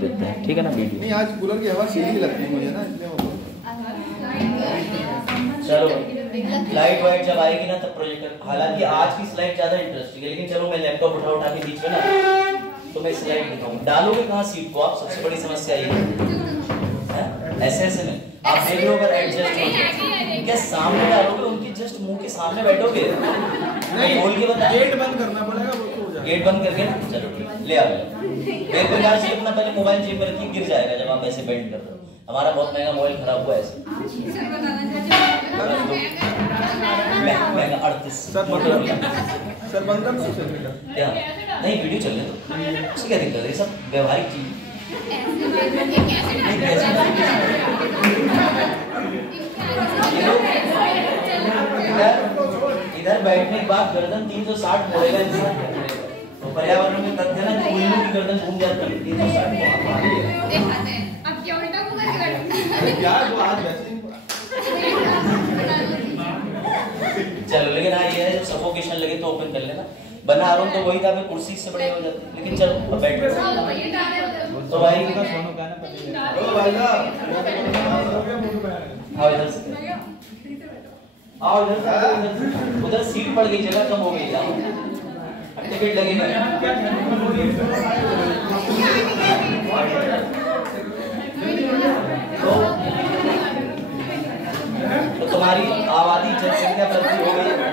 देते हैं, ठीक है ना वीडियो। नहीं आज कूलर की हवा सीधी लगती है मुझे ना, इसलिए चलो लाइट वाइट जब आएगी ना तब प्रोजेक्टर, हालांकि आज की स्लाइड ज्यादा इंटरेस्टिंग है, लेकिन चलो मैं लैपटॉप उठा के बीच में ना तो मैं स्लाइड दिखाऊंगा। डालोगे कहाँ सीट को आप, सबसे बड़ी समस्या ये है। ऐसे में आप देख लो अगर एडजस्ट हो जाए, क्या सामने डालोगे उनकी जस्ट मुंह के सामने बैठोगे? नहीं बोल के बता, गेट बंद करना पड़ेगा, वो हो जाएगा। गेट बंद करके चलो ठीक ले आओ। मेरे प्रकार से अपना पहले मोबाइल जेब में रखिए, गिर जाएगा जब आप ऐसे बेंड कर रहे हो। हमारा बहुत महंगा मोबाइल खराब हुआ ऐसे महंगा 38 सर बंद क्या नहीं, वीडियो चल रही तो उसकी क्या दिक्कत है, सब व्यवहारिक चीज। इधर बैठने के बाद गर्दन 360 मोड़ेगा इंसान, तो पर्यावरण में तथ्य ना कि उल्लू की गर्दन घूम जाती है 360। अब क्या उल्टा मुंह कर यार वो आज वैसे चलो, लेकिन हाँ ये है जब सफोकेशन लगे तो ओपन कर लेना। बना आराम तो वही था, मैं कुर्सी से बड़े हो जाते, लेकिन चलो अब बैठ तो भाई का सोनू का ना ओ भाई आओ इधर से, आओ इधर से, उधर सीट पड़ गई, जगह कम हो गई, आओ टिकट लगेगा। तो तुम्हारी आबादी जनसंख्या वृद्धि हो गई है।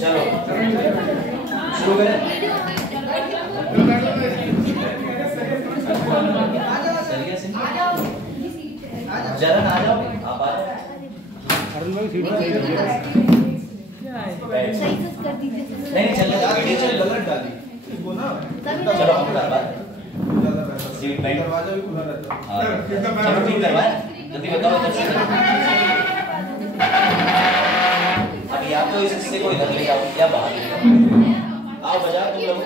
चलो शुरू करें। जरन आ जाओ, आप आ जाओ। नहीं चलने दो, वीडियो चल गलत डाली चलो हम सीट बेल्ट दरवाजा भी खुला रहता है। चलो ठीक करवाएं, जल्दी बताओ तब से। अभी आप तो इस हिस्से को इधर ले जाओ या बाहर ले जाओ, आओ बजा तुम लोग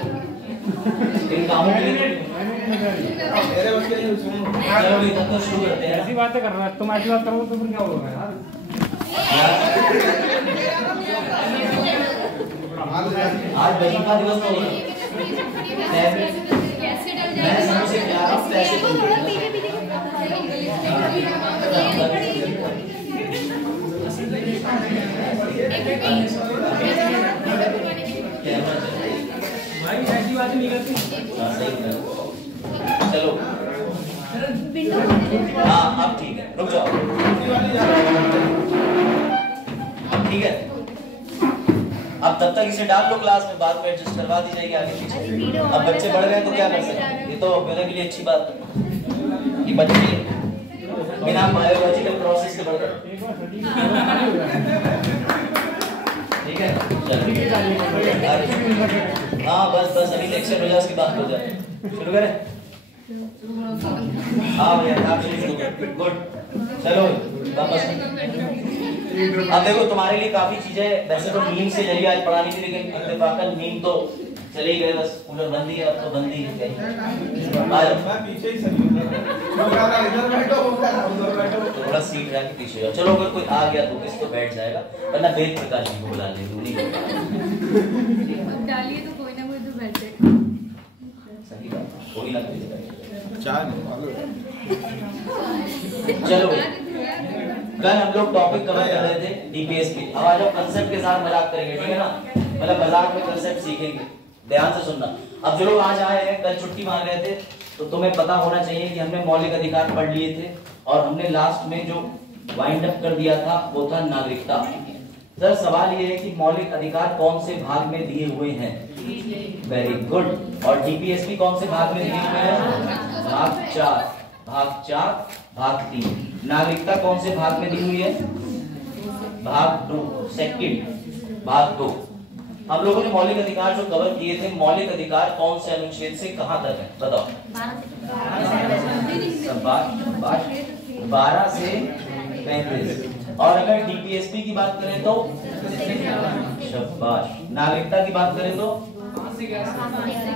इन कामों के लिए। मेरे बस के सुनो, चलो भी तब तो शुरू करते हैं। ऐसी बातें कर रहा है, तुम ऐसी बात करोगे तो फिर क्या होगा यार? आज वजीफा दिवस तो मैं सबसे प्यारा पैसे भाई ऐसी बातें नहीं करती। चलो हाँ अब ठीक है, रुक जाओ अब ठीक है। अब तब तक इसे डाल लो क्लास में, बाद में एडजस्ट करवा दी जाएगी आगे पीछे। अब बच्चे बढ़ गए तो क्या कर सकते हैं, ये तो मेरे के लिए अच्छी बात है कि बच्चे बिना बायोलॉजिकल प्रोसेस के बढ़ गए, ठीक है। हाँ बस बस अभी लेक्चर हो जाए उसकी बात हो जाए, शुरू करें। हाँ भैया आप शुरू करो, गुड। चलो वापस। अब देखो तुम्हारे लिए काफी चीजें, वैसे तो नीम से जरिए आज पढ़ानी थी, लेकिन इत्तेफाकन नीम तो चले गए, बस कूलर बंदी है, अब तो बंदी है कहीं। मैं पीछे ही सही इधर बैठो उधर बैठो, थोड़ा सीट रख के पीछे जाओ। चलो अगर कोई आ गया तो किस तो बैठ जाएगा, वरना वेद प्रकाश जी को बुला ले, दूरी डालिए तो कोई ना कोई तो बैठे। सही बात, कोई ना कोई। चलो कल हम लोग टॉपिक कवर कर रहे थे डीपीएस की, अब आ जाओ कंसेप्ट के साथ मजाक करेंगे, ठीक है ना। मतलब मजाक में कंसेप्ट सीखेंगे, ध्यान से सुनना। अब जो लोग आज आए हैं, कल छुट्टी मार रहे थे, तो तुम्हें पता होना चाहिए कि हमने मौलिक अधिकार पढ़ लिए थे और हमने लास्ट में जो वाइंड अप कर दिया था वो था नागरिकता। सर सवाल ये है कि मौलिक अधिकार कौन से भाग में दिए हुए हैं? Very good. और डीपीएसपी कौन से भाग में दिए हुए हैं? भाग 4, भाग 4, भाग 3। नागरिकता कौन से भाग में दी हुई है? भाग 2, सेकंड भाग 2। हम लोगों ने मौलिक अधिकार जो कवर किए थे, मौलिक अधिकार कौन से अनुच्छेद से कहां तक है बताओ? 12 से 35। और अगर डीपीएसपी की बात करें तो शाबाश। नागरिकता की बात करें तो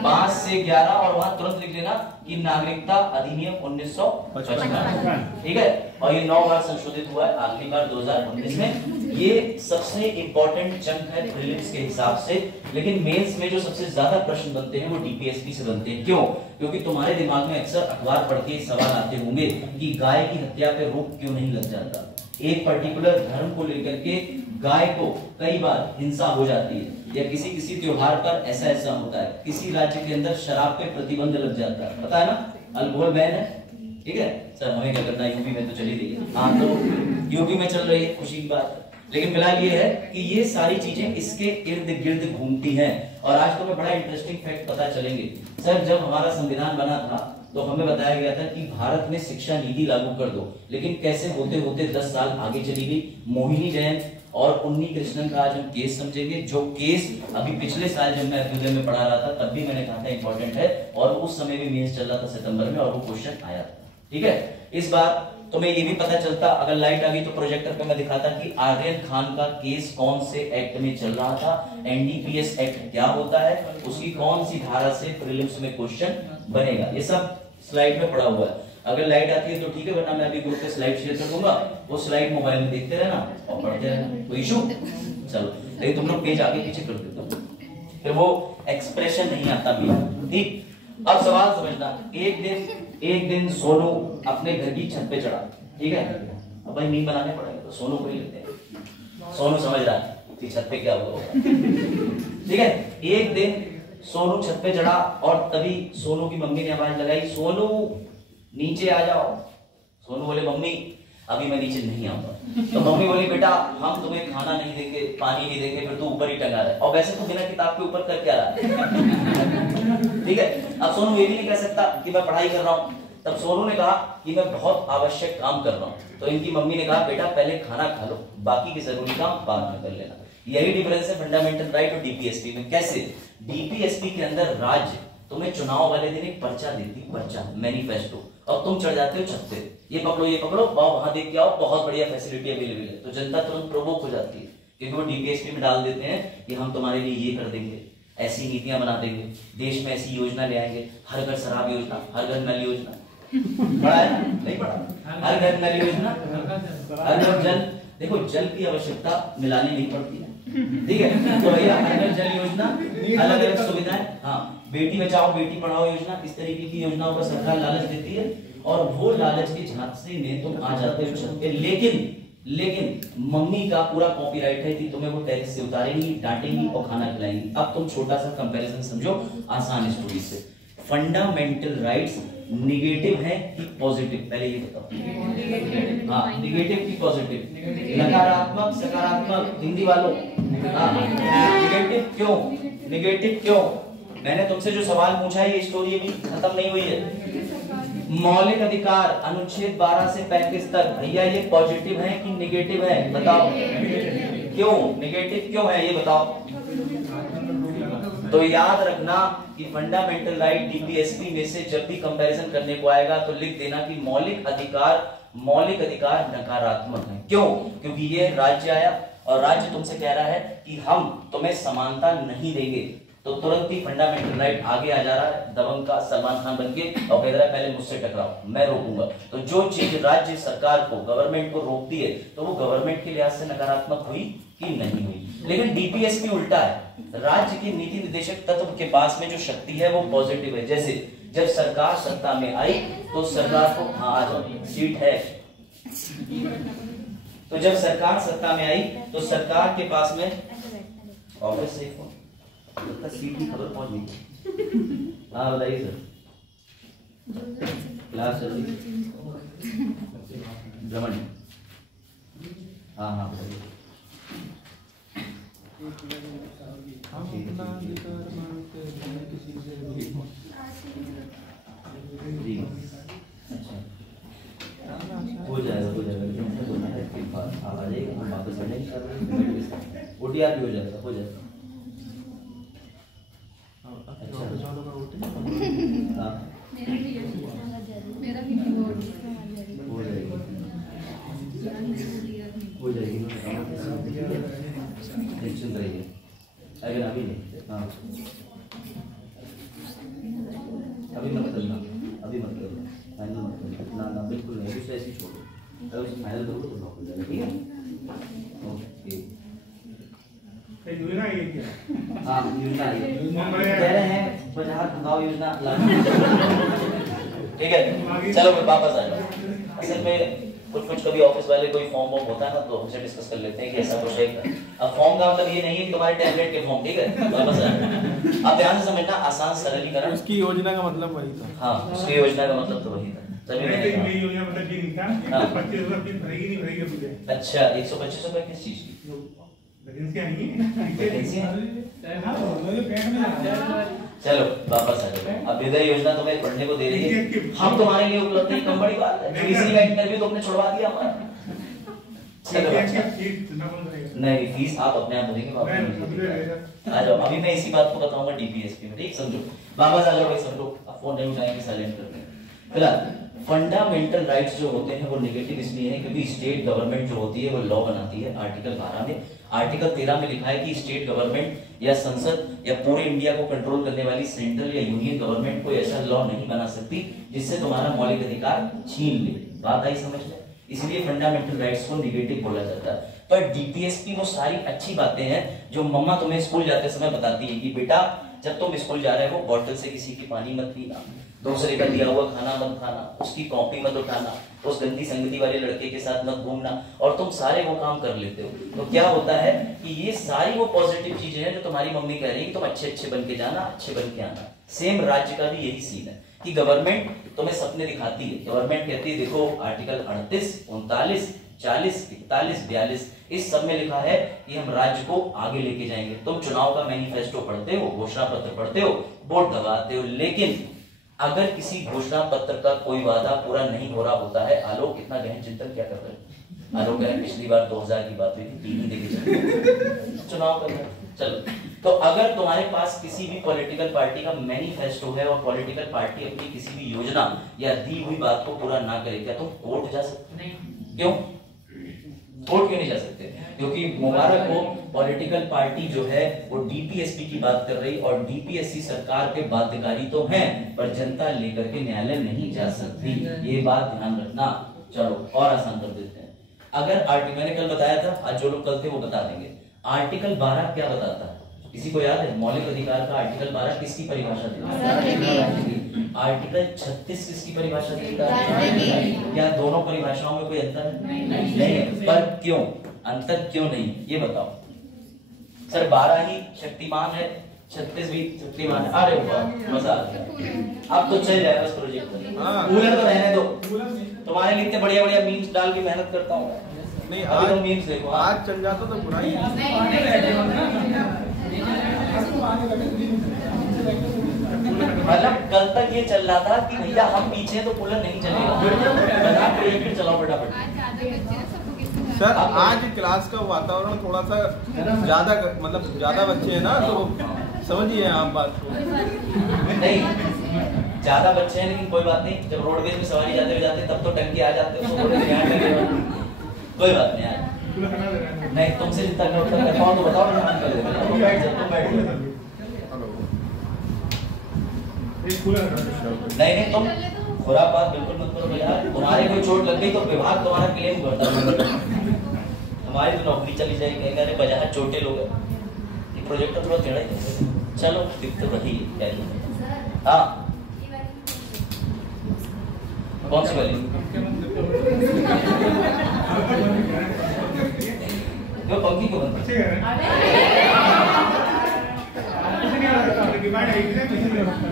5 से 11। और वहां तुरंत लिख लेना कि नागरिकता अधिनियम 1955, ठीक है। और ये 9 बार संशोधित हुआ है, आखिरी बार 2019 में ये सबसे इंपॉर्टेंट चंक है प्रीलिम्स के हिसाब से। लेकिन मेंस में जो सबसे ज्यादा प्रश्न बनते हैं वो डीपीएसपी से बनते हैं। क्यों? क्योंकि तुम्हारे दिमाग में अक्सर अखबार पढ़ के सवाल आते होंगे कि गाय की हत्या पे रोक क्यों नहीं लग जाता। एक पर्टिकुलर धर्म को लेकर के गाय को कई बार हिंसा हो जाती है, या किसी किसी त्योहार पर ऐसा ऐसा होता है, किसी राज्य के अंदर शराब पे प्रतिबंध लग जाता है, पता है ना, अल्कोहल बैन है, ठीक है सर, हमें क्या करना है, यूपी में तो चली रही है। हाँ, तो यूपी में चल रही है, खुशी की बात है। लेकिन फिलहाल ये है कि ये सारी चीजें इसके इर्द गिर्द घूमती हैं। और आज तुम्हें बड़ा इंटरेस्टिंग फैक्ट पता चलेंगे। सर, जब हमारा संविधान बना था तो हमें बताया गया था कि भारत में शिक्षा नीति लागू कर दो, लेकिन कैसे होते होते 10 साल आगे चली गई। मोहिनी जैन और उन्नी कृष्णन का आज हम केस समझेंगे, जो केस अभी पिछले साल जब मैं अभ्युदय में पढ़ा रहा था तब भी मैंने कहा था इंपॉर्टेंट है, और उस समय भी मेंस चल रहा था सितंबर में, और वो क्वेश्चन आया था। ठीक है, इस बार तुम्हें ये भी पता चलता, अगर लाइट आ गई तो प्रोजेक्टर पे मैं दिखाता कि आर्यन खान का केस कौन से एक्ट में चल रहा था, एनडीपीएस एक्ट क्या होता है, उसकी कौन सी धारा से प्रीलिम्स में क्वेश्चन बनेगा, ये सब स्लाइड में पड़ा हुआ है। अगर लाइट आती है तो ठीक है, वरना मैं अभी ग्रुप पे स्लाइड शेयर कर दूंगा, वो स्लाइड मोबाइल में देखते रहना और पढ़ते रहना, कोई इशू? चलो, लेकिन तुम लोग पेज आगे पीछे कर देते हो, फिर वो एक्सप्रेशन नहीं आता मेरा। ठीक, अब सवाल समझना। एक दिन सोनू अपने घर की छत पे चढ़ा, ठीक है, अब भाई मीम बनाने पड़ेंगे तो सोनू को ही लेते हैं। सोनू समझ रहा है कि छत पे क्या हुआ, ठीक है। एक दिन सोनू छत पे चढ़ा और तभी सोनू की मम्मी ने आवाज लगाई, सोनू नीचे आ जाओ। सोनू बोले, मम्मी अभी मैं नीचे नहीं आऊंगा। तो मम्मी बोली, बेटा हम तुम्हें खाना नहीं देंगे, पानी नहीं देंगे, फिर तू ऊपर ही टंगा रहा है, और वैसे तो बिना किताब के ऊपर कर क्या रहा है। ठीक है, अब सोनू ये भी नहीं कह सकता कि मैं पढ़ाई कर रहा हूं। तब सोनू ने कहा कि मैं बहुत आवश्यक काम कर रहा हूं। तो इनकी मम्मी ने कहा, बेटा पहले खाना खा लो, बाकी के जरूरी काम बाद में कर लेना। यही डिफरेंस है फंडामेंटल राइट और डीपीएसपी में। कैसे? डीपीएसपी के अंदर राज्य तुम्हें चुनाव वाले दिन एक पर्चा देती, पर्चा मैनिफेस्टो, और तुम चढ़ जाते हो छत पे, ये पकड़ो, वहां देख के आओ, बहुत बढ़िया फैसिलिटी अवेलेबल है। तो जनता तुरंत प्रोवोक हो जाती है, क्योंकि वो डीपीएसपी में डाल देते हैं कि हम तुम्हारे लिए ये कर देंगे, ऐसी नीतियां बना देंगे, देश में ऐसी योजना ले आएंगे, हर घर शराब योजना, हर घर नल योजना, पढ़ा है नहीं पढ़ा? हर घर नल योजना, हर घर जल, देखो जल की आवश्यकता मिलानी नहीं पड़ती है, ठीक है। तो भैया हर घर जल योजना, अलग अलग सुविधाएं, हाँ, बेटी बचाओ बेटी पढ़ाओ योजना, इस तरीके की योजनाओं का सरकार लालच देती है, और वो लालच के झांसे में तुम आ जाते हो छत पे। लेकिन मम्मी का पूरा कॉपीराइट है कि तुम्हें वो टेरेस से उतारेंगी, डांटेंगी और खाना खिलाएंगी। अब तुम छोटा सा कंपैरिजन समझो आसान स्टोरी से। फंडामेंटल राइट्स निगेटिव है कि पॉजिटिव, पहले ये बताओ। हाँ, निगेटिव की पॉजिटिव, नकारात्मक सकारात्मक, हिंदी वालों। हाँ, निगेटिव क्यों? मैंने तुमसे जो सवाल पूछा है, ये स्टोरी अभी खत्म नहीं हुई है। मौलिक अधिकार अनुच्छेद 12 से 35 तक, भैया ये पॉजिटिव है कि निगेटिव है, बताओ। क्यों निगेटिव क्यों है, ये बताओ। तो याद रखना कि फंडामेंटल राइट डीपीएसपी में से जब भी कंपैरिजन करने को आएगा तो लिख देना कि मौलिक अधिकार नकारात्मक है। क्यों? क्योंकि ये राज्य आया और राज्य तुमसे कह रहा है कि हम तुम्हें समानता नहीं देंगे, तो तुरंत ही फंडामेंटल राइट आगे आ जा रहा है, दबंग का सलमान खान बनके, और कह रहा है पहले मुझसे टकराओ, मैं रोकूंगा। तो जो चीज राज्य सरकार को, गवर्नमेंट को रोकती है, तो वो गवर्नमेंट के लिहाज से नकारात्मक हुई कि नहीं हुई। लेकिन डीपीएसपी उल्टा है, राज्य के नीति निर्देशक तत्व के पास में जो शक्ति है वो पॉजिटिव है। जैसे जब सरकार सत्ता में आई तो सरकार को, हाँ आ जाओ, सीट है, तो जब सरकार सत्ता में आई तो सरकार के पास में ऑफिस से सीट की खबर पहुंच गई। हाँ बताइए सर, क्लास चल रही, भ्रमण, हाँ बताइए। जी अच्छा, हो जाएगा आप आ जाइए, हम वापस आ जाएंगे, ओटीआर भी हो जाएगा। हो जाएगी निश्चिंत रहिए। अगर अभी नहीं, हाँ अभी मत करना, फाइनल मत करना, ना बिल्कुल नहीं, ऐसी छोड़ो, अगर उसे फाइनल करो तो ब्लॉक हो जाएगा, ठीक है। ओके। योजना ये क्या? हाँ योजना कह रहे हैं बाजार भगाओ योजना ठीक है। चलो वापस आ जाओ। असल में कुछ कभी ऑफिस वाले कोई फॉर्म वॉर्म होता है ना तो हमसे डिस्कस कर लेते हैं कि ऐसा कुछ है। अब फॉर्म का मतलब ये नहीं है कि तुम्हारे टैबलेट के फॉर्म, ठीक है। वापस आ जाओ। अब ध्यान से समझना, आसान सरलीकरण। उसकी योजना का मतलब वही था। हाँ उसकी योजना का मतलब तो वही था। मेरी योजना मतलब ये नहीं था 25,000 फीस भरेगी नहीं भरेगी मुझे। अच्छा 125 रुपए किस चीज की? वैकेंसी आई है। चलो वापस आ जाओ। अब इधर योजना तुम्हें पढ़ने को दे रही है, हम तुम्हारे लिए उपलब्ध नहीं, कम बड़ी बात है। इसी का इंटरव्यू तो अपने छुड़वा दिया हमारा। चलो नहीं फीस आप अपने आप भरेंगे। आ जाओ, अभी मैं इसी बात को बताऊंगा डीपीएसपी में, ठीक समझो। वापस आ जाओ भाई सब लोग, फोन नहीं उठाएंगे, साइलेंट कर देंगे। फिलहाल फंडामेंटल राइट्स जो होते हैं वो नेगेटिव इसलिए है क्योंकि स्टेट गवर्नमेंट जो होती है वो लॉ बनाती है। आर्टिकल 12 में, आर्टिकल 13 में लिखा है कि स्टेट गवर्नमेंट या संसद या पूरे इंडिया को कंट्रोल करने वाली सेंट्रल या यूनियन गवर्नमेंट कोई ऐसा लॉ नहीं बना सकती जिससे तुम्हारा मौलिक अधिकार छीन ले। बात आई समझ में? इसलिए फंडामेंटल राइट्स को नेगेटिव बोला जाता है। पर डीपीएसपी वो सारी अच्छी बातें हैं जो मम्मा तुम्हें स्कूल जाते समय बताती है कि बेटा जब तुम स्कूल जा रहे हो बोतल से किसी की पानी मत पीना, दूसरे का दिया हुआ खाना मत खाना, उसकी कॉपी मत उठाना, उस गंदी संगति वाले लड़के के साथ मत घूमना, और तुम सारे वो काम कर लेते हो। तो क्या होता है कि ये सारी वो पॉजिटिव चीजें हैं जो तुम्हारी मम्मी कह रही है कि तुम अच्छे अच्छे बन के जाना, अच्छे बन के आना। सेम राज्य का भी यही सीन है कि गवर्नमेंट तुम्हें सपने दिखाती है। गवर्नमेंट कहती है देखो आर्टिकल 38, 39, 40, 41, 42 इस सब में लिखा है कि हम राज्य को आगे लेके जाएंगे। तुम चुनाव का मैनिफेस्टो पढ़ते हो, घोषणा पत्र पढ़ते हो, वोट दबाते हो, लेकिन अगर किसी घोषणा पत्र का कोई वादा पूरा नहीं हो रहा होता है, आलोक इतना गहन चिंतन क्या कर रहे हैं? आलोक कह रहे पिछली बार 2000 की बात हुई थी, टीवी देखे चलो चुनाव कर रहे। चलो तो अगर तुम्हारे पास किसी भी पॉलिटिकल पार्टी का मैनिफेस्टो है और पॉलिटिकल पार्टी अपनी किसी भी योजना या दी हुई बात को पूरा ना करे, क्या तुम कोर्ट जा सकते? नहीं। क्यों कोर्ट क्यों नहीं जा सकते? क्योंकि मुबारक हो पॉलिटिकल पार्टी जो है वो डीपीएसपी की बात कर रही, और डीपीएससी सरकार के बाध्यकारी तो हैं पर जनता लेकर के न्यायालय नहीं जा सकती। ये बात ध्यान रखना। चलो और आसान कर देते हैं। अगर आर्टिकल मैंने कल बताया था, आज जो लोग कल थे वो बता देंगे। आर्टिकल 12 क्या बताता है? किसी को याद है? मौलिक अधिकार का आर्टिकल 12 किसकी परिभाषा देता है? आर्टिकल 36 किसकी परिभाषा देता है? क्या दोनों परिभाषाओं में कोई अंतर है? नहीं। पर क्यों अंतर क्यों नहीं ये बताओ। सर 12 ही शक्तिमान है, 36 भी शक्तिमान है। अरे वाह मजा आ गया। अब तो चल जाएगा बस प्रोजेक्ट। कूलर तो रहने दो, तुम्हारे लिए इतने बढ़िया बढ़िया मीम्स डाल के मेहनत करता हूँ। नहीं आज तो मीम्स देखो, आज चल जाता तो बुरा ही है। मतलब कल तक ये चल रहा था कि भैया हम पीछे तो कूलर नहीं चलेगा, प्रोजेक्ट चलाओ फटाफट। सर आज क्लास का वातावरण थोड़ा सा ज्यादा मतलब ज्यादा बच्चे हैं ना, तो समझिए आप बात को। नहीं ज्यादा बच्चे हैं लेकिन कोई बात नहीं, जब रोडवेज में सवारी जाते हुए जाते तब तो टंकी आ जाते हैं, कोई बात नहीं यार। नहीं तुमसे जितना करता हूँ तो बताओ ना, कर देना। तुम बैठ जाओ, तुम बैठ जाओ। नहीं तुम खराब बात बिल्कुल मत करो भैया। तुम्हारे कोई चोट लग गई तो विभाग तुम्हारा क्लेम करता है, हमारी तो नौकरी चली जाएगी। कहेंगे अरे बजाय छोटे लोग हैं, ये प्रोजेक्ट थोड़ा टेढ़ा ही। चलो दिक्कत वही है। हाँ कौन सी वाली? वो पंखी क्यों बंद?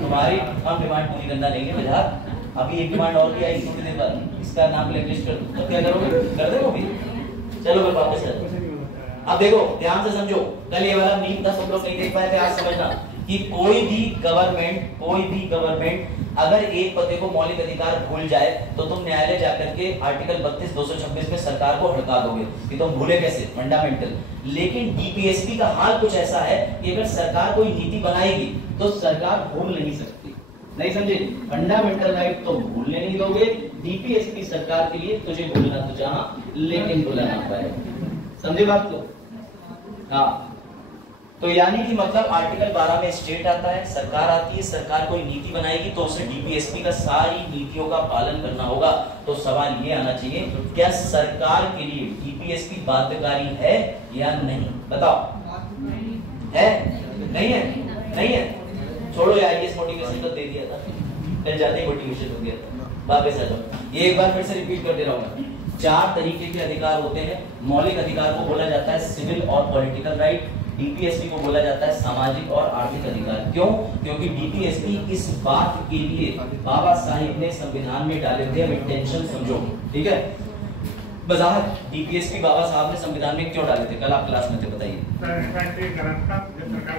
तुम्हारी हम डिमांड पूरी करना लेंगे भैया। अभी एक डिमांड और भी आई थोड़ी देर बाद, इसका नाम ब्लैकलिस्ट कर दो, तो क्या करोगे? कर दे वो भी। चलो फिर वापस आ। अब देखो ध्यान से समझो, कल ये वाला मीम था सब लोग नहीं देख पाए थे, आज समझना कि कोई भी गवर्नमेंट अगर एक पते को मौलिक अधिकार भूल जाए तो तुम न्यायालय जाकर के आर्टिकल 32, 226 में सरकार को हड़का दोगे कि तुम भूले कैसे फंडामेंटल। लेकिन डीपीएसपी का हाल कुछ ऐसा है कि अगर सरकार कोई नीति बनाएगी तो सरकार भूल नहीं सकती। नहीं समझे? फंडामेंटल राइट तो भूलने नहीं दोगे। डीपीएसपी सरकार के लिए तुझे भूलना तो चाहा लेकिन भूला ना पाए। समझे बात को? हाँ तो यानी कि मतलब आर्टिकल 12 में स्टेट आता है, सरकार आती है, सरकार कोई नीति बनाएगी तो उसे डीपीएसपी का सारी नीतियों का पालन करना होगा। तो सवाल ये आना चाहिए, क्या सरकार के लिए डीपीएसपी बाध्यकारी है या नहीं? बताओ, है? नहीं है? नहीं है? छोड़ो यार, ये मोटिवेशन तो दे दिया था, कल जाते ही मोटिवेशन हो गया था। वापस आ जाओ, ये एक बार फिर से रिपीट कर दे रहा हूँ। 4 तरीके के अधिकार होते हैं। मौलिक अधिकार को बोला जाता है सिविल और पॉलिटिकल राइट। डीपीएसपी को बोला जाता है सामाजिक और आर्थिक अधिकार। क्यों? क्योंकि डीपीएसपी इस बात के लिए बाबा साहिब ने संविधान में डाले थे। अब इंटेंशन समझो, ठीक है? वजाहत, डीपीएसपी बाबा साहब ने संविधान में क्यों डाले थे? कल आप क्लास में थे, बताइए। सरकार के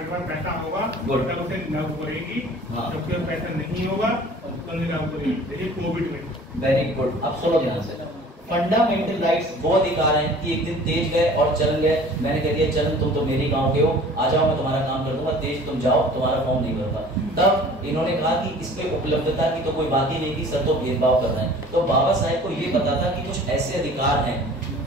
पास पैसा होगा तो उसे लागू करेगी, जब पैसा नहीं होगा तो नहीं लागू करेगी। देखिए कोविड में। वेरी गुड, अब सुनो ध्यान से। फंडामेंटल राइट्स वो अधिकार हैं कि एक दिन तेज गए और चल गए, मैंने कह दिया चल तुम तो मेरे गांव के हो, आ जाओ मैं तुम्हारा काम कर दूंगा, तेज तुम जाओ, तुम्हारा फॉर्म नहीं भरता। तब इन्होंने कहा कि इस पे उपलब्धता की तो कोई बात ही नहीं थी, सर तो भेदभाव कर रहे हैं। तो बाबा साहेब को ये पता था कि कुछ ऐसे अधिकार हैं,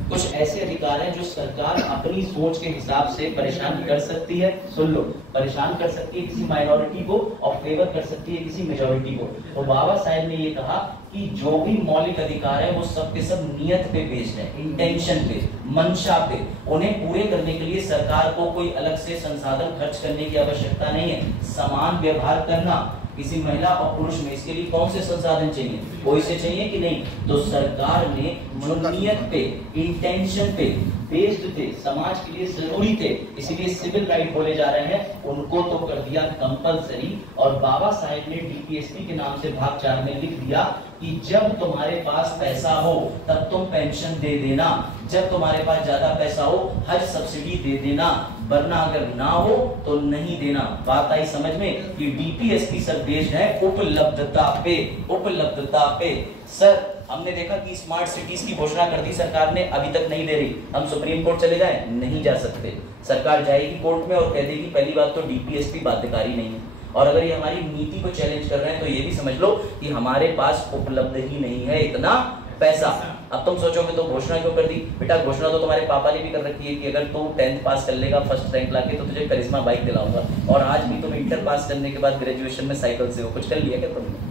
कुछ ऐसे अधिकार हैं जो सरकार अपनी सोच के हिसाब से परेशान कर सकती है। सुन लो, परेशान कर सकती है किसी माइनॉरिटी को और फेवर कर सकती है किसी मेजॉरिटी को। तो बाबा साहेब ने ये कहा कि जो भी मौलिक अधिकार है वो सब के सब नियत पे बेस्ड है, इंटेंशन पे, मंशा पे। उन्हें पूरे करने के लिए सरकार को कोई अलग से संसाधन खर्च करने की आवश्यकता नहीं है। समान व्यवहार करना किसी महिला और पुरुष में, इसके लिए कौन से संसाधन चाहिए? कोई से चाहिए कि नहीं? तो सरकार ने जो नियत पे, इंटेंशन पे बेस्ड थे, समाज के लिए जरूरी थे, इसीलिए सिविल राइट बोले जा रहे हैं, उनको तो कर दिया कंपलसरी। और बाबा साहेब ने डीपीएसपी के नाम से भाग 4 में लिख दिया कि जब तुम्हारे पास पैसा हो तब तुम पेंशन दे देना, जब तुम्हारे पास ज्यादा पैसा हो हज सब्सिडी दे देना, वरना अगर ना हो तो नहीं देना। बात आई समझ में कि डीपीएसपी सर बेस्ड है उपलब्धता पे, उपलब्धता पे। सर हमने देखा कि स्मार्ट सिटीज की घोषणा कर दी सरकार ने, अभी तक नहीं दे रही। हम सुप्रीम कोर्ट चले जाएं, नहीं जा सकते। सरकार जाएगी कोर्ट में और कह देगी पहली बात तो डीपीएसपी बाध्यकारी नहीं है, और अगर ये हमारी नीति को चैलेंज कर रहे हैं तो ये भी समझ लो कि हमारे पास उपलब्ध ही नहीं है इतना पैसा। अब तुम सोचोगे तो घोषणा क्यों कर दी? बेटा घोषणा तो तुम्हारे पापा ने भी कर रखी है कि अगर तू 10th पास कर लेगा फर्स्ट रैंक लाके तो तुझे करिश्मा बाइक दिलाऊंगा, और आज भी तुम इंटर पास करने के बाद ग्रेजुएशन में साइकिल से हो। कुछ कर लिया क्या तुमने?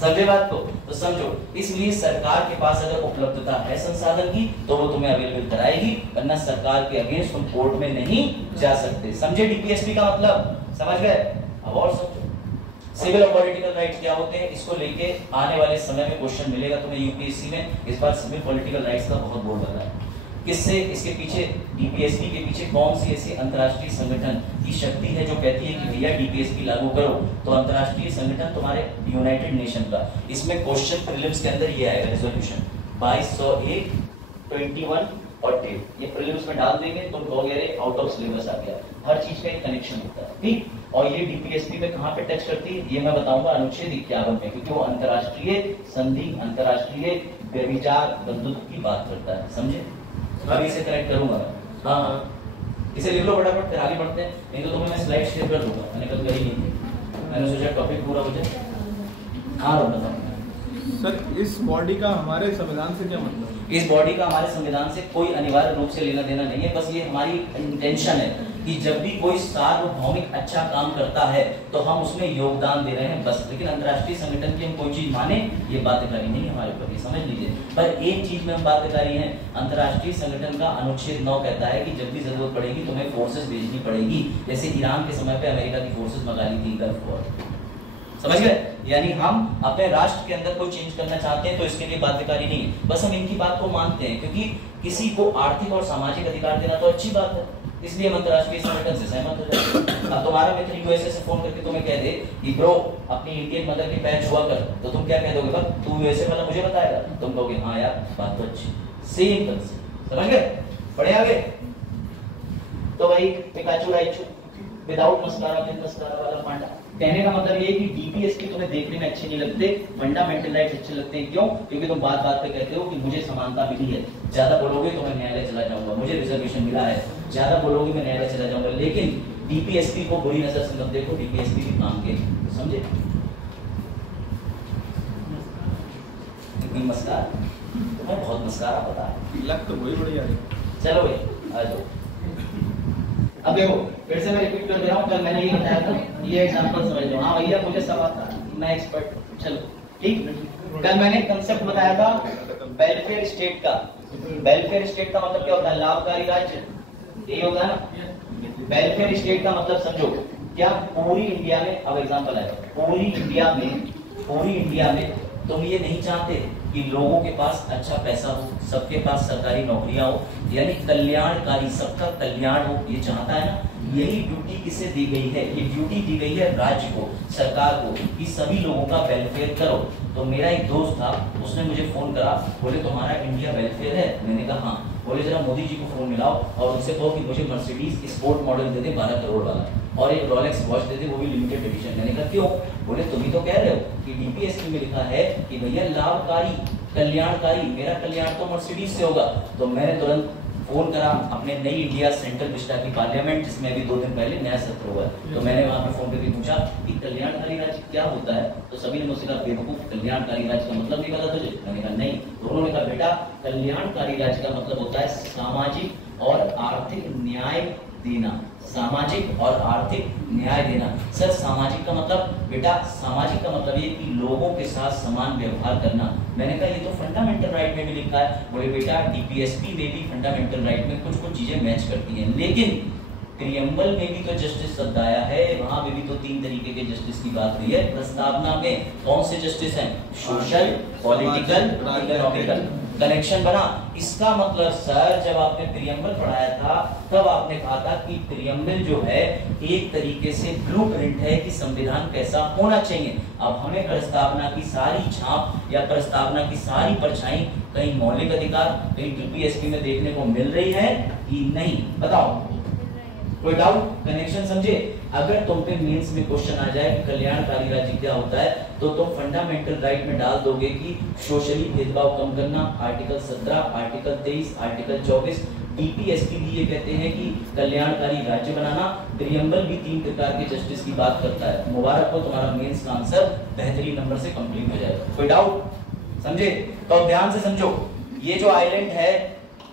समझे बात को? तो समझो, इसलिए सरकार के पास अगर उपलब्धता है संसाधन की तो वो तुम्हें अवेलेबल कराएगी, वरना सरकार के अगेंस्ट तुम कोर्ट में नहीं जा सकते। समझे डीपीएसपी का मतलब? समझ गए? अब और समझो सिविल और पॉलिटिकल राइट्स क्या होते हैं, इसको लेके आने वाले समय में क्वेश्चन मिलेगा तुम्हें यूपीएससी में। इस बार सिविल पॉलिटिकल राइट्स का बहुत बोर्ड बना है। किससे? इसके पीछे, डीपीएसपी के पीछे कौन सी ऐसी अंतर्राष्ट्रीय संगठन की शक्ति है जो कहती है कि भैया डीपीएसपी लागू करो? तो अंतर्राष्ट्रीय संगठन तुम्हारे यूनाइटेड नेशन का। इसमें क्वेश्चन प्रीलिम्स के अंदर ये आएगा, रेजोल्यूशन 2201, 21 और 10। ये प्रीलिम्स में डाल देंगे, तुम कहोगे अरे आउट ऑफ सिलेबस आ गया। हर चीज का एक कनेक्शन होता है, ठीक? और ये डीपीएसपी में कहां पे टच करती है ये मैं बताऊंगा अनुच्छेद 51 में, क्योंकि वो अंतर्राष्ट्रीय संधि, अंतर्राष्ट्रीय व्यभिचार बंधुत्व की बात करता है। समझे? अभी इसे कनेक्ट करूंगा। हाँ, इसे लिख लो फटाफट, फिर आगे बढ़ते हैं। नहीं तो तुम्हें मैं स्लाइड शेयर कर दूंगा, मैंने कल करी नहीं थी, मैंने सोचा टॉपिक पूरा हो जाए। हाँ बताओ सर, इस बॉडी का हमारे संविधान से क्या मतलब? इस बॉडी का हमारे संविधान से कोई अनिवार्य रूप से लेना देना नहीं है, बस ये हमारी इंटेंशन है कि जब भी कोई सार्वभौमिक अच्छा काम करता है तो हम उसमें योगदान दे रहे हैं बस। लेकिन अंतर्राष्ट्रीय संगठन की हम कोई चीज माने ये बाध्यकारी नहीं है हमारे ऊपर, ये समझ लीजिए। पर एक चीज में हम बाध्यकारी हैं, अंतर्राष्ट्रीय संगठन का अनुच्छेद 9 कहता है कि जब भी जरूरत पड़ेगी तुम्हें फोर्सेस भेजनी पड़ेगी। जैसे ईरान के समय पे अमेरिका की फोर्सेस मंगा ली थी गल्फ वॉर, समझ गए? यानी हम अपने राष्ट्र के अंदर कोई चेंज करना चाहते हैं तो इसके लिए बाध्यकारी नहीं है, बस हम इनकी बात को मानते हैं, क्योंकि किसी को आर्थिक और सामाजिक अधिकार देना तो अच्छी बात है, इसलिए हम अंतर्राष्ट्रीय संगठन से सहमत हो जाते हैं। अब तुम्हारा मित्र यूएसए से फोन करके तुम्हें कह दे कि ब्रो अपनी इंडियन मदर के पैर छुआ कर, तो तुम क्या कह दोगे? बस तू यूएसए वाला मुझे बताएगा? तुम कहोगे हाँ यार बात तो अच्छी। सेम कंसेप्ट, समझ गए? बढ़े आगे? तो भाई Pikachu Raichu without mascara with mascara वाला पांडा। कहने का मतलब ये है कि डीपीएसपी तुम्हें देखने में अच्छे नहीं लगते, फंडामेंटल राइट्स अच्छे लगते हैं। क्यों? क्योंकि तुम बात बात पे कहते हो कि मुझे समानता मिली है, ज्यादा बोलोगे तो मैं न्यायालय चला जाऊंगा, मुझे रिजर्वेशन मिला है, ज्यादा बोलोगे मैं न्यायालय चला जाऊंगा। लेकिन डीपीएसपी को बुरी नजर से मत देखो, डीपीएसपी भी काम के, समझे? मस्कार तुम्हें बहुत मस्कारा पता है, लग तो वही बढ़िया है। चलो भाई आ जाओ। अब देखो फिर से मैं रिपीट कर दे रहा हूँ, कल मैंने ये बताया था, ये एग्जांपल समझ लो। हाँ भैया मुझे सब आता है, मैं एक्सपर्ट। चलो ठीक, कल मैंने कंसेप्ट बताया था वेलफेयर स्टेट का। वेलफेयर स्टेट का मतलब क्या होता है? लाभकारी राज्य, यही होता है ना। वेलफेयर स्टेट का मतलब समझो, क्या पूरी इंडिया में, अब एग्जांपल है, पूरी इंडिया में तुम ये नहीं चाहते कि लोगों के पास अच्छा पैसा हो, सबके पास सरकारी नौकरियां हो, यानी कल्याणकारी, सबका कल्याण हो, ये चाहता है ना। यही ड्यूटी किसे दी गई है? ये ड्यूटी दी गई है राज्य को, सरकार को, कि सभी लोगों का वेलफेयर करो। तो मेरा एक दोस्त था, उसने मुझे फोन करा, बोले तुम्हारा इंडिया वेलफेयर है? मैंने कहा हाँ। बोले जरा मोदी जी को फोन मिलाओ और उनसे कहो कि मुझे मर्सिडीज स्पोर्ट मॉडल दे दे 12 करोड़ वाला, और एक रोलेक्स वॉच दे दे, वो भी लिमिटेड एडिशन। मैंने कहा क्यों? बोले तुम ही तो कह रहे हो कि डीपीएसपी में लिखा है कि भैया लाभकारी, कल्याणकारी, मेरा कल्याण तो मर्सिडीज से होगा। तो मैंने तुरंत फोन करा अपने नई इंडिया सेंट्रल विस्टा की पार्लियामेंट, जिसमें अभी 2 दिन पहले नया सत्र हुआ है। तो मैंने वहां पे फोन करके पूछा कि कल्याणकारी राज्य क्या होता है? तो सभी ने मुझसे कहा बेवकूफ, कल्याणकारी राज्य का मतलब नहीं पता तुझे? मैंने कहा नहीं। तो उन्होंने कहा बेटा कल्याणकारी राज्य का मतलब होता है सामाजिक और आर्थिक न्याय देना, सामाजिक और आर्थिक न्याय देना। सर सामाजिक का मतलब? बेटा सामाजिक का मतलब ये कि लोगों के साथ समान व्यवहार करना। मैंने कहा ये तो फंडामेंटल राइट में भी लिखा है। बोले बेटा डीपीएसपी में भी फंडामेंटल राइट में कुछ कुछ चीजें मैच करती हैं, लेकिन प्रियम्बल में भी तो जस्टिस शब्द आया है, वहां पे भी तो 3 तरीके के जस्टिस की बात हुई है। प्रस्तावना में कौन से जस्टिस हैं? Social, political, economical. कनेक्शन बना। इसका मतलब सर जब आपने प्रियम्बल पढ़ाया था तब आपने कहा था कि प्रियम्बल जो है एक तरीके से ब्लूप्रिंट है कि संविधान कैसा होना चाहिए। अब हमें प्रस्तावना की सारी छाप या प्रस्तावना की सारी परछाई कहीं मौलिक अधिकार, कहीं डीपीएसपी में देखने को मिल रही है कि नहीं? बताओ, कोई डाउट? कनेक्शन समझे? अगर तुम पे मेंस में क्वेश्चन आ जाए कि कल्याणकारी राज्य क्या होता है, तो तुम फंडामेंटल राइट में डाल दोगे कि सोशली भेदभाव कम करना, आर्टिकल 17, आर्टिकल 23, आर्टिकल 24। डीपीएसपी भी ये कहते हैं कि कल्याणकारी राज्य बनाना। प्रियम्बल भी 3 प्रकार के जस्टिस की बात करता है। मुबारक हो, तुम्हारा मेंस का आंसर बेहतरीन नंबर से कंप्लीट हो जाएगा। कोई डाउट? समझे? तो ध्यान से समझो, ये जो आइलैंड है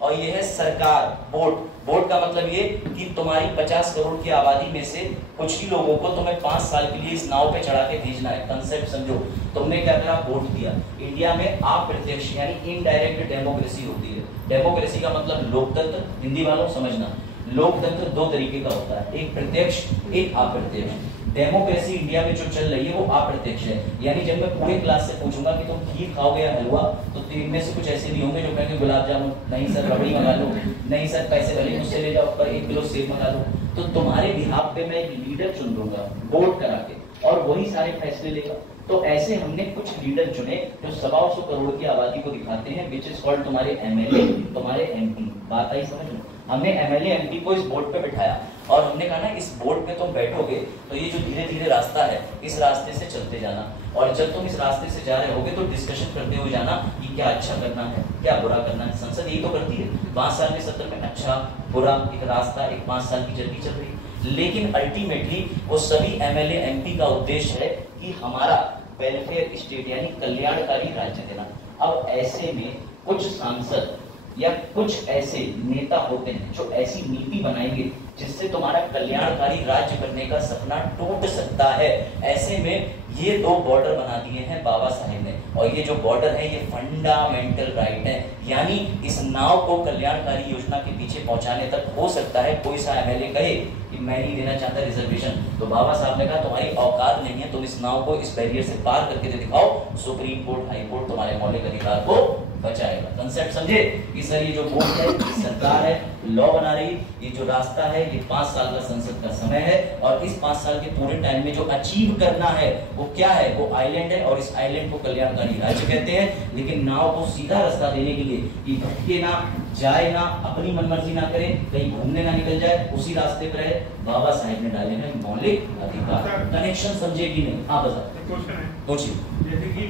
और ये है सरकार, बोर्ड। बोर्ड का मतलब ये कि तुम्हारी 50 करोड़ की आबादी में से कुछ ही लोगों को तुम्हें 5 साल के लिए इस नाव पे चढ़ा के भेजना है। कंसेप्ट समझो। तुमने क्या करा? वोट दिया। इंडिया में अप्रत्यक्ष यानी इनडायरेक्ट डेमोक्रेसी होती है। डेमोक्रेसी का मतलब लोकतंत्र, हिंदी वालों समझना। लोकतंत्र 2 तरीके का होता है, एक प्रत्यक्ष, एक अप्रत्यक्ष। डेमोक्रेसी इंडिया में जो चल रही है वो अप्रत्यक्ष है। यानी जब मैं पूरे क्लास से पूछूंगा कि तुम खीर खाओगे या हलवा, तो 3 में से कुछ ऐसे भी होंगे जो कहेंगे गुलाब जामुन, नहीं सर रबड़ी मंगा लो, नहीं सर पैसे भले मुझसे ले जाओ पर 1 किलो सेब मंगा लो। तो तुम्हारे बिहाफ पे मैं एक लीडर चुन लूंगा वोट करा के, और वही सारे फैसले लेगा। तो ऐसे हमने कुछ लीडर चुने जो 125 करोड़ की आबादी को दिखाते हैं, विच इज कॉल्ड तुम्हारे एमएलए, तुम्हारे एमपी। बात आई समझ लो? हमने एमएलए एमपी को इस बोर्ड पे बिठाया और हमने कहा ना इस बोर्ड पे तुम बैठोगे तो ये जो धीरे धीरे रास्ता है इस रास्ते से चलते जाना, और जब तुम इस रास्ते से जा रहे होगे तो डिस्कशन करते हुए जाना कि क्या अच्छा करना है, क्या बुरा करना है। संसद यही तो करती है। 5 साल के सत्र में अच्छा बुरा एक रास्ता, एक 5 साल की जर्नी चल रही है। लेकिन अल्टीमेटली वो सभी एमएलए एमपी का उद्देश्य है कि हमारा वेलफेयर स्टेट यानी कल्याणकारी राज्य देना। अब ऐसे में कुछ सांसद या कुछ ऐसे नेता होते हैं जो ऐसी नीति बनाएंगे जिससे तुम्हारा कल्याणकारी राज्य बनने का सपना टूट सकता है। ऐसे में ये 2 बॉर्डर बना दिए हैं बाबा साहेब ने, और ये जो बॉर्डर है ये फंडामेंटल राइट है। यानी इस नाव को कल्याणकारी योजना के पीछे पहुंचाने तक हो सकता है कोई सा एमएलए कहे कि मैं नहीं देना चाहता रिजर्वेशन, तो बाबा साहब ने कहा तुम्हारी औकात नहीं है, तुम इस नाव को इस बैरियर से पार करके दिखाओ, सुप्रीम कोर्ट हाई कोर्ट तुम्हारे मौलिक अधिकार को बचाएगा। कंसेप्ट समझे कि सर ये जो बोर्ड है, सरकार है, लॉ बना रही, ये जो रास्ता है ये 5 साल का संसद का समय है, और इस 5 साल के पूरे टाइम में जो अचीव करना है वो क्या है? वो आइलैंड है, और इस आइलैंड को कल्याणकारी राज्य कहते हैं। लेकिन नाव को सीधा रास्ता देने के लिए कि भटके ना, जाए ना, अपनी मनमर्जी ना करे, कहीं घूमने ना निकल जाए, उसी रास्ते पर रहे, बाबा साहेब ने डाले हैं मौलिक अधिकार। कनेक्शन समझे कि नहीं? हाँ बता क्वेश्चन है, पूछिए। जैसे कि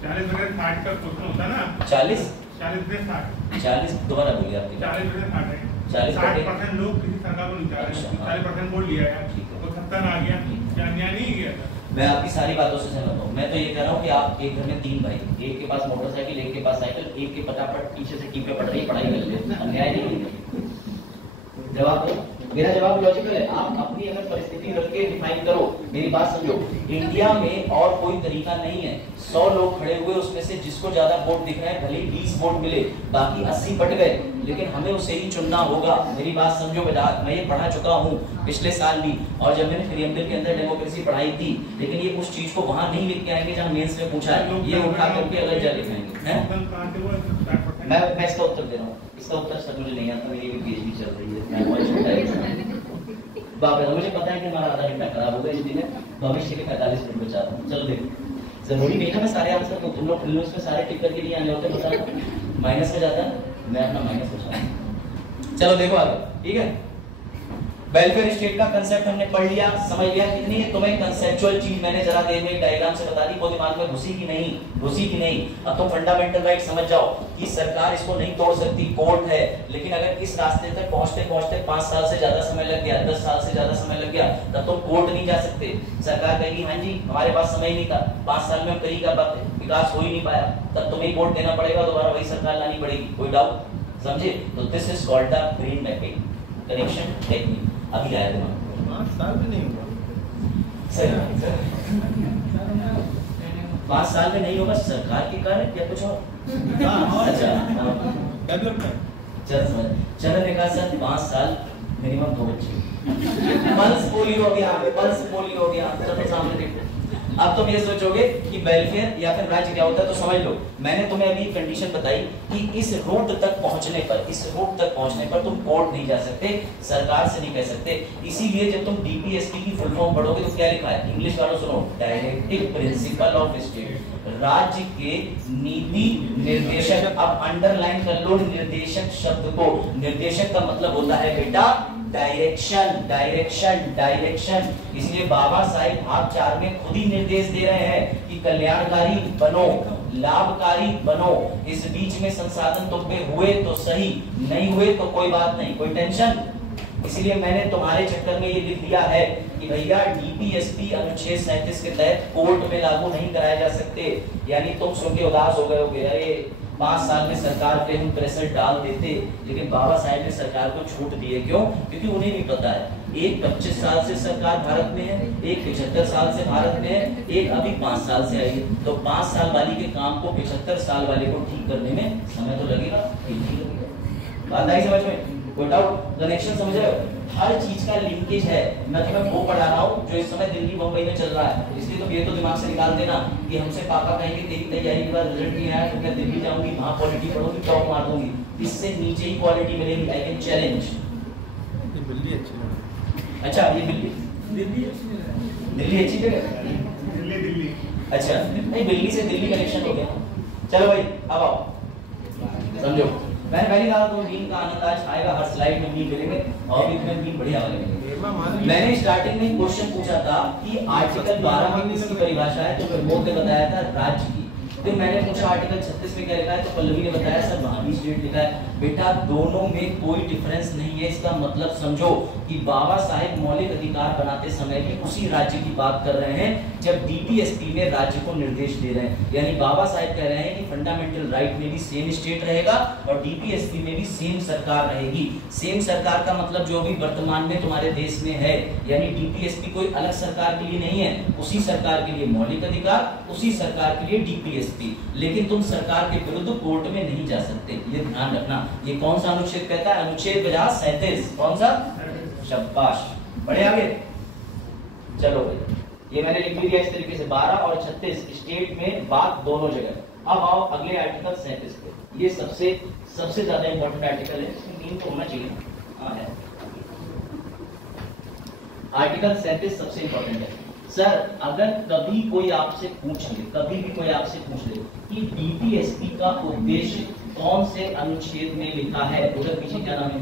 40 बटे 60 का क्वेश्चन होता है ना, 40 दोबारा बोलिए आपके। 40 बटे 60 है। 40% लोग किसी सरकार को नहीं चाह रहे, 40% वोट लिया है, तो 70 आ गया, क्या अन्याय नहीं किया था? मैं आपकी सारी बातों से सहमत हूँ। मैं तो ये कह रहा हूँ कि आप एक घर में 3 भाई, एक के पास मोटरसाइकिल, एक के पास साइकिल, एक के फटाफट पीछे से टीपे पड़ रही, पढ़ाई कर ले, अन्याय नहीं। जवाब दो। मेरा जवाब लॉजिकल है। आप अपनी अगर परिस्थिति रख के डिफाइन करो, मेरी बात समझो। इंडिया में और कोई तरीका नहीं है। 100 लोग खड़े हुए, उसमें से जिसको ज्यादा वोट दिख रहे हैं भले 20 वोट मिले, बाकी 80 बट गए, लेकिन हमें उसे ही चुनना होगा। मेरी बात समझो बेटा, मैं ये पढ़ा चुका हूँ पिछले साल भी, और जब मैंने प्रीएम्बल के अंदर डेमोक्रेसी पढ़ाई थी, लेकिन ये उस चीज को वहां नहीं लिख के आएंगे जहाँ मेंस में पूछा है, ये उठा करके अलग जा लिखाएंगे। मैं इसका उत्तर दे रहा हूँ। इसका उत्तर सर मुझे नहीं आता, मेरी भी पीएचडी चल रही है, मैं बहुत छोटा है। बाप रे, मुझे पता है कि हमारा आधा घंटा खराब होगा, इसलिए भविष्य के 45 मिनट बचा रहा हूँ। चलो देखो, जरूरी नहीं था मैं सारे आंसर को तुम लोग फिल्मों में सारे टिक करके नहीं आने होते, बता माइनस में जाता है, मैं अपना माइनस बचा। चलो देखो आगे, ठीक है। वेलफेयर स्टेट का कंसेप्ट हमने पढ़ लिया, समझ लिया कितनी है। तुम्हें कंसेप्चुअल चीज मैंने जरा देर में डायग्राम से बता दी, वो दिमाग में घुसी कि नहीं, घुसी कि नहीं। अब तुम फंडामेंटल राइट समझ जाओ कि सरकार इसको नहीं तोड़ सकती, कोर्ट है, लेकिन अगर इस रास्ते तक पहुंचते पहुंचते 5 साल से ज्यादा समय लग गया, 10 साल से ज्यादा समय लग गया, तब तुम कोर्ट नहीं जा सकते। सरकार कहेगी हाँ जी हमारे पास समय नहीं था, 5 साल में हम कहीं का विकास हो ही नहीं पाया, तब तुम्हें कोर्ट देना पड़ेगा, दोबारा वही सरकार लानी पड़ेगी। कोई डाउट? समझे? तो this is called the brain mapping connection technique. अभी आया दिमाग। 5 साल में नहीं होगा। 5 साल में नहीं होगा, सरकार के कार्य या कुछ और? अच्छा चलो देखा सर, 5 साल मिनिमम 2 बच्चे, पल्स पोलियो हो गया, पल्स पोलियो हो गया। चलो सामने देखो। अब तुम ये सोचोगे कि वेलफेयर या फिर राज्य क्या होता है, तो समझ लो मैंने तुम्हें अभी कंडीशन बताई कि इस रूट तक पहुंचने पर तुम कोर्ट नहीं जा सकते, सरकार से नहीं कह सकते। इसीलिए जब तुम डीपीएसपी की फुल फॉर्म पढ़ोगे तो क्या लिखा है, इंग्लिश वालों सुनो, डायरेक्टिव प्रिंसिपल ऑफ स्टेट, राज्य के नीति निर्देशक। अब अंडरलाइन कर लो निर्देशक शब्द को। निर्देशक का मतलब होता है बेटा डायरेक्शन, डायरेक्शन, डायरेक्शन। इसलिए बाबा साहिब भाग 4 में खुद ही निर्देश दे रहे हैं कि कल्याणकारी बनो, लाभकारी बनो। इस बीच में संसाधन तुम पे हुए तो सही, नहीं हुए तो कोई बात नहीं, कोई टेंशन। इसलिए मैंने तुम्हारे चक्कर में ये लिख दिया है कि भैया डीपीएसपी अनुच्छेद 37 के तहत कोर्ट में लागू नहीं कराए जा सकते। यानी तुम सुन के उदास हो गए होगे, अरे 5 साल में सरकार पे हम प्रेशर डाल देते, लेकिन बाबा साहब ने सरकार को छूट दी है। क्यों? क्योंकि उन्हें भी पता है, एक 25 साल से सरकार भारत में है, एक 75 साल से भारत में है, एक अभी 5 साल से आई है। तो 5 साल वाली के काम को 75 साल वाले को ठीक करने में समय तो लगेगा, ठीक लगेगा। बात आई समझ में? कोई डाउट? कनेक्शन समझ रहे हो? हर चीज का लिंकेज है। मैं तुम्हें वो पढ़ा रहा हूँ जो इस समय दिल्ली मुंबई में चल रहा है, इसलिए तुम ये तो दिमाग से निकाल देना कि हमसे पापा कहेंगे तेरी तैयारी के बाद रिजल्ट नहीं आया तो मैं दिल्ली जाऊंगी, वहां क्वालिटी पढ़ूंगी, टॉप मार दूंगी। इससे नीचे ही क्वालिटी मिलेगी। I can challenge. दिल्ली अच्छी है। अच्छा ये दिल्ली अच्छी जगह, दिल्ली अच्छा नहीं, दिल्ली से दिल्ली कनेक्शन हो गया। चलो भाई अब आओ समझो। मैंने पहले कहा तो नींद का आनंद आज आएगा, हर स्लाइड में नींद मिलेंगे और भी तुम्हें नींद बढ़िया वाले। मैंने स्टार्टिंग में क्वेश्चन पूछा था कि आर्टिकल 12 में किसकी परिभाषा है, तो प्रमोद ने बताया था राज्य की। फिर मैंने पूछा आर्टिकल 36 में क्या लिखा है, तो पल्लवी ने बताया सर वहां भी स्टेट लिखा है। बेटा दोनों में कोई डिफरेंस नहीं है। इसका मतलब समझो कि बाबा साहेब मौलिक अधिकार बनाते समय भी उसी राज्य की बात कर रहे हैं जब डीपीएसपी में राज्य को निर्देश दे रहे हैं। यानी बाबा साहेब कह रहे हैं कि फंडामेंटल राइट में भी सेम स्टेट रहेगा और डीपीएसपी में भी सेम सरकार रहेगी। सेम सरकार का मतलब जो भी वर्तमान में तुम्हारे देश में है, यानी डीपीएसपी कोई अलग सरकार के लिए नहीं है, उसी सरकार के लिए मौलिक अधिकार, उसी सरकार के लिए डीपीएसपी। लेकिन तुम सरकार के विरुद्ध कोर्ट में नहीं जा सकते, ये ध्यान रखना। ये कौन सा अनुच्छेद कहता है? अनुच्छेद 37। कौन सा? शाबाश, बढ़े आगे। चलो भाई, ये मैंने लिख दिया इस तरीके से 12 और 36 स्टेट में बात दोनों जगह। अब आओ अगले आर्टिकल 37 पे। ये सबसे ज्यादा इंपॉर्टेंट आर्टिकल है, इसमें नींद तो होना चाहिए। हाँ है, आर्टिकल 37 सबसे इंपॉर्टेंट है। सर अगर कभी कोई आपसे पूछ ले कि डीपीएसपी का उद्देश्य कौन से अनुच्छेद में लिखा है, उधर पीछे क्या नाम है?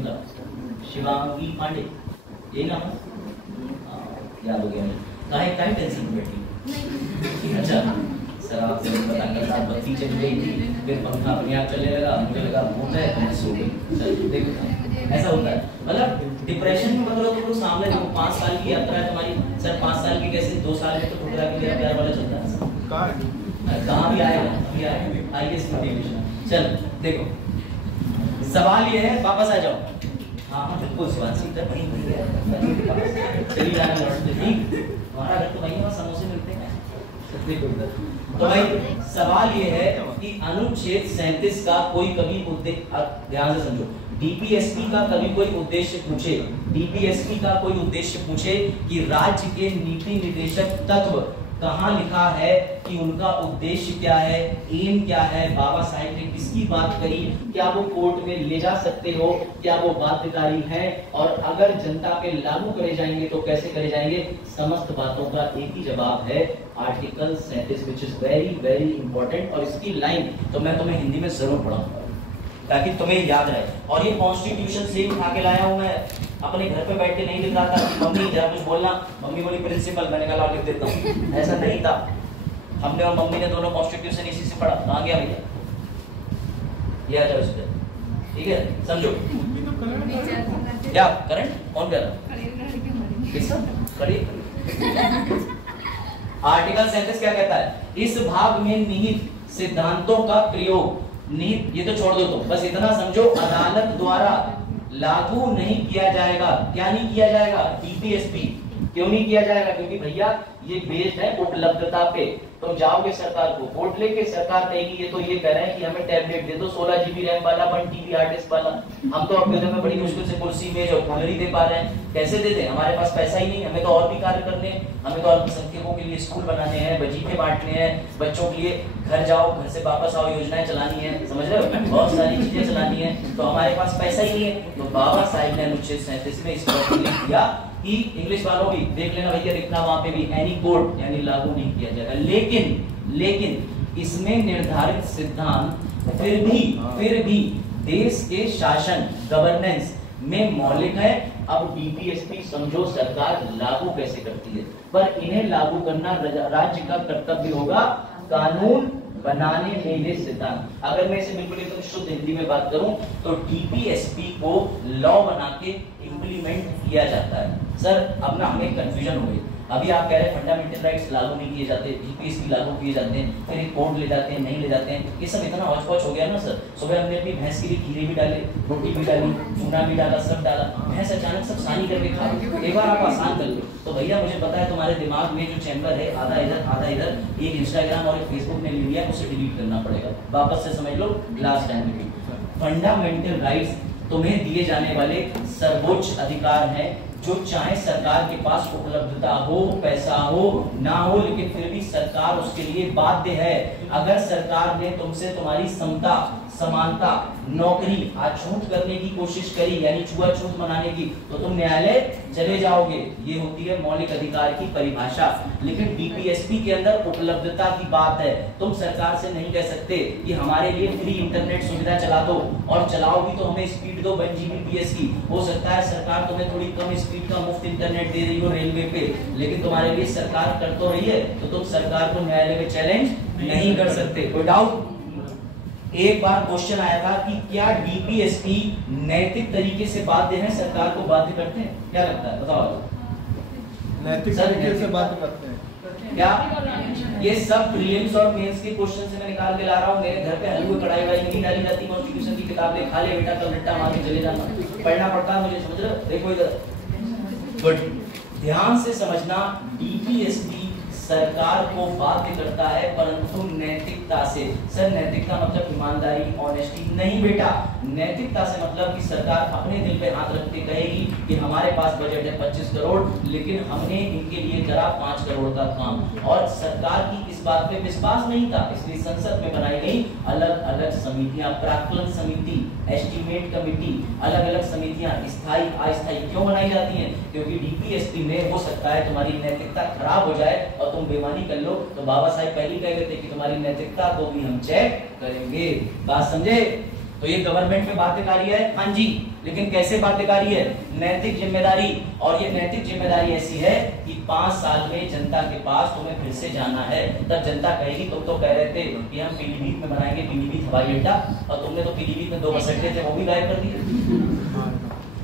शिवांगी पांडे, ये नाम याद हो गया। काहे टेंशन में बैठी? अच्छा सर आपसे पता करता, बत्ती चली गई थी, फिर पंखा अपने आप चलने लगा, मुझे लगा भूत है, मैं सो गई। सर देखो ऐसा होता है, मतलब डिप्रेशन में मतलब तो सामने देखो 5 साल की यात्रा है तुम्हारी। सर 5 साल की कैसे, 2 साल में तो ठुकरा के मेरा प्यार वाला चलता है। कहाँ भी आएगा, आइए चल देखो सवाल ये है, वापस आ जाओ। हाँ हाँ बिल्कुल शिवांशी इधर वहीं हुई है, चलिए जाना लौटते ठीक। हमारा घर तो वहीं है, समोसे मिलते हैं। तो भाई सवाल ये है कि अनुच्छेद 37 का कोई कभी उद्देश्य, ध्यान से समझो, डीपीएसपी का कभी कोई उद्देश्य पूछे, डीपीएसपी का कोई उद्देश्य पूछे कि राज्य के नीति निर्देशक तत्व कहाँ लिखा है कि उनका उद्देश्य क्या है, एम क्या है, बाबा साहेब ने किसकी बात करी, क्या वो कोर्ट में ले जा सकते हो, क्या वो बाध्यकारी है, और अगर जनता पे लागू करे जाएंगे तो कैसे करे जाएंगे, समस्त बातों का एक ही जवाब है article 37, which is very very important. और इसकी लाइन तो मैं तुम्हें हिंदी में जरूर पढ़ाऊंगा ताकि तुम्हें याद रहे। और ये कॉन्स्टिट्यूशन से उठा के लाया हूं मैं, अपने घर पे बैठ के नहीं लिख रहा था मम्मी जरा कुछ बोलना, मम्मी बोली प्रिंसिपल, मैंने कहा लिख देता हूँ, ऐसा नहीं था। हमने और मम्मी ने दोनों कॉन्स्टिट्यूशन इसी से पढ़ा। कहाँ गया भैया, ये आ जाओ इस पे, ठीक है समझो क्या करंट कौन कह रहा किसका खड़ी। आर्टिकल 37 क्या कहता है, इस भाग में निहित सिद्धांतों का प्रयोग, निहित ये तो छोड़ दो तुम, बस इतना समझो, अदालत द्वारा लागू नहीं किया जाएगा। क्या नहीं किया जाएगा, डीपीएसपी क्यों नहीं किया जाएगा, क्योंकि भैया ये बेस्ड है उपलब्धता पे। तुम जाओगे सरकार को वोट लेके, सरकार कहेगी ये तो ये कह रहे हैं कि हमें टैबलेट दे दो 16 GB रैम वाला, 1 TB हार्ड डिस्क वाला, हम तो अपने में बड़ी मुश्किल से कुर्सी में जो कूलर ही दे पा रहे हैं, कैसे दे दें, हमारे पास पैसा ही नहीं, हमें तो और भी कार्य करने हैं, हमें तो अल्पसंख्यकों के लिए स्कूल बनाने हैं, वजीफे बांटने हैं, बच्चों के लिए घर जाओ घर से वापस आओ योजनाएं चलानी है, समझ रहे हो, बहुत सारी चीजें चलानी है, तो हमारे पास पैसा ही नहीं है। तो बाबा साहिब ने अनुच्छेद 37 में इस पर लिख दिया कि इंग्लिश वालों भी देख लेना भैया, लिखना वहां पे भी एनी कोड यानी लागू नहीं किया जाएगा। लेकिन इसमें निर्धारित सिद्धांत फिर भी देश के शासन गवर्नेंस में मौलिक है। अब डीपीएसपी समझो सरकार लागू कैसे करती है, पर इन्हें लागू करना राज्य का कर्तव्य होगा, कानून बनाने में ये सिद्धांत। अगर मैं इसे बिल्कुल एकदम शुद्ध हिंदी में बात करूं तो डीपीएसपी को लॉ बना के इम्प्लीमेंट किया जाता है। सर अब ना हमें कंफ्यूजन हो गई, अभी आप कह रहे हैं फंडामेंटल राइट्स लागू नहीं किए जाते, डीपीएसपी लागू किए जाते हैं, फिर एक कोड ले जाते हैं, नहीं ले जाते हैं, ये सब इतना हौच-पौच हो गया ना सर। सुबह हमने अपनी भैंस के लिए खीरे भी डाले, रोटी भी डाली, चूना भी डाला, सब डाला, भैंस अचानक सब सानी करके खा गई। एक बार आप आसान कर लो तो भैया मुझे पता है तुम्हारे दिमाग में जो चैम्बर है आधा इधर आधा इधर, एक इंस्टाग्राम और एक फेसबुक ने ले लिया, उसे डिलीट करना पड़ेगा, वापस से समझ लो क्लास टाइम में। फंडामेंटल राइट्स तुम्हें दिए जाने वाले सर्वोच्च अधिकार हैं, जो चाहे सरकार के पास उपलब्धता हो, पैसा हो ना हो, लेकिन फिर भी सरकार उसके लिए बाध्य है। अगर सरकार ने तुमसे तुम्हारी समता, समानता, नौकरी अछूत करने की कोशिश करी यानी छुआछूत मनाने की, तो तुम न्यायालय चले जाओगे। ये होती है मौलिक अधिकार की परिभाषा। लेकिन डीपीएसपी के अंदर उपलब्धता की बात है। तुम सरकार से नहीं कह सकते कि हमारे लिए फ्री इंटरनेट सुविधा चला दो, और चलाओगी तो हमें स्पीड दो 1 Gbps की। हो सकता है सरकार तुम्हें थोड़ी कम स्पीड का मुफ्त इंटरनेट दे रही हो रेलवे पे, लेकिन तुम्हारे लिए सरकार कर तो रही है, तो तुम सरकार को न्यायालय में चैलेंज नहीं कर सकते। कोई डाउट? एक बार क्वेश्चन आया था कि क्या डीपीएसपी नैतिक तरीके से बाध्य है, सरकार को बाध्य करते हैं? क्या लगता है बताओ। नैतिक तरीके से बाध्य करते हैं क्या? ये सब प्रीलिम्स और मेंस के क्वेश्चन से मैं निकाल के ला रहा हूँ। मेरे घर पे हलवे कढ़ाई वढ़ाई नहीं डाली जाती, कॉन्स्टिट्यूशन की किताब ले खा ले बेटा, कल रट्टा मार के चले जाना, पढ़ना पड़ता है मुझे, समझ रहे हो? देखो इधर, गुड, ध्यान से समझना। डीपीएसपी सरकार को बाध्य करता है, परंतु नैतिकता से। सर नैतिकता मतलब ईमानदारी, ऑनेस्टी नहीं बेटा। नैतिकता से मतलब कि सरकार अपने दिल पे हाथ रख के कहेगी कि हमारे पास बजट है 25 करोड़, लेकिन हमने इनके लिए करा 5 करोड़ का काम, और सरकार की इस बात पे विश्वास नहीं था, इसलिए संसद में बनाई गई अलग अलग समितियां, प्राक्कलन समिति, एस्टीमेट कमेटी, अलग अलग समितियां, स्थायी अस्थायी। क्यों बनाई जाती हैं? क्योंकि डीपीएसपी में हो सकता है तुम्हारी नैतिकता खराब हो जाए और तुम बेईमानी कर लो, तो बाबा साहब पहले कह गए थे कि तुम्हारी नैतिकता को भी हम चेक करेंगे। बात समझे? तो ये गवर्नमेंट में बाध्यकारी है, हाँ जी, लेकिन कैसे बाध्यकारी है? नैतिक जिम्मेदारी। और ये नैतिक जिम्मेदारी ऐसी है कि 5 साल में जनता के पास तुम्हें फिर से जाना है, तब जनता कहेगी तुम तो कह रहे थे कि हम पीलीभीत में बनाएंगे पीलीभीत हवाई अड्डा, और तुमने तो पीलीभीत में 2 बस अड्डे थे वो भी गायब कर दिए,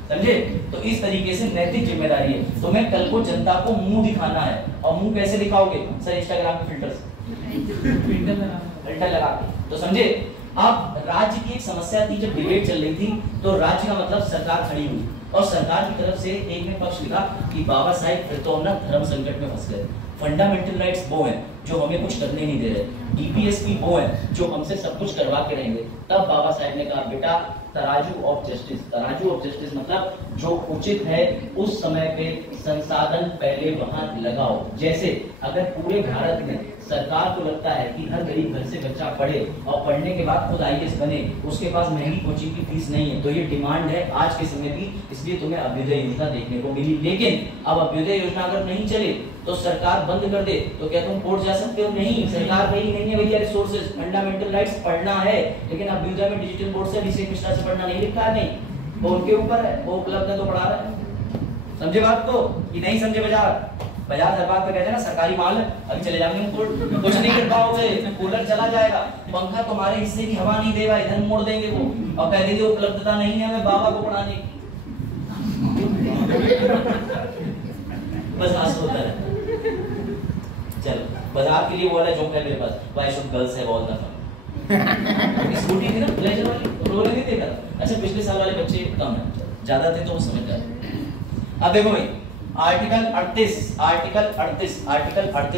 समझे? तो इस तरीके से नैतिक जिम्मेदारी है। तुम्हें कल को जनता को मुंह दिखाना है, और मुंह कैसे दिखाओगे? सर इंस्टाग्राम पे फिल्टर लगा के, तो समझे? अब राज्य की एक समस्या थी, जब डिबेट चल रही थी तो राज्य का मतलब सरकार खड़ी हुई और सरकार की तरफ से एक ने पक्ष लिखा कि बाबा साहेब फिर तो हम ना धर्म संकट में फंस गए। फंडामेंटल राइट्स वो हैं जो हमें कुछ करने नहीं दे रहे, डीपीएसपी वो है जो हमसे सब कुछ करवा के रहेंगे। तब बाबा साहेब ने कहा बेटा तराजू ऑफ जस्टिस, तराजू ऑफ जस्टिस मतलब जो उचित है उस समय पे संसाधन पहले वहां लगाओ। जैसे अगर पूरे भारत में सरकार को लगता है कि हर गरीब घर से बच्चा पढ़े और पढ़ने के बाद खुद आईएएस बने, उसके पास महंगी कोचिंग की फीस नहीं है, तो ये डिमांड है आज के समय की, इसलिए तुम्हें अभ्युदय योजना देखने को मिली। लेकिन अब अभ्युदय योजना अगर नहीं चले तो सरकार बंद कर दे तो क्या तुम कोर्ट जा सकते हो? नहीं, सरकार पे ही नहीं है भैया रिसोर्सेज। फंडामेंटल राइट्स पढ़ना है, लेकिन अभ्युदय में डिजिटल बोर्ड से अभिषेक मिश्रा से पढ़ना नहीं लिखा है, नहीं वो उनके ऊपर है, वो उपलब्ध है तो पढ़ा रहा है। समझे बात को कि नहीं समझे? बाजार हर बात पे कहते हैं ना सरकारी माल है, अभी चले जाएंगे हम कोर्ट, कुछ नहीं कर पाओगे, कूलर चला जाएगा, पंखा तुम्हारे हिस्से की हवा नहीं देगा, इधर मोड़ देंगे वो और कह देंगे उपलब्धता नहीं है हमें बाबा को पढ़ाने की। बस हास होता है। चलो बाजार के लिए वो वाला जोक है मेरे पास, why should girls have all the fun. Scooty थी ना प्लेजर वाली, उन्होंने नहीं देखा। अच्छा पिछले साल वाले बच्चे कम है, ज्यादा थे तो वो समझ गए। अब देखो भाई आर्टिकल 38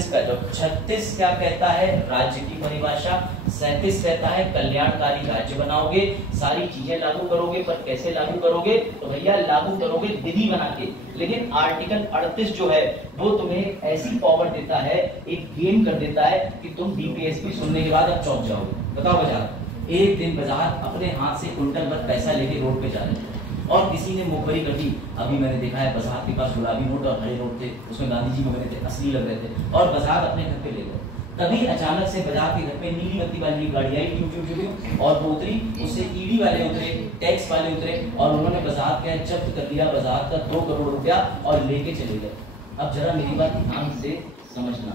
का जो 36 क्या कहता है? राज्य की परिभाषा। 37 कहता है कल्याणकारी राज्य बनाओगे, सारी चीजें लागू करोगे, पर कैसे लागू करोगे? तो भैया लागू करोगे विधि बना के। लेकिन आर्टिकल 38 जो है वो तुम्हें ऐसी पावर देता है, एक गेम कर देता है कि तुम डीपीएसपी सुनने के बाद अब चौंक जाओगे। बताओ बाजार एक दिन बाजार अपने हाथ से कुंटल भर पैसा लेके रोड पे जा रहे थे और किसी ने मुखबरी कर दी। अभी मैंने देखा है बाजार के पास गुलाबी नोट और हरे नोट थे, उसमें गांधी जी वगैरह थे, असली लग रहे थे, और बाजार अपने घर पे ले गए। तभी अचानक से बाजार के घर पे नीली बत्ती वाली गाड़ी आई, ट्यू ट्यू ट्यू, और वो उतरी, उससे ईडी वाले उतरे, टैक्स वाले उतरे और उन्होंने बाजार का जब्त कर लिया, बाजार का 2 करोड़ रुपया और लेके चले गए। अब जरा मेरी बात ध्यान से समझना,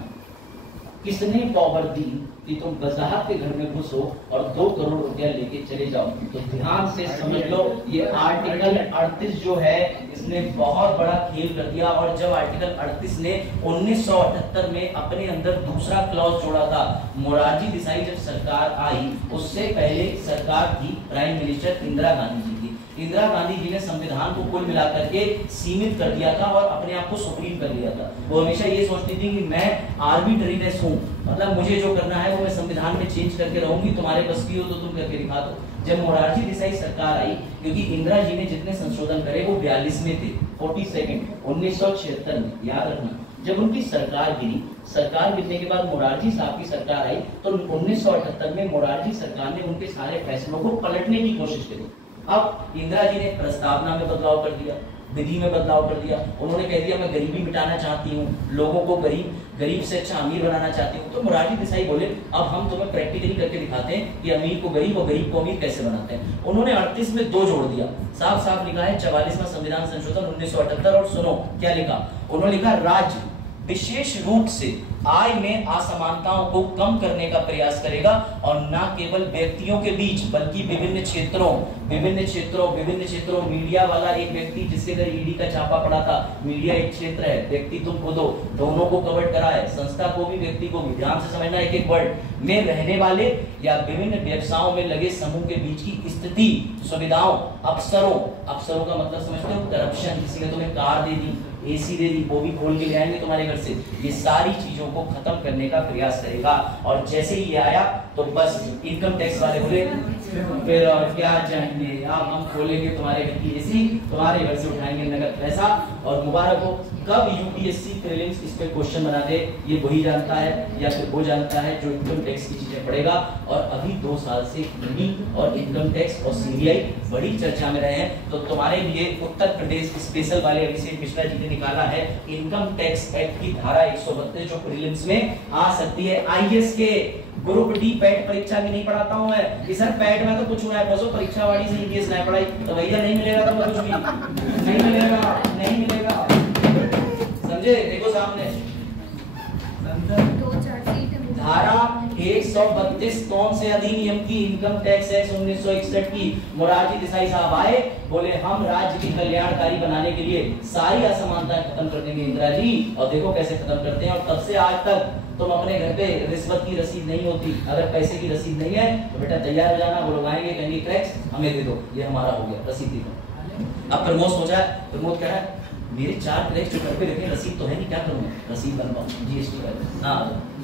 किसने पावर दी कि तुम बाजार के घर में घुसो और 2 करोड़ रुपया लेके चले जाओ? तो ध्यान से समझ लो, ये आर्टिकल 38 जो है इसने बहुत बड़ा खेल कर दिया। और जब आर्टिकल 38 ने 1978 में अपने अंदर दूसरा क्लॉज जोड़ा था, मोरारजी देसाई जब सरकार आई उससे पहले सरकार थी प्राइम मिनिस्टर इंदिरा गांधी जी की। इंदिरा गांधी जी ने संविधान को कुल मिलाकर के सीमित कर दिया था और अपने आप को सुप्रीम कर लिया था। वो हमेशा ये सोचती थी कि मैं आर्बिट्रीनेस हूँ, मतलब मुझे जो करना है वो मैं संविधान में चेंज करके रहूंगी, तुम्हारे बस की हो तो तुम करके दिखा दो। जब मोरारजी देसाई सरकार आई, क्योंकि इंदिरा जी ने जितने संशोधन करे वो 42 में थे, 42 1976 में, याद रखना। जब उनकी सरकार गिरी, सरकार गिरने के बाद मोरारजी साहब की सरकार आई तो 1978 में मोरारजी सरकार ने उनके सारे फैसलों को पलटने की कोशिश करी। अब इंदिरा जी ने प्रस्तावना में बदलाव कर दिया, विधि में बदलाव कर दिया, उन्होंने कह दिया मैं गरीबी मिटाना चाहती हूँ, लोगों को गरीब से अच्छा अमीर बनाना चाहती हूँ। तो मोरारजी देसाई बोले अब हम तुम्हें प्रैक्टिकली करके दिखाते हैं कि अमीर को गरीब और गरीब को अमीर कैसे बनाते हैं। उन्होंने 38 में 2 जोड़ दिया, साफ साफ लिखा है 44वां संविधान संशोधन 1978। और सुनो क्या लिखा, उन्होंने लिखा राज्य विशेष रूप से आय में असमानताओं को कम करने का प्रयास करेगा और न केवल व्यक्तियों के बीच बल्कि विभिन्न क्षेत्रों मीडिया वाला एक व्यक्ति जिसके घर ईडी का छापा पड़ा था, मीडिया एक क्षेत्र है, व्यक्ति तुम खुद हो, दोनों को कवर करा है, संस्था को भी व्यक्ति को भी, ध्यान से समझना एक एक वर्ड में रहने वाले या विभिन्न व्यवसायों में लगे समूह के बीच की स्थिति, सुविधाओं, अफसरों का मतलब समझते हो, करप्शन, किसी ने तुम्हें कार दे दी, एसी दे दी, वो भी खोल के ले आएंगे तुम्हारे घर से, ये सारी चीजों को खत्म करने का प्रयास करेगा। और जैसे ही ये आया तो बस इनकम टैक्स वाले बोले फिर और क्या चाहिए, अब हम खोलेंगे तुम्हारे घर की एसी, तुम्हारे घर से उठाएंगे नगद पैसा, और मुबारक हो। कब यूपीएससी प्रीलिम्स इस पे क्वेश्चन बना दे ये वही जानता है या फिर वो जानता है जो इनकम टैक्स की चीजें पढ़ेगा। और अभी 2 साल से ईडी और इनकम टैक्स और सीबीआई बड़ी चर्चा में रहे हैं, तो तुम्हारे लिए उत्तर प्रदेश स्पेशल वाले अभिषेक मिश्रा जी ने निकाला है इनकम टैक्स एक्ट की धारा 132 जो प्रीलिम्स में आ सकती है। आईएएस के ग्रुप डी पैट परीक्षा भी नहीं पढ़ाता हूं मैं कि सर पैट में तो कुछ हुआ है, बसो परीक्षा वाली से ईपीएस नहीं पढ़ाई तो भैया नहीं मिलेगा, तो कुछ भी नहीं मिलेगा। समझे? देखो सामने 2-4 सीट धारा 132 कौन से अधिनियम की? इनकम टैक्स एक्ट 1961 की। मोरारजी देसाई साहब आए, बोले हम राज्य की कल्याणकारी बनाने के लिए सारी असमानताएं खत्म कर देंगे इंदिरा जी, और देखो कैसे खत्म करते हैं। और तब से आज तक तुम अपने घर पे रिश्वत की रसीद नहीं होती, अगर पैसे की रसीद नहीं है तो बेटा तैयार हो जाना, वो लोग आएंगे कहेंगे क्रैक्स हमें दे दो, ये हमारा हो गया, रसीद दे दो। अब प्रमोद सोचा, प्रमोद कह रहा है मेरे 4 क्रैक्स जो घर पे रखे रसीद तो है नहीं, क्या करूंगा, रसीद बनवाऊं, जीएसटी का। हाँ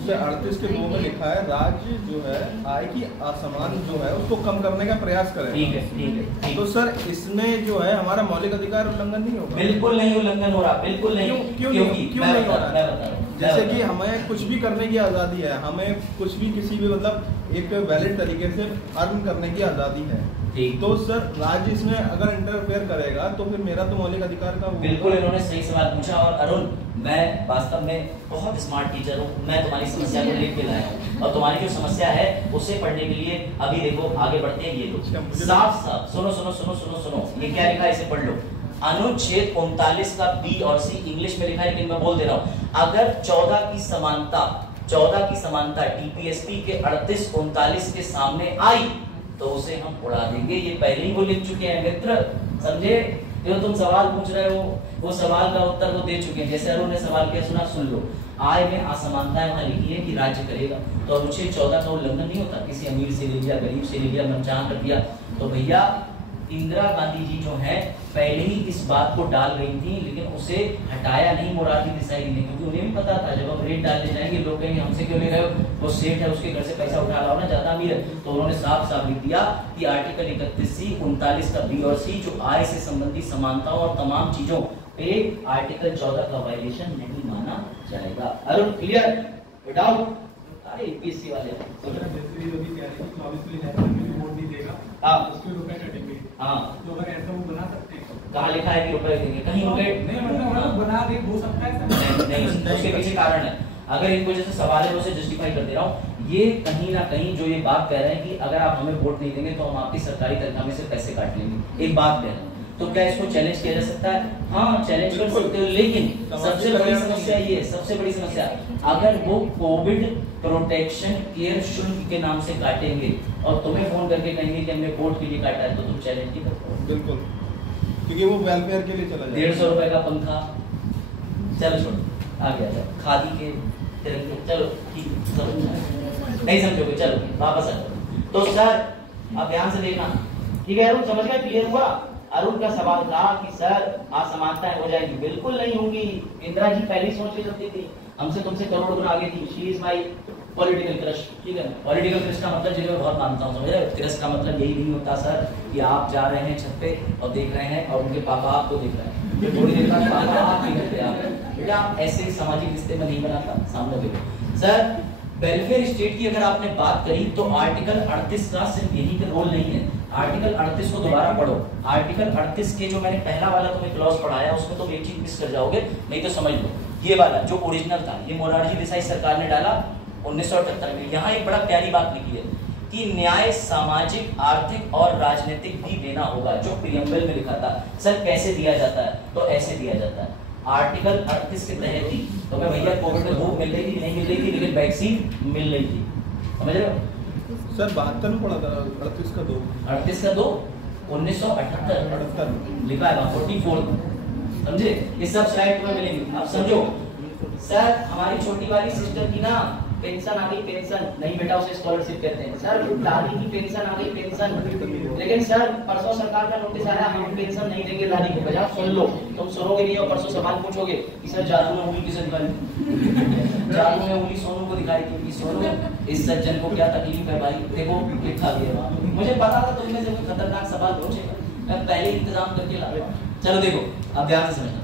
38 के 2 में लिखा है राज्य जो है आय की असमान जो है उसको कम करने का प्रयास करें। ठीक है। तो सर इसमें जो है हमारा मौलिक अधिकार उल्लंघन नहीं होगा? बिल्कुल नहीं उल्लंघन हो रहा, बिल्कुल नहीं। क्यों नहीं हो रहा? जैसे कि हमें कुछ भी करने की आजादी है, हमें कुछ भी किसी भी मतलब एक वैलिड तरीके से अर्न करने की आजादी है, तो सर राज्य इसमें अगर इंटरफेयर करेगा तो फिर मेरा तो मौलिक अधिकार का बिल्कुल। इन्होंने सही सवाल पूछा। और अरुण, मैं वास्तव में बहुत स्मार्ट टीचर हूँ, मैं तुम्हारी समस्या को लेके लाया हूँ, और तुम्हारी जो समस्या है उसे पढ़ने के लिए अभी देखो आगे बढ़ते हैं। ये लोग साफ साफ सुनो, ये क्या लिखा है इसे पढ़ लो। अनुच्छेद 39 का बी और सी इंग्लिश में लिखा है, लेकिन मैं बोल दे रहा हूँ, अगर 14 की समानता टीपीएसपी के 38-39 के सामने आई तो उसे हम उड़ा देंगे। ये पहले ही वो लिख चुके हैं मित्र, समझे? जो तुम सवाल पूछ रहे हो वो सवाल का उत्तर वो दे चुके हैं। जैसे अरुण ने सवाल किया, सुना, सुन लो। आय में असमानताएं वहां लिखी है कि राज्य करेगा, तो अनुच्छेद 14 का उल्लंघन नहीं होता। किसी अमीर से ले लिया, गरीब से ले लिया, मनचाहा कर दिया। तो भैया इंदिरा गांधी जी जो है पहले ही इस बात को डाल रही थी, लेकिन उसे हटाया नहीं मोरारजी देसाई ने, क्योंकि उन्हें भी पता था जब हम रेट डालने जाएंगे लोग कहेंगे हमसे क्यों ले रहे हो, वो सेठ है उसके घर से पैसा उठा लाओ ना, ज्यादा अमीर है। तो उन्होंने साफ साफ लिख दिया कि आर्टिकल 31C 39 का बी और सी जो आय से संबंधित समानताओं और तमाम चीजों पे आर्टिकल 14 का वायलेशन नहीं माना जाएगा। अरुण क्लियर? डाउट? अरे यूपीएससी वाले हाँ तो अगर ऐसा वो बना सकते हैं, कहाँ लिखा है कि रुपए देंगे? कहीं रुपए नहीं, मतलब बना दे हो सकता है। नहीं, उसके पीछे कारण है। अगर इनको जैसे सवाल है उसे जस्टिफाई कर दे रहा हूँ। ये कहीं ना कहीं जो ये बात कह रहे हैं कि अगर आप हमें वोट नहीं देंगे तो हम आपकी सरकारी तनख्वाह में से पैसे काट लेंगे, एक बात कह रहे हैं। तो क्या इसको चैलेंज किया जा सकता है? हाँ चैलेंज कर सकते हो, लेकिन सबसे बड़ी समस्या ये, सबसे बड़ी समस्या, अगर वो कोविड प्रोटेक्शन केयर शुल्क के नाम से काटेंगे और तुम्हें फोन करके कहेंगे कि हमने वोट के लिए काटा है, तो तुम चैलेंज नहीं कर पाओगे। बिल्कुल, क्योंकि वो वेलफेयर के लिए चला जाएगा। 150 रुपए का पंखा, चलो छोड़ो, आ गया खादी के तिरंगे, चलो ठीक है, नहीं समझोगे, चलो वापस आ जाओ। तो सर आप ध्यान से देखना, ठीक है अरुण, समझ गए? क्लियर हुआ? अरुण का सवाल था कि सर असमानताएं हो जाएगी, बिल्कुल नहीं होंगी। इंदिरा जी पहले ही सोच के चलती थी, हमसे तुमसे करोड़ गुना आगे थी। She is my political crush, ठीक है? पॉलिटिकल क्रश का मतलब जिसे मैं बहुत मानता हूँ, समझ रहे हो? क्रश का मतलब यही नहीं होता सर कि आप जा रहे हैं छत पे और देख रहे हैं और उनके पापा आपको देख रहे हैं, फिर थोड़ी देर बाद पापा आप नहीं करते। आप बेटा आप ऐसे सामाजिक रिश्ते में नहीं बनाता, सामने देखो। सर वेलफेयर स्टेट की अगर आपने बात करी तो आर्टिकल 38 का सिर्फ यही का रोल नहीं है। आर्टिकल 38 को दोबारा पढ़ो। आर्टिकल 38 के जो मैंने पहला वाला तुम्हें क्लॉज पढ़ाया उसमें तुम एक चीज मिस कर जाओगे, नहीं तो समझ लो। ये वाला जो ओरिजिनल था, ये मोरारजी देसाई सरकार ने डाला 1978 में। यहाँ एक बड़ा प्यारी बात लिखी है कि न्याय सामाजिक, आर्थिक और राजनीतिक भी देना होगा, जो प्रियम्बल में लिखा था। सर कैसे दिया जाता है? तो ऐसे दिया जाता है, आर्टिकल 38 के तहत ही। तो मैं भैया कोविड में धूप मिल रही थी, नहीं मिल रही थी, लेकिन वैक्सीन मिल रही थी, समझ रहे हो? सर 72 में पढ़ा था, 38 का 2 1978 लिखा है 44, समझे? ये सब स्लाइड तुम्हें मिलेंगी, आप समझो। सर हमारी छोटी वाली सिस्टर की ना पेंशन आ गई, पेंशन नहीं बेटा उसे स्कॉलरशिप कहते हैं। सर दादी की पेंशन आ गई, पेंशन, लेकिन सर परसों सरकार का नोटिस आया हम पेंशन नहीं देंगे दादी को। भैया सुन लो, तुम सुनोगे नहीं और परसों सवाल पूछोगे कि सर जादू में उंगली किसे दिखाई? जादू में उंगली सोनू को दिखाई, क्योंकि सोनू इस सज्जन को क्या तकलीफ है भाई, देखो लिखा गया वहां। मुझे पता था तुम में से कोई खतरनाक सवाल पूछेगा, मैं पहले इंतजाम करके ला रहा हूं। चलो देखो अब ध्यान से समझना।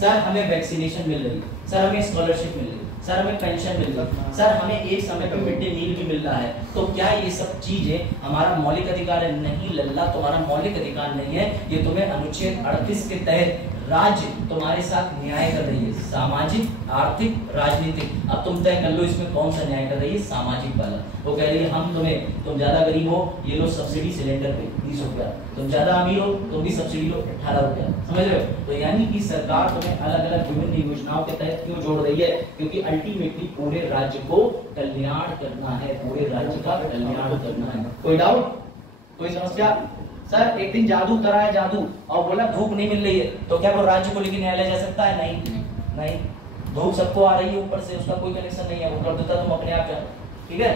सर हमें वैक्सीनेशन मिल रही है, सर हमें स्कॉलरशिप मिल रही है, सर हमें पेंशन मिल रही है, सर हमें एक समय पे मिड डे मील भी मिल रहा है। तो क्या ये सब चीजें हमारा मौलिक अधिकार है? नहीं लल्ला, तुम्हारा मौलिक अधिकार नहीं है, ये तुम्हें अनुच्छेद 38 के तहत राज्य तुम्हारे साथ न्याय कर रही है, सामाजिक, आर्थिक, राजनीतिक। अब तुम तय कर लो इसमें कौन सा न्याय कर रही है, सामाजिक वाला। वो कह रही है हम तुम ज्यादा गरीब हो, ये लो सब्सिडी सिलेंडर पे 20 रुपया, तुम ज्यादा अमीर हो तुम भी सब्सिडी लो 18 रुपया, समझ रहे हो। तो यानी कि सरकार तुम्हें अलग अलग विभिन्न योजनाओं के तहत क्यों जोड़ रही है, क्योंकि अल्टीमेटली पूरे राज्य को कल्याण करना है, पूरे राज्य का कल्याण करना है। कोई डाउट, कोई समस्या? सर एक दिन जादू करा है, जादू, और बोला धूप नहीं मिल रही है, तो क्या वो राज्य को लेकर न्यायालय जा सकता है? नहीं, धूप सबको आ रही है ऊपर से, उसका कोई कनेक्शन नहीं है, उपलब्धता तुम अपने आप जानो, ठीक है।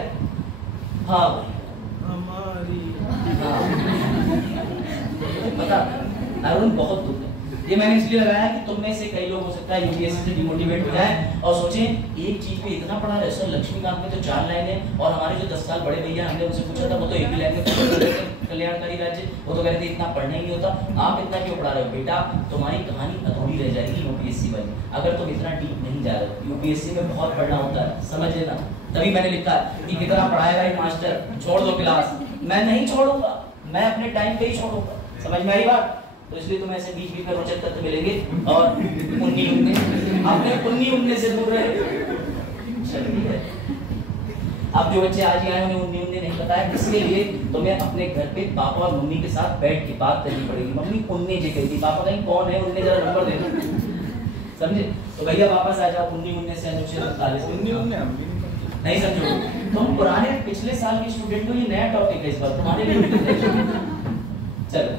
हाँ हमारी पता अरुण बहुत दुख है, ये मैंने इसलिए लगाया कि तुम में से कई लोग हो सकता है यूपीएससी से डिमोटिवेट हो जाए और सोचें एक चीज पे इतना पढ़ा है सर, लक्ष्मीकांत में तो 4 लाइनें, और हमारे जो 10 साल बड़े भैया हमने उनसे पूछा था वो तो एक ही लाइन में कल्याणकारी राज्य, वो तो कहते थे इतना पढ़ना ही नहीं होता, आप इतना क्यों पढ़ा रहे हो? बेटा तुम्हारी कहानी अधूरी रह जाएगी यूपीएससी वाली, अगर तुम इतना डीप नहीं जा रहे हो। यूपीएससी में बहुत पढ़ना होता है, समझ लेना। तभी मैंने लिखा कि कितना पढ़ाएगा ये मास्टर, छोड़ दो क्लास। मैं नहीं छोड़ूंगा, मैं अपने टाइम पे ही छोड़ूंगा, समझ में आई बात? तो इसलिए तुम्हें ऐसे बीच बीच में रोचक तत्व मिलेंगे और अपने उन्नी से दूर रहे। अब जो बच्चे आज आए उन्हें उन्नी नहीं पता है, इसके लिए तुम्हें अपने घर पे पापा और मम्मी के साथ बैठ के बात करनी पड़ेगी। मम्मी उन्नी जी गई थी, पापा कहीं कौन है, उन्नी जरा नंबर दे दो, समझे? तो भैया वापस आ जाओ, उन्नी से अनुच्छेद 48 नहीं समझो। तुम पुराने पिछले साल के स्टूडेंट को, ये नया टॉपिक है इस बार तुम्हारे लिए। चलो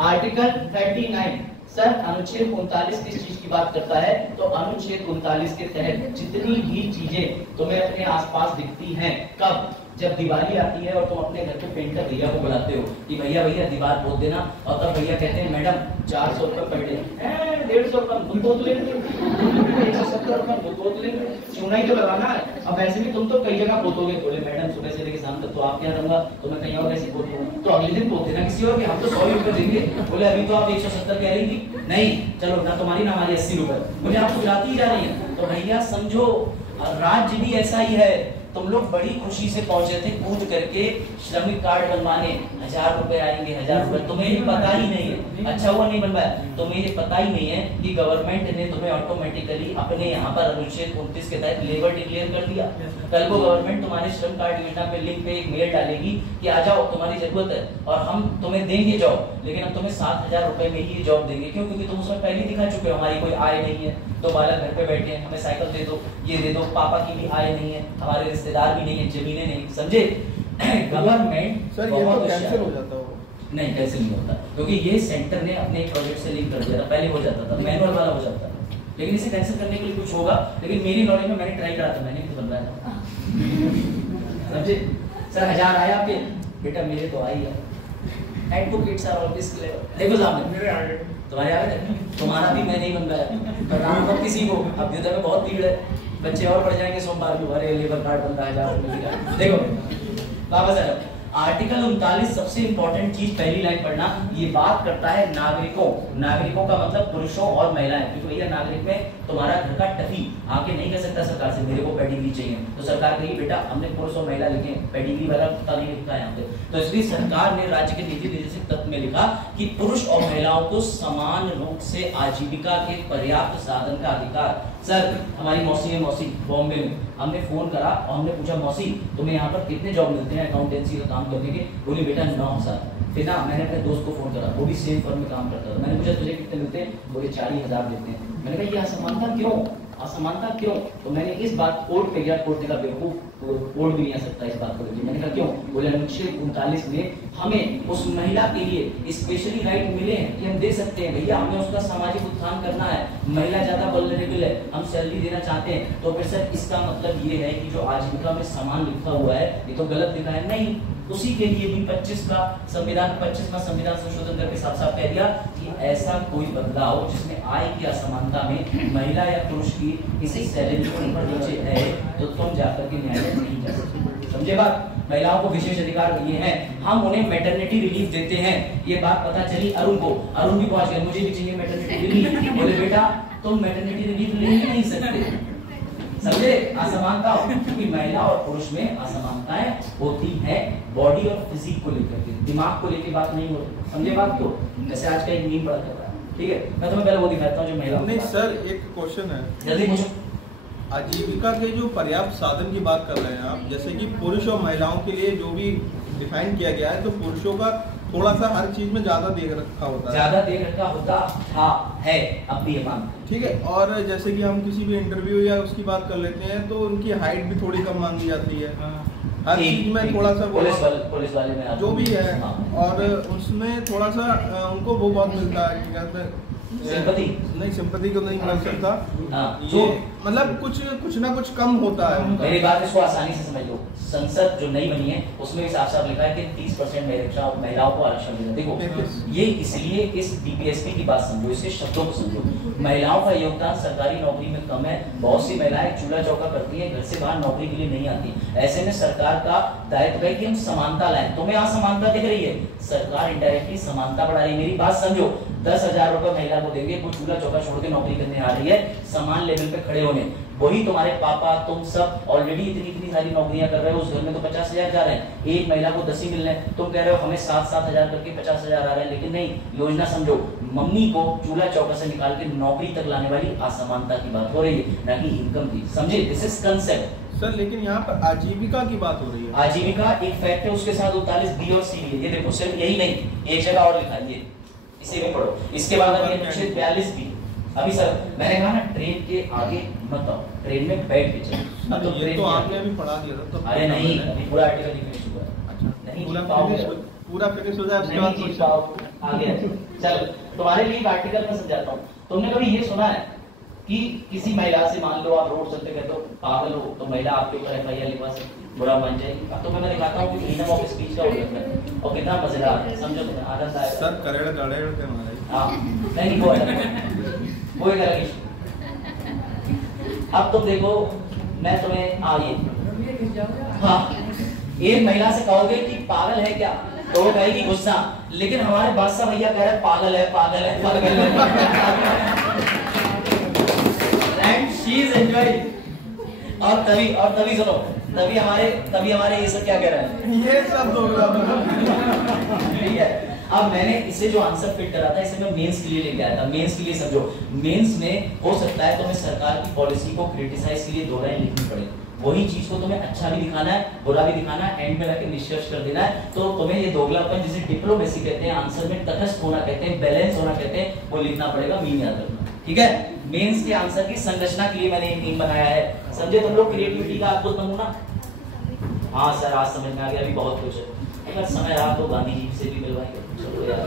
आर्टिकल 39 सर अनुच्छेद 39 किस चीज की बात करता है? तो अनुच्छेद 39 के तहत जितनी भी चीजें तुम्हें अपने आसपास दिखती हैं, कब? जब दिवाली आती है और तुम अपने घर के पेंटर भैया को बुलाते हो कि भैया दीवार पोत देना, और तब भैया कहते हैं मैडम 400 रुपए पर डे, 150 रुपए खुद पोत लेंगे, 170 रुपए खुद पोत लेंगे, चूना ही तो लगाना है। अब ऐसे भी तुम तो कई जगह पोतोगे, बोले मैडम सुबह से लेकर शाम तक तो आप क्या करूंगा, तो मैं कहीं और ऐसे पोतूंगा, तो अगले दिन पोत देना किसी और के, हम तो 100 रुपए देंगे। बोले अभी तो आप 170 कह रही थी, नहीं चलो ना तुम्हारी ना हमारी 80 रुपए, मुझे आप बुलाती ही जा रही है। तो भैया समझो राज्य भी ऐसा ही है। तुम लोग बड़ी खुशी से पहुंचे थे कूद करके श्रमिक कार्ड बनवाने, 1000 रुपए आएंगे, 1000 रुपए, तुम्हें ये पता ही नहीं है, अच्छा हुआ नहीं बनवाया, तुम्हें ये पता ही नहीं है कि गवर्नमेंट ने तुम्हें ऑटोमेटिकली अपने यहाँ पर अनुच्छेद 29 के तहत लेबर डिक्लेयर कर दिया। कल को गवर्नमेंट तुम्हारे श्रम कार्ड योजना पे लिंक पे एक मेल डालेगी कि आ जाओ तुम्हारी जरूरत है और हम तुम्हें देंगे जॉब, लेकिन हम तुम्हें 7000 रुपए में ही जॉब देंगे। क्यों? क्योंकि तुम उसमें पहले दिखा चुके हो हमारी कोई आय नहीं है, तो बालक घर पे बैठे हैं, हमें साइकिल दे दो, ये दे दो, पापा की भी आय नहीं है, हमारे रिश्तेदार भी नहीं है, जमीनें नहीं, समझे? गवर्नमेंट सर ये तो कैंसिल हो जाता हो? नहीं कैंसिल नहीं होता, क्योंकि ये सेंटर ने अपने एक प्रोजेक्ट से लिंक कर दिया था, पहले हो जाता था, मैनुअल वाला हो जाता था, लेकिन इसे कैंसिल करने के लिए कुछ होगा, लेकिन मेरी नॉलेज में मैंने ट्राई करा था, मैंने भी तो बनवाया था, समझे? सर 1000 आया आपके? बेटा मेरे तो आई है, एडवोकेट्स आर ऑलवेज क्लेवर, देखो सामने मेरे आगे तुम्हारे आ गए, तुम्हारा भी मैं नहीं बनवाया, बताना मत किसी को, अभ्युदय में बहुत भीड़ है, बच्चे और बढ़ जाएंगे सोमवार को, अरे लेबर कार्ड बनता है 1000 रुपए। देखो वापस आ जाओ, आर्टिकल 39 सबसे इंपॉर्टेंट चीज पहली लाइन पढ़ना, ये बात करता है नागरिकों, नागरिकों का मतलब पुरुषों और महिलाएं, क्योंकि भैया नागरिक में तुम्हारा घर का टफी आके नहीं कह सकता सरकार से मेरे को पेडिग्री चाहिए, तो सरकार कही बेटा हमने पुरुष और महिला लिखे, पेडिग्री वाला पता नहीं लिखा है यहाँ पे, तो इसलिए सरकार ने राज्य के नीति निर्देशक तत्व में लिखा कि पुरुष और महिलाओं को समान रूप से आजीविका के पर्याप्त साधन का अधिकार। सर हमारी मौसी है, मौसी बॉम्बे में, हमने फोन करा और हमने पूछा मौसी तुम्हें यहाँ पर कितने जॉब मिलते हैं अकाउंटेंसी का काम करने के? बोली बेटा 9000। फिर ना मैंने अपने दोस्त को फोन करा, वो भी सेम फर्म में काम करता था, मैंने पूछा तुझे कितने मिलते हैं? बोले 40,000 देते हैं। मैंने कहा ये असमानता क्यों, असमानता क्यों? तो मैंने इस बात कोर्ट पे गया, कोर्ट ने कहा बेवकूफ, कोर्ट भी नहीं आ सकता इस बात को लेकर। मैंने कहा क्यों? बोले अनुच्छेद 39 में हमें उस महिला के लिए स्पेशली राइट मिले हैं कि हम दे सकते हैं, भैया हमें उसका सामाजिक उत्थान करना है, महिला ज्यादा वल्नरेबल है, हम सैलरी देना चाहते हैं, तो फिर सर इसका मतलब ये है कि जो आजीविका में समान लिखा हुआ है ये तो गलत लिखा है? नहीं, उसी के लिए भी 25वां संविधान संशोधन करके साफ साफ कह दिया कि ऐसा कोई बदलाव जिसमें आय की असमानता में महिला या पुरुष की किसी सैलरी को ऊपर नीचे है तो तुम जाकर के न्यायालय नहीं जा सकते। समझे बात? महिलाओं को विशेष अधिकार दिए हैं, हम उन्हें मैटरनिटी रिलीफ देते हैं। ये बात पता चली अरुण को, अरुण भी पहुंच गया मुझे भी चाहिए मैटरनिटी रिलीफ। बोले बेटा तुम मैटरनिटी रिलीफ ले ही नहीं सकते, समझे? असमानता, क्योंकि महिला और पुरुष में असमानताएं होती हैं बॉडी और फिजिक को लेकर के, दिमाग को लेकर बात नहीं होती। समझे बात को? जैसे आज का एक मीम पढ़ा कर रहा है, ठीक है, मैं तुम्हें पहले वो दिखाता हूँ जो महिला। नहीं सर, एक क्वेश्चन है, जल्दी पूछो। आजीविका के जो पर्याप्त साधन की बात कर रहे हैं आप, जैसे कि पुरुष और महिलाओं के लिए जो भी डिफाइन किया गया है, तो पुरुषों का थोड़ा सा हर चीज में ज्यादा देख रखा होता है, ज्यादा देख रखा होता था, है, अब भी ये मान, ठीक है। और जैसे कि हम किसी भी इंटरव्यू या उसकी बात कर लेते हैं तो उनकी हाइट भी थोड़ी कम मांगी जाती है, हर चीज में थोड़ा सा पुलिस वाले में जो भी है, और उसमें थोड़ा सा उनको वो बहुत मिलता है, क्या कहते हैं, सिंपैथी, नहीं सिंपैथी को नहीं मिल सकता, जो मतलब कुछ ना कुछ कम होता है। मेरी बात इसको आसानी से समझ लो, संसद जो नई बनी है उसमें भी साफ साफ लिखा है कि 30% महिलाओं को आरक्षण मिलेगा। देखो ये इसलिए इस डीपीएसपी की बात समझो, इसके शब्दों को समझो। महिलाओं का योगदान सरकारी नौकरी में कम है, बहुत सी महिलाएं चूल्हा चौका करती है, घर से बाहर नौकरी के लिए नहीं आती। ऐसे में सरकार का दायित्व है कि हम समानता लाएं। तुम्हें यहाँ समानता दिख रही है, सरकार इनडायरेक्टली समानता बढ़ा रही है। मेरी बात समझो, 10,000 रुपए महिला को देंगे, वो चूल्हा चौका छोड़ के नौकरी करने आ रही है, समान लेवल पे खड़े होने। वही तुम्हारे पापा तुम सब ऑलरेडी इतनी सारी नौकरियां कर रहे हो, उस घर में तो 50,000 जा रहे हैं, एक महिला को 10 ही मिल रहे हैं, तुम कह रहे हो हमें 7,000 करके 50,000 आ रहे हैं। लेकिन नहीं, योजना समझो, मम्मी को चूल्हा चौका से निकाल के नौकरी तक लाने वाली असमानता की बात हो रही है, ना कि इनकम की। समझे, दिस इज कंसेप्ट सर। लेकिन यहाँ पर आजीविका की बात हो रही है। आजीविका एक फैक्ट है, उसके साथ 39 बी और सी है। ये देखो, सिर्फ यही नहीं, एक जगह और लिखा है, इसे भी पढ़ो। इसके बाद अनुच्छेद 42 भी। अभी सर मैंने कहा ना, ट्रेन के आगे मत आओ, ट्रेन में बैठ के चलो। अब तो ये तो आपने अभी पढ़ा दिया था तो। अरे नहीं, अभी पूरा आर्टिकल नहीं फिनिश हुआ। अच्छा, नहीं पूरा फिनिश हो जाए उसके बाद कुछ आगे चलो। तुम्हारे लिए एक आर्टिकल में समझाता हूँ। तुमने कभी ये सुना है कि किसी महिला से, मान लो आप रोड चलते कहते हो पागल हो, तो महिला आपके ऊपर एफआईआर लिखवा सकती, बुरा मान जाएगी। अब तो मैं दिखाता हूँ कि फ्रीडम ऑफ स्पीच का उल्लंघन है और कितना मजेदार है, समझो तुम्हें आनंद आएगा। सर करेड़ गड़ेड़ के मारे। हाँ नहीं, वो एक अलग इशू। अब तुम देखो, मैं तुम्हें हाँ, एक महिला से कहोगे कि पागल है क्या, तो वो कहेगी गुस्सा, लेकिन हमारे बादशाह भैया कह रहे हैं पागल है, पागल है, पागल है। And she is enjoying. और तभी सुनो, तभी हमारे ये सब क्या कह रहे हैं, ये सब ठीक है। अब मैंने इसे जो आंसर फिट करा था, इसे मैं मेंस के लिए लेके आया था। मेंस के लिए समझो, मेंस में हो सकता है तुम्हें सरकार की पॉलिसी को क्रिटिसाइज के लिए 2 लाइन लिखनी पड़े, वही चीज को तुम्हें अच्छा भी दिखाना है, बुरा भी दिखाना है, एंड में लाके निष्कर्ष कर देना है। तो तुम्हें ये दोगलापन, जिसे डिप्लोमेसी कहते हैं, आंसर में तटस्थ होना कहते हैं, बैलेंस होना कहते हैं, वो लिखना पड़ेगा, मीन याद रखना, ठीक है। मेंस के आंसर की संरचना के लिए मैंने ये मीन बनाया है, समझे तुम लोग। क्रिएटिविटी का अद्भुत नमूना। हाँ सर, आज समझ में आ गया, अभी बहुत कुछ है, अगर समय रहा तो गांधी जी से भी मिलवाएंगे। चलो यार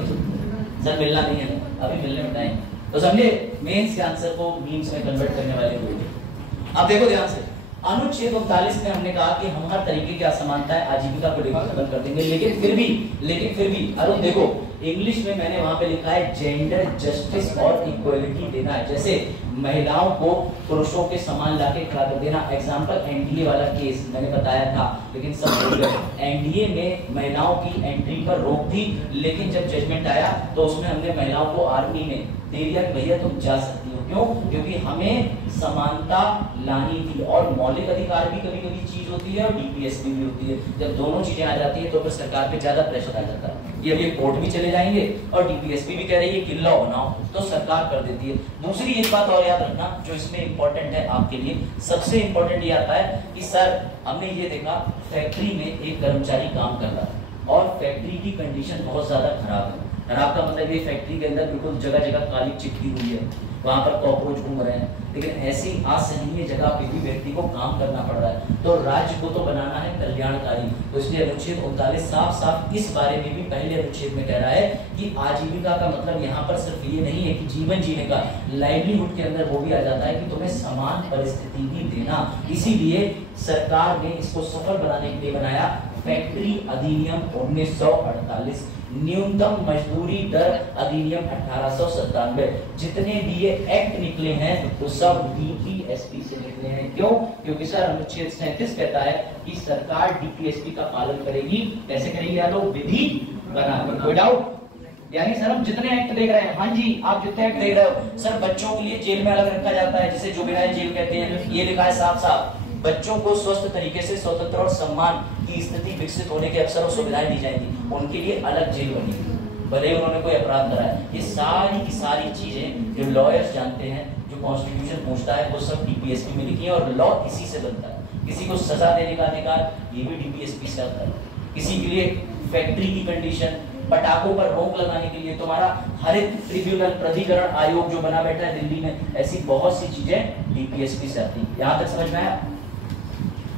सर, मिलना नहीं है, अभी मिलने में टाइम। तो समझे, मेंस के आंसर को मीम्स में कन्वर्ट करने वाले लोग। अब देखो ध्यान से, अनुच्छेद 39 में हमने कहा कि हम हर तरीके की असमानता है, आजीविका को खत्म कर देंगे। लेकिन फिर भी अरुण देखो, इंग्लिश में मैंने वहां पे लिखा है जेंडर जस्टिस और इक्वलिटी देना है। जैसे महिलाओं को पुरुषों के समान लाके खड़ा कर देना। एग्जांपल एनडीए वाला केस मैंने बताया था, लेकिन सब भूल गए। एनडीए में महिलाओं की एंट्री पर रोक थी, लेकिन जब जजमेंट आया तो उसमें हमने महिलाओं को आर्मी में दे दिया कि भैया तुम जा सकती हो। क्यों? क्योंकि हमें समानता लानी थी। और मौलिक अधिकार भी कभी कभी चीज होती है और डीपीएसपी भी होती है। जब दोनों चीजें आ जाती है तो फिर सरकार पे ज्यादा प्रेशर आ जाता है। ये अभी कोर्ट भी चले जाएंगे और डीपीएसपी भी कह रही है कि लॉ बनाओ, तो सरकार कर देती है। दूसरी एक बात और याद रखना जो इसमें इंपॉर्टेंट है आपके लिए, सबसे इंपॉर्टेंट ये आता है कि सर हमने ये देखा फैक्ट्री में एक कर्मचारी काम कर रहा है और फैक्ट्री की कंडीशन बहुत ज्यादा खराब है। खराब का मतलब ये फैक्ट्री के अंदर बिल्कुल जगह जगह काली चिपकी हुई है, वहां पर कॉकरोच घूम रहे हैं, लेकिन ऐसी असहनीय जगह पे भी व्यक्ति को काम करना पड़ रहा है। तो राज्य को तो बनाना है कल्याणकारी, तो इसलिए अनुच्छेद 39 साफ साफ इस बारे में भी पहले अनुच्छेद में कह रहा है कि आजीविका का मतलब यहाँ पर सिर्फ ये नहीं है कि जीवन जीने का, लाइवलीहुड के अंदर वो भी आ जाता है कि तुम्हें समान परिस्थिति भी देना। इसीलिए सरकार ने इसको सफल बनाने के लिए बनाया फैक्ट्री अधिनियम 1948, न्यूनतम मजदूरी दर अधिनियम 1897। जितने भी ये एक्ट निकले हैं वो सब डीपीएसपी से निकले हैं। क्यों? क्योंकि सर अनुच्छेद 37 कहता है कि सरकार डीपीएसपी का पालन करेगी। कैसे करेगी यादव? विधि बनाकर। कोई डाउट? यानी सर हम जितने एक्ट देख रहे हैं, हाँ जी आप जितने एक्ट देख रहे हो, सर बच्चों के लिए जेल में अलग रखा जाता है जिसे जुवेनाइल जेल कहते हैं। ये लिखा है साफ साफ, बच्चों को स्वस्थ तरीके से स्वतंत्र और सम्मान की स्थिति विकसित होने के अवसर और सुविधाएं दी जाएंगी, उनके लिए अलग जेल बनेगी। भले ही उन्होंने कोई अपराध करा है। ये सारी की सारी चीजें जो लॉयर्स जानते हैं, जो कॉन्स्टिट्यूशन पूछता है, वो सब डीपीएसपी में लिखी है और लॉ इसी से बनता है। किसी को सजा देने का अधिकार ये भी डीपीएसपी से आता है। किसी के लिए फैक्ट्री की कंडीशन, पटाखों पर रोक लगाने के लिए तुम्हारा हरित ट्रिब्यूनल प्राधिकरण आयोग जो बना बैठा है दिल्ली में, ऐसी बहुत सी चीजें डीपीएसपी से आती है। यहाँ तक समझ में आया?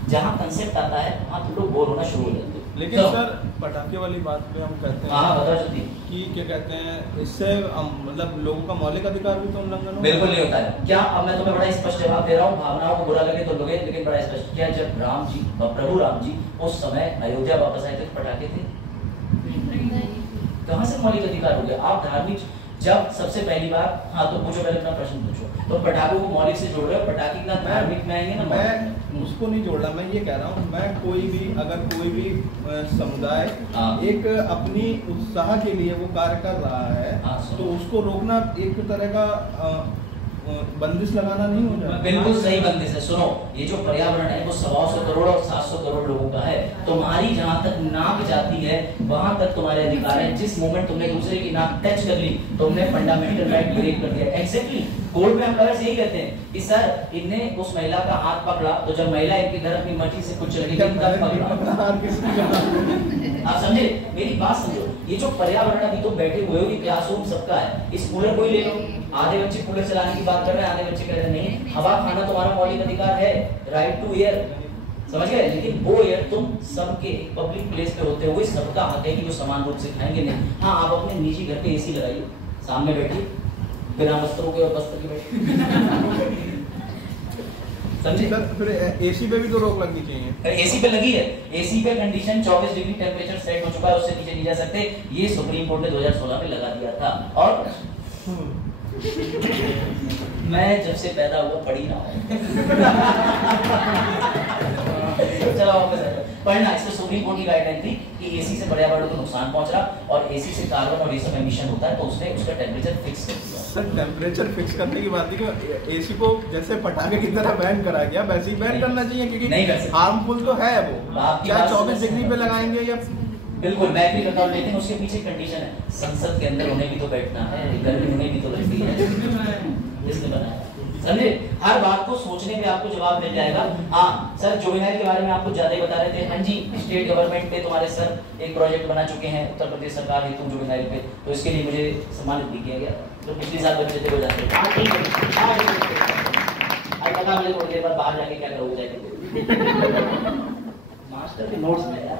जहाँ कंसेप्ट आता है वहाँ तुम लोग बोर होना शुरू हो जाते हैं। लेकिन तो, सर पटाखे वाली बात पे हम कहते हैं कि क्या कहते हैं, इससे मतलब लोगों का मौलिक अधिकार भी तो उल्लंघन हो? बिल्कुल नहीं होता है। क्या अब मैं तुम्हें बड़ा स्पष्ट जवाब दे रहा हूँ, भावनाओं को बुरा लगे तो लोगे, लेकिन बड़ा स्पष्ट। क्या जब राम जी, प्रभु राम जी उस समय अयोध्या वापस आए थे, पटाखे थे? कहाँ से मौलिक अधिकार हो गया? आप धार्मिक, जब सबसे पहली बार, हाँ तो पूछो, पहले अपना प्रश्न पूछो। तो पटाखों को मौलिक से जोड़ रहे हो, पटाखे कितना धार्मिक में आएंगे ना? मैं उसको नहीं जोड़ रहा, मैं ये कह रहा हूँ, मैं कोई भी अगर कोई भी समुदाय एक अपनी उत्साह के लिए वो कार्य कर रहा है, तो उसको रोकना एक तरह का बंदिश लगाना नहीं हो जाए। बिल्कुल सही बंदिश है। सुनो, ये जो पर्यावरण है वो 125 करोड़ और 700 करोड़ लोगों का है। तुम्हारी जहाँ तक नाक जाती है वहां तक तुम्हारे अधिकार है। जिस मोमेंट तुमने दूसरे की नाक टच कर ली, तुमने फंडामेंटल राइट ब्रेक कर दिया। एग्जैक्टली कोर्ट में हम लॉयर्स यही कहते हैं कि सर इनने उस महिला का हाथ पकड़ा, तो जब महिला इनके घर अपनी मर्जी से कुछ चली गई तब पकड़ा। आप समझे मेरी बात? समझो, ये जो पर्यावरण अभी तुम बैठे हुए हो, ये क्लासरूम सबका है। इस कूलर को ही ले लो, आधे बच्चे कूलर चलाने की बात कर रहे हैं, आधे बच्चे कह रहे हैं नहीं, हवा खाना तुम्हारा मौलिक अधिकार है, राइट टू एयर, समझ गए? लेकिन वो एयर तुम सबके पब्लिक प्लेस पे होते हुए सबका हक है कि जो समान रूप से खाएंगे नहीं। हाँ, आप अपने निजी घर पे एसी लगाइए, सामने बैठिए, बिना वस्त्रों के और वस्त्र के बैठिए। समझे? फिर एसी पे भी तो रोक लगनी चाहिए। एसी पे लगी है, एसी पे कंडीशन 24 डिग्री टेम्परेचर सेट हो चुका है, उससे नीचे नहीं जा सकते। ये सुप्रीम कोर्ट ने 2016 में लगा दिया था। और मैं जब से पैदा हुआ पढ़ी ना चलो पढ़ना। इसमें सुप्रीम कोर्ट की गाइडलाइन थी कि एसी से पर्यावरण को नुकसान पहुंच रहा और एसी से कार्बन और ये सब एमिशन होता है, तो उसने उसका टेम्परेचर फिक्स कर दिया। सर टेम्परेचर फिक्स करने की बात नहीं, कि एसी को जैसे पटाखे की तरह बैन करा गया वैसे ही बैन करना चाहिए, क्योंकि हार्मफुल तो है वो, चाहे 24 डिग्री पे लगाएंगे या बिल्कुल मैं भी बताऊं, लेकिन उसके पीछे कंडीशन है, संसद के अंदर उन्हें भी तो बैठना है, गर्मी उन्हें भी तो लगती है, इसने बनाया। समझे? हर बात को सोचने पे आपको जवाब मिल जाएगा। हाँ सर, जुवेनाइल के बारे में आपको ज्यादा ही बता रहे थे। हाँ जी, स्टेट गवर्नमेंट पे तुम्हारे सर एक प्रोजेक्ट बना चुके हैं उत्तर प्रदेश सरकार हेतु जुवेनाइल पे, तो इसके लिए मुझे सम्मानित भी किया गया। तो पिछले साल बच्चे थे वो जाते थे। अब पता मुझे थोड़ी देर बाद बाहर जाके क्या करोगे जाके मास्टर के नोट्स में यार।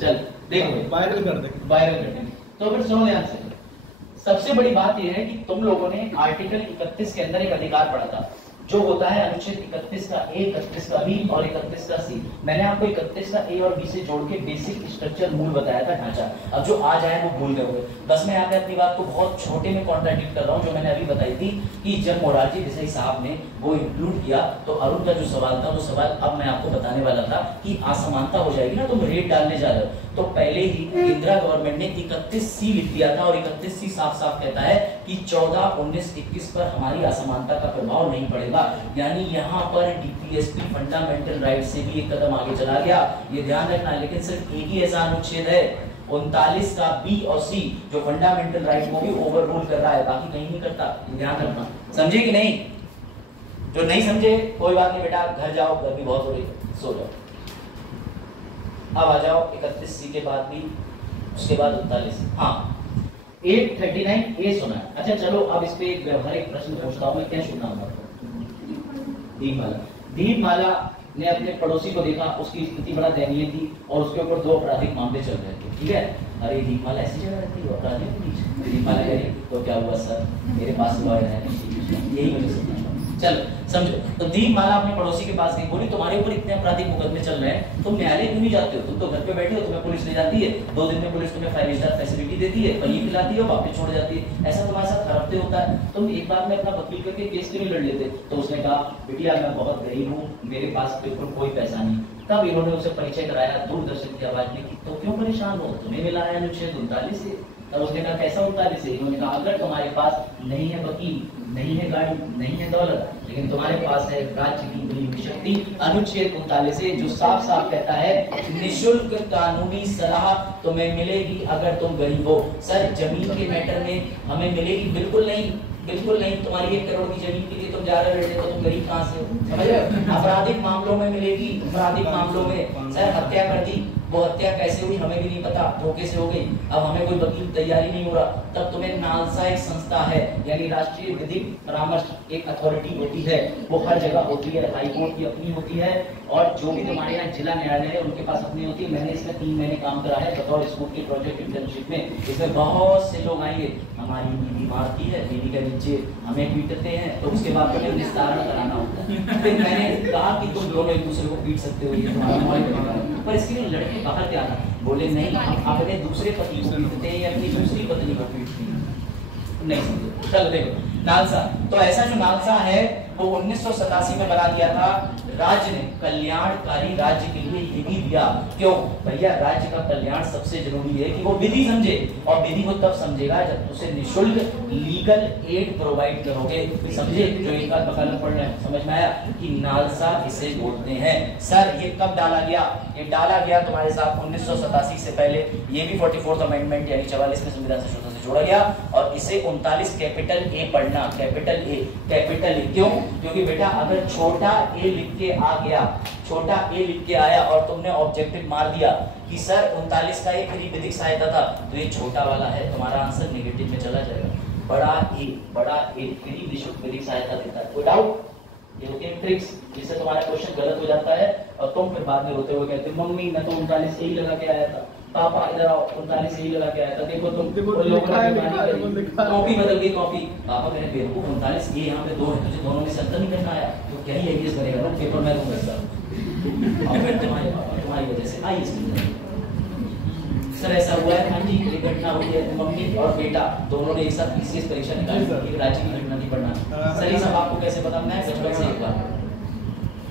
चल देखो, वायरल कर देंगे। तो फिर सुनो ध्यान से। सबसे बड़ी बात यह है कि तुम लोगों ने आर्टिकल 31 के अंदर एक अधिकार पढ़ा था, जो होता है अनुच्छेद 31 का ए, 31 का बी और 31 का सी। मैंने आपको 31 का ए और बी से जोड़ के बेसिक स्ट्रक्चर मूल बताया था, ढांचा। अब जो आज आए वो भूल गए होंगे। बस मैं यहाँ पे अपनी बात को बहुत छोटे में कॉन्ट्राडिक्ट कर रहा हूँ, जो मैंने अभी बताई थी कि जब मोरारजी देसाई साहब ने वो इंक्लूड किया, तो अरुण का जो सवाल था वो सवाल अब मैं आपको बताने वाला था कि असमानता हो जाएगी ना, तुम रेट डालने जा रहे हो। तो पहले ही इंदिरा गवर्नमेंट ने 31C लिख दिया था, और 31C साफ साफ कहता है कि 14, 19, 21 पर हमारी असमानता का प्रभाव नहीं पड़ेगा। यानी यहाँ पर डीपीएसपी फंडामेंटल राइट से भी एक कदम आगे चला गया, ये ध्यान रखना। लेकिन सिर्फ एक ही ऐसा अनुच्छेद है 39 का बी और सी, जो फंडामेंटल राइट को भी ओवर रूल कर रहा है, बाकी कहीं नहीं करता, ध्यान रखना। समझे कि नहीं? जो नहीं समझे कोई बात नहीं बेटा, घर जाओ, गर्मी बहुत हो रही है, सो जाओ। अब आ जाओ 31C के बाद भी, उसके बाद 39। हाँ 839 ए सुना है। अच्छा चलो, अब इस पे एक व्यवहारिक प्रश्न पूछता हूँ मैं, क्या सुनना होगा? दीपमाला ने अपने पड़ोसी को देखा, उसकी स्थिति बड़ा दयनीय थी और उसके ऊपर 2 आपराधिक मामले चल रहे थे, ठीक है? अरे दीपमाला ऐसी जगह रहती है अपराधियों के बीच? दीपमाला कह रही तो क्या हुआ सर, मेरे पास लॉयर है, यही मुझे सुनना। चलो समझो, तो दीपमाला अपने पड़ोसी के पास गई, बोली तुम्हारे ऊपर इतने आपराधिक मुकदमे चल रहे हैं, तुम न्यायालय क्यों नहीं जाते हो? तुम तो घर पे बैठे हो, तुम्हें पुलिस ले जाती है, 2 दिन में पुलिस तुम्हें 5 स्टार फैसिलिटी देती है, पनीर खिलाती है, वापस छोड़ जाती है। ऐसा तुम्हारे साथ हर हफ्ते होता है, तुम एक बार में अपना वकील करके केस क्यों नहीं लड़ लेते? तो उसने कहा बिटिया मैं बहुत गरीब हूँ, मेरे पास बिल्कुल कोई पैसा नहीं। तब इन्होंने उसे परिचय कराया दूरदर्शन की आवाज में कि तो क्यों परेशान हो, तुम्हें मिला है अनुच्छेद 39 से, तब उसने कहा कैसा 39 है? इन्होंने कहा अगर तुम्हारे पास नहीं है वकील, नहीं है गाड़ी, नहीं है दौलत, लेकिन तुम्हारे पास है राज्य की बड़ी हुई शक्ति, अनुच्छेद 39 है जो साफ साफ कहता है निशुल्क कानूनी सलाह तुम्हें मिलेगी अगर तुम गरीब हो। सर जमीन के मैटर में हमें मिलेगी? बिल्कुल नहीं, बिल्कुल नहीं। तुम्हारी 1 करोड़ की जमीन के लिए तुम जा रहे हो तो तुम गरीब कहाँ से हो? समझ रहे हो? आपराधिक मामलों में मिलेगी, आपराधिक मामलों में। सर हत्या कर दी, वो हत्या कैसे हुई हमें भी नहीं पता, धोखे से हो गई, अब हमें कोई वकील तैयारी नहीं हो रहा, तब तुम्हें नालसा एक संस्था है, यानी राष्ट्रीय विधिक परामर्श एक अथॉरिटी होती है, वो हर जगह होती है, हाई कोर्ट की अपनी होती है, और जो भी तुम्हारे यहाँ जिला न्यायालय है उनके पास अपनी होती है। मैंने इसमें 3 महीने काम करा है बतौर स्कूल के प्रोजेक्ट इंटर्नशिप में। इसमें बहुत से लोग आएंगे, हमारी बीवी मारती है, बीवी के नीचे हमें पीटते हैं, तो उसके बाद हमें निस्तारण कराना होता है। फिर मैंने कहा कि तुम दोनों एक दूसरे को पीट सकते हो, ये तुम्हारा मौलिक, पर इसके लिए लड़के बाहर क्या था? बोले नहीं, हम अपने दूसरे पति को पीटते हैं या अपनी दूसरी पत्नी को पीटते हैं। नहीं समझे? चलो देखो नालसा, तो ऐसा जो नालसा है वो 1987 में बना दिया था राज्य ने, कल्याणकारी राज्य के लिए ये भी दिया। क्यों भैया? राज्य का कल्याण सबसे जरूरी है कि वो विधि समझे, और विधि को तब समझेगा जब उसे निःशुल्क लीगल एड प्रोवाइड करोगे। समझे? जो एक बात बकाला पढ़ रहे हैं, समझ में आया कि नालसा इसे बोलते हैं। सर ये कब डाला गया? ये डाला गया तुम्हारे साथ 1987 से पहले, ये भी 44th अमेंडमेंट यानी 44वें संविधान संशोधन से जोड़ा गया, और इसे 39 कैपिटल ए पढ़ना, कैपिटल ए, कैपिटल ए। क्यों? क्योंकि बेटा अगर छोटा ए लिख के आ गया, छोटा ए लिख के आया और तुमने ऑब्जेक्टिव मार दिया कि सर 39 का एक विधिक सहायता था, तो ये छोटा वाला है, तुम्हारा आंसर नेगेटिव में चला जाएगा। बड़ा ए विधिक सहायता देता है, कोई डाउट? ये होती है ट्रिक्स, जिससे तुम्हारा क्वेश्चन गलत हो जाता है और तुम फिर बाद में रोते हुए कहते हो मम्मी मैं तो 39 से ही लगा के आया था, पापा इधर आओ 39 से ही लगा के आया था, देखो तुम कॉपी बदल गई कॉपी। पापा कह रहे बेवकूफ 39 ये यहाँ पे 2 है, तुझे दोनों में से अंतर नहीं करना आया तो क्या ही आईएएस बनेगा ना, पेपर मैं दूंगा और फिर तुम्हारी वजह से आईएएस बनेगा। सर ऐसा हुआ है? हाँ जी, एक घटना हुई है, मम्मी और बेटा दोनों ने एक साथ पीसीएस परीक्षा निकाली, एक राज्य की घटना नहीं पढ़ना। सर ये सब आपको कैसे पता? मैं बचपन से एक बार,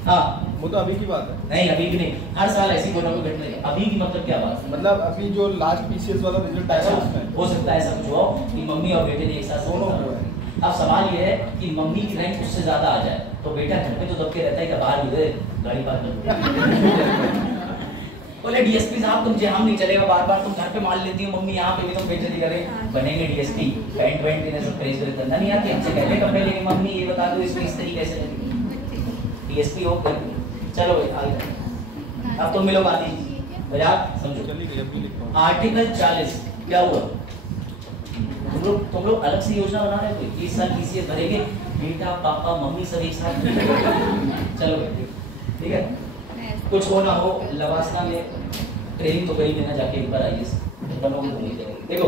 हाँ वो तो अभी की बात है। नहीं अभी की नहीं, हर साल ऐसी कोई ना कोई घटना है। अभी की मतलब क्या बात? मतलब अभी जो लास्ट पीसीएस वाला रिजल्ट आया उसमें हो सकता है ऐसा कुछ हो कि मम्मी और बेटे ने एक साथ दोनों। अब सवाल ये है कि मम्मी की रैंक उससे ज्यादा आ जाए तो बेटा घर पे तो दब के रहता है कि बाहर भी गाड़ी पार कर बोले डीएसपी साहब तुम हम नहीं चलेगा, बार बार तुम घर पे मान लेती हो मम्मी, यहाँ पे भी तुम बेइज्जती करें, बनेंगे डीएसपी, पैंट वैंट देने से प्रेस करे धंधा नहीं आती, हमसे कहते कपड़े लेके मम्मी ये बता दो इसमें इस तरीके से डीएसपी हो गए। चलो भाई आगे, अब तुम मिलो गांधी जी, मजाक समझो। आर्टिकल 40 क्या हुआ? तुम लोग अलग से योजना बना रहे थे, इस साल पीसीएस भरेंगे, बेटा पापा मम्मी सब एक साथ। चलो भाई ठीक है, कुछ हो ना हो लवासना में ट्रेनिंग तो कहीं देना जाके एक बार आईएएस बनोगे तो नहीं जाएगा। देखो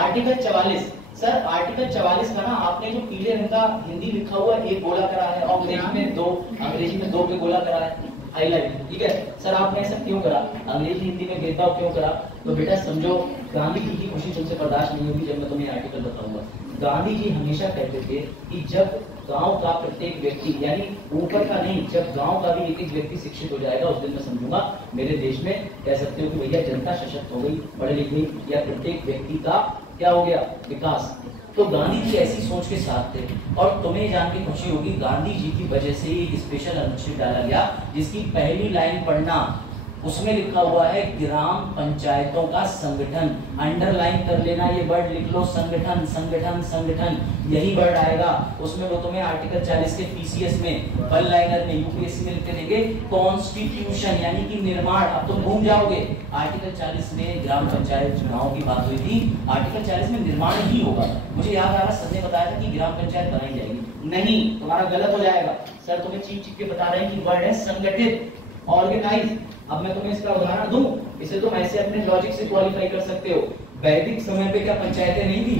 आर्टिकल 44, सर आर्टिकल 44 का ना आपने जो पीले रंग का हिंदी लिखा हुआ है एक गोला करा है और अंग्रेजी में 2 पे गोला करा है हाईलाइट, ठीक है सर आपने ऐसा क्यों करा? अंग्रेजी हिंदी में भेदभाव क्यों करा? तो बेटा समझो गांधी जी की खुशी तुमसे बर्दाश्त नहीं होगी जब मैं तुम्हें आर्टिकल बताऊंगा। गांधी जी हमेशा कहते थे कि जब गांव का प्रत्येक व्यक्ति यानी ऊपर का नहीं, जब गांव का भी एक व्यक्ति शिक्षित हो जाएगा उस दिन मैं समझूंगा मेरे देश में कह सकते हो कि भैया जनता सशक्त हो गई, पढ़े लिखे या प्रत्येक व्यक्ति का क्या हो गया विकास। तो गांधी जी ऐसी सोच के साथ थे और तुम्हें जान के खुशी होगी गांधी जी की वजह से एक स्पेशल अनुच्छेद डाला गया जिसकी पहली लाइन पढ़ना, उसमें लिखा हुआ है ग्राम पंचायतों का संगठन। अंडरलाइन कर लेना, ये वर्ड लिख लो, संगठन संगठन संगठन, यही वर्ड आएगा उसमें। वो तुम्हें आर्टिकल 40 के पीसीएस में वन लाइनर में यूपीएससी में लिखते देंगे कॉन्स्टिट्यूशन यानी कि निर्माण। अब तुम घूम जाओगे, आर्टिकल 40 में ग्राम पंचायत चुनाव की बात हुई थी, आर्टिकल 40 में निर्माण ही होगा। मुझे याद आ रहा सर ने बताया था कि ग्राम पंचायत बनाई जाएगी, नहीं तुम्हारा गलत हो जाएगा सर, तुम्हें चीख के बता रहे हैं कि वर्ड है संगठित, ऑर्गेनाइज। अब मैं तुम्हें इसका उदाहरण दूं, इसे तुम ऐसे अपने लॉजिक से क्वालिफाई कर सकते हो। वैदिक समय पे क्या पंचायतें नहीं थी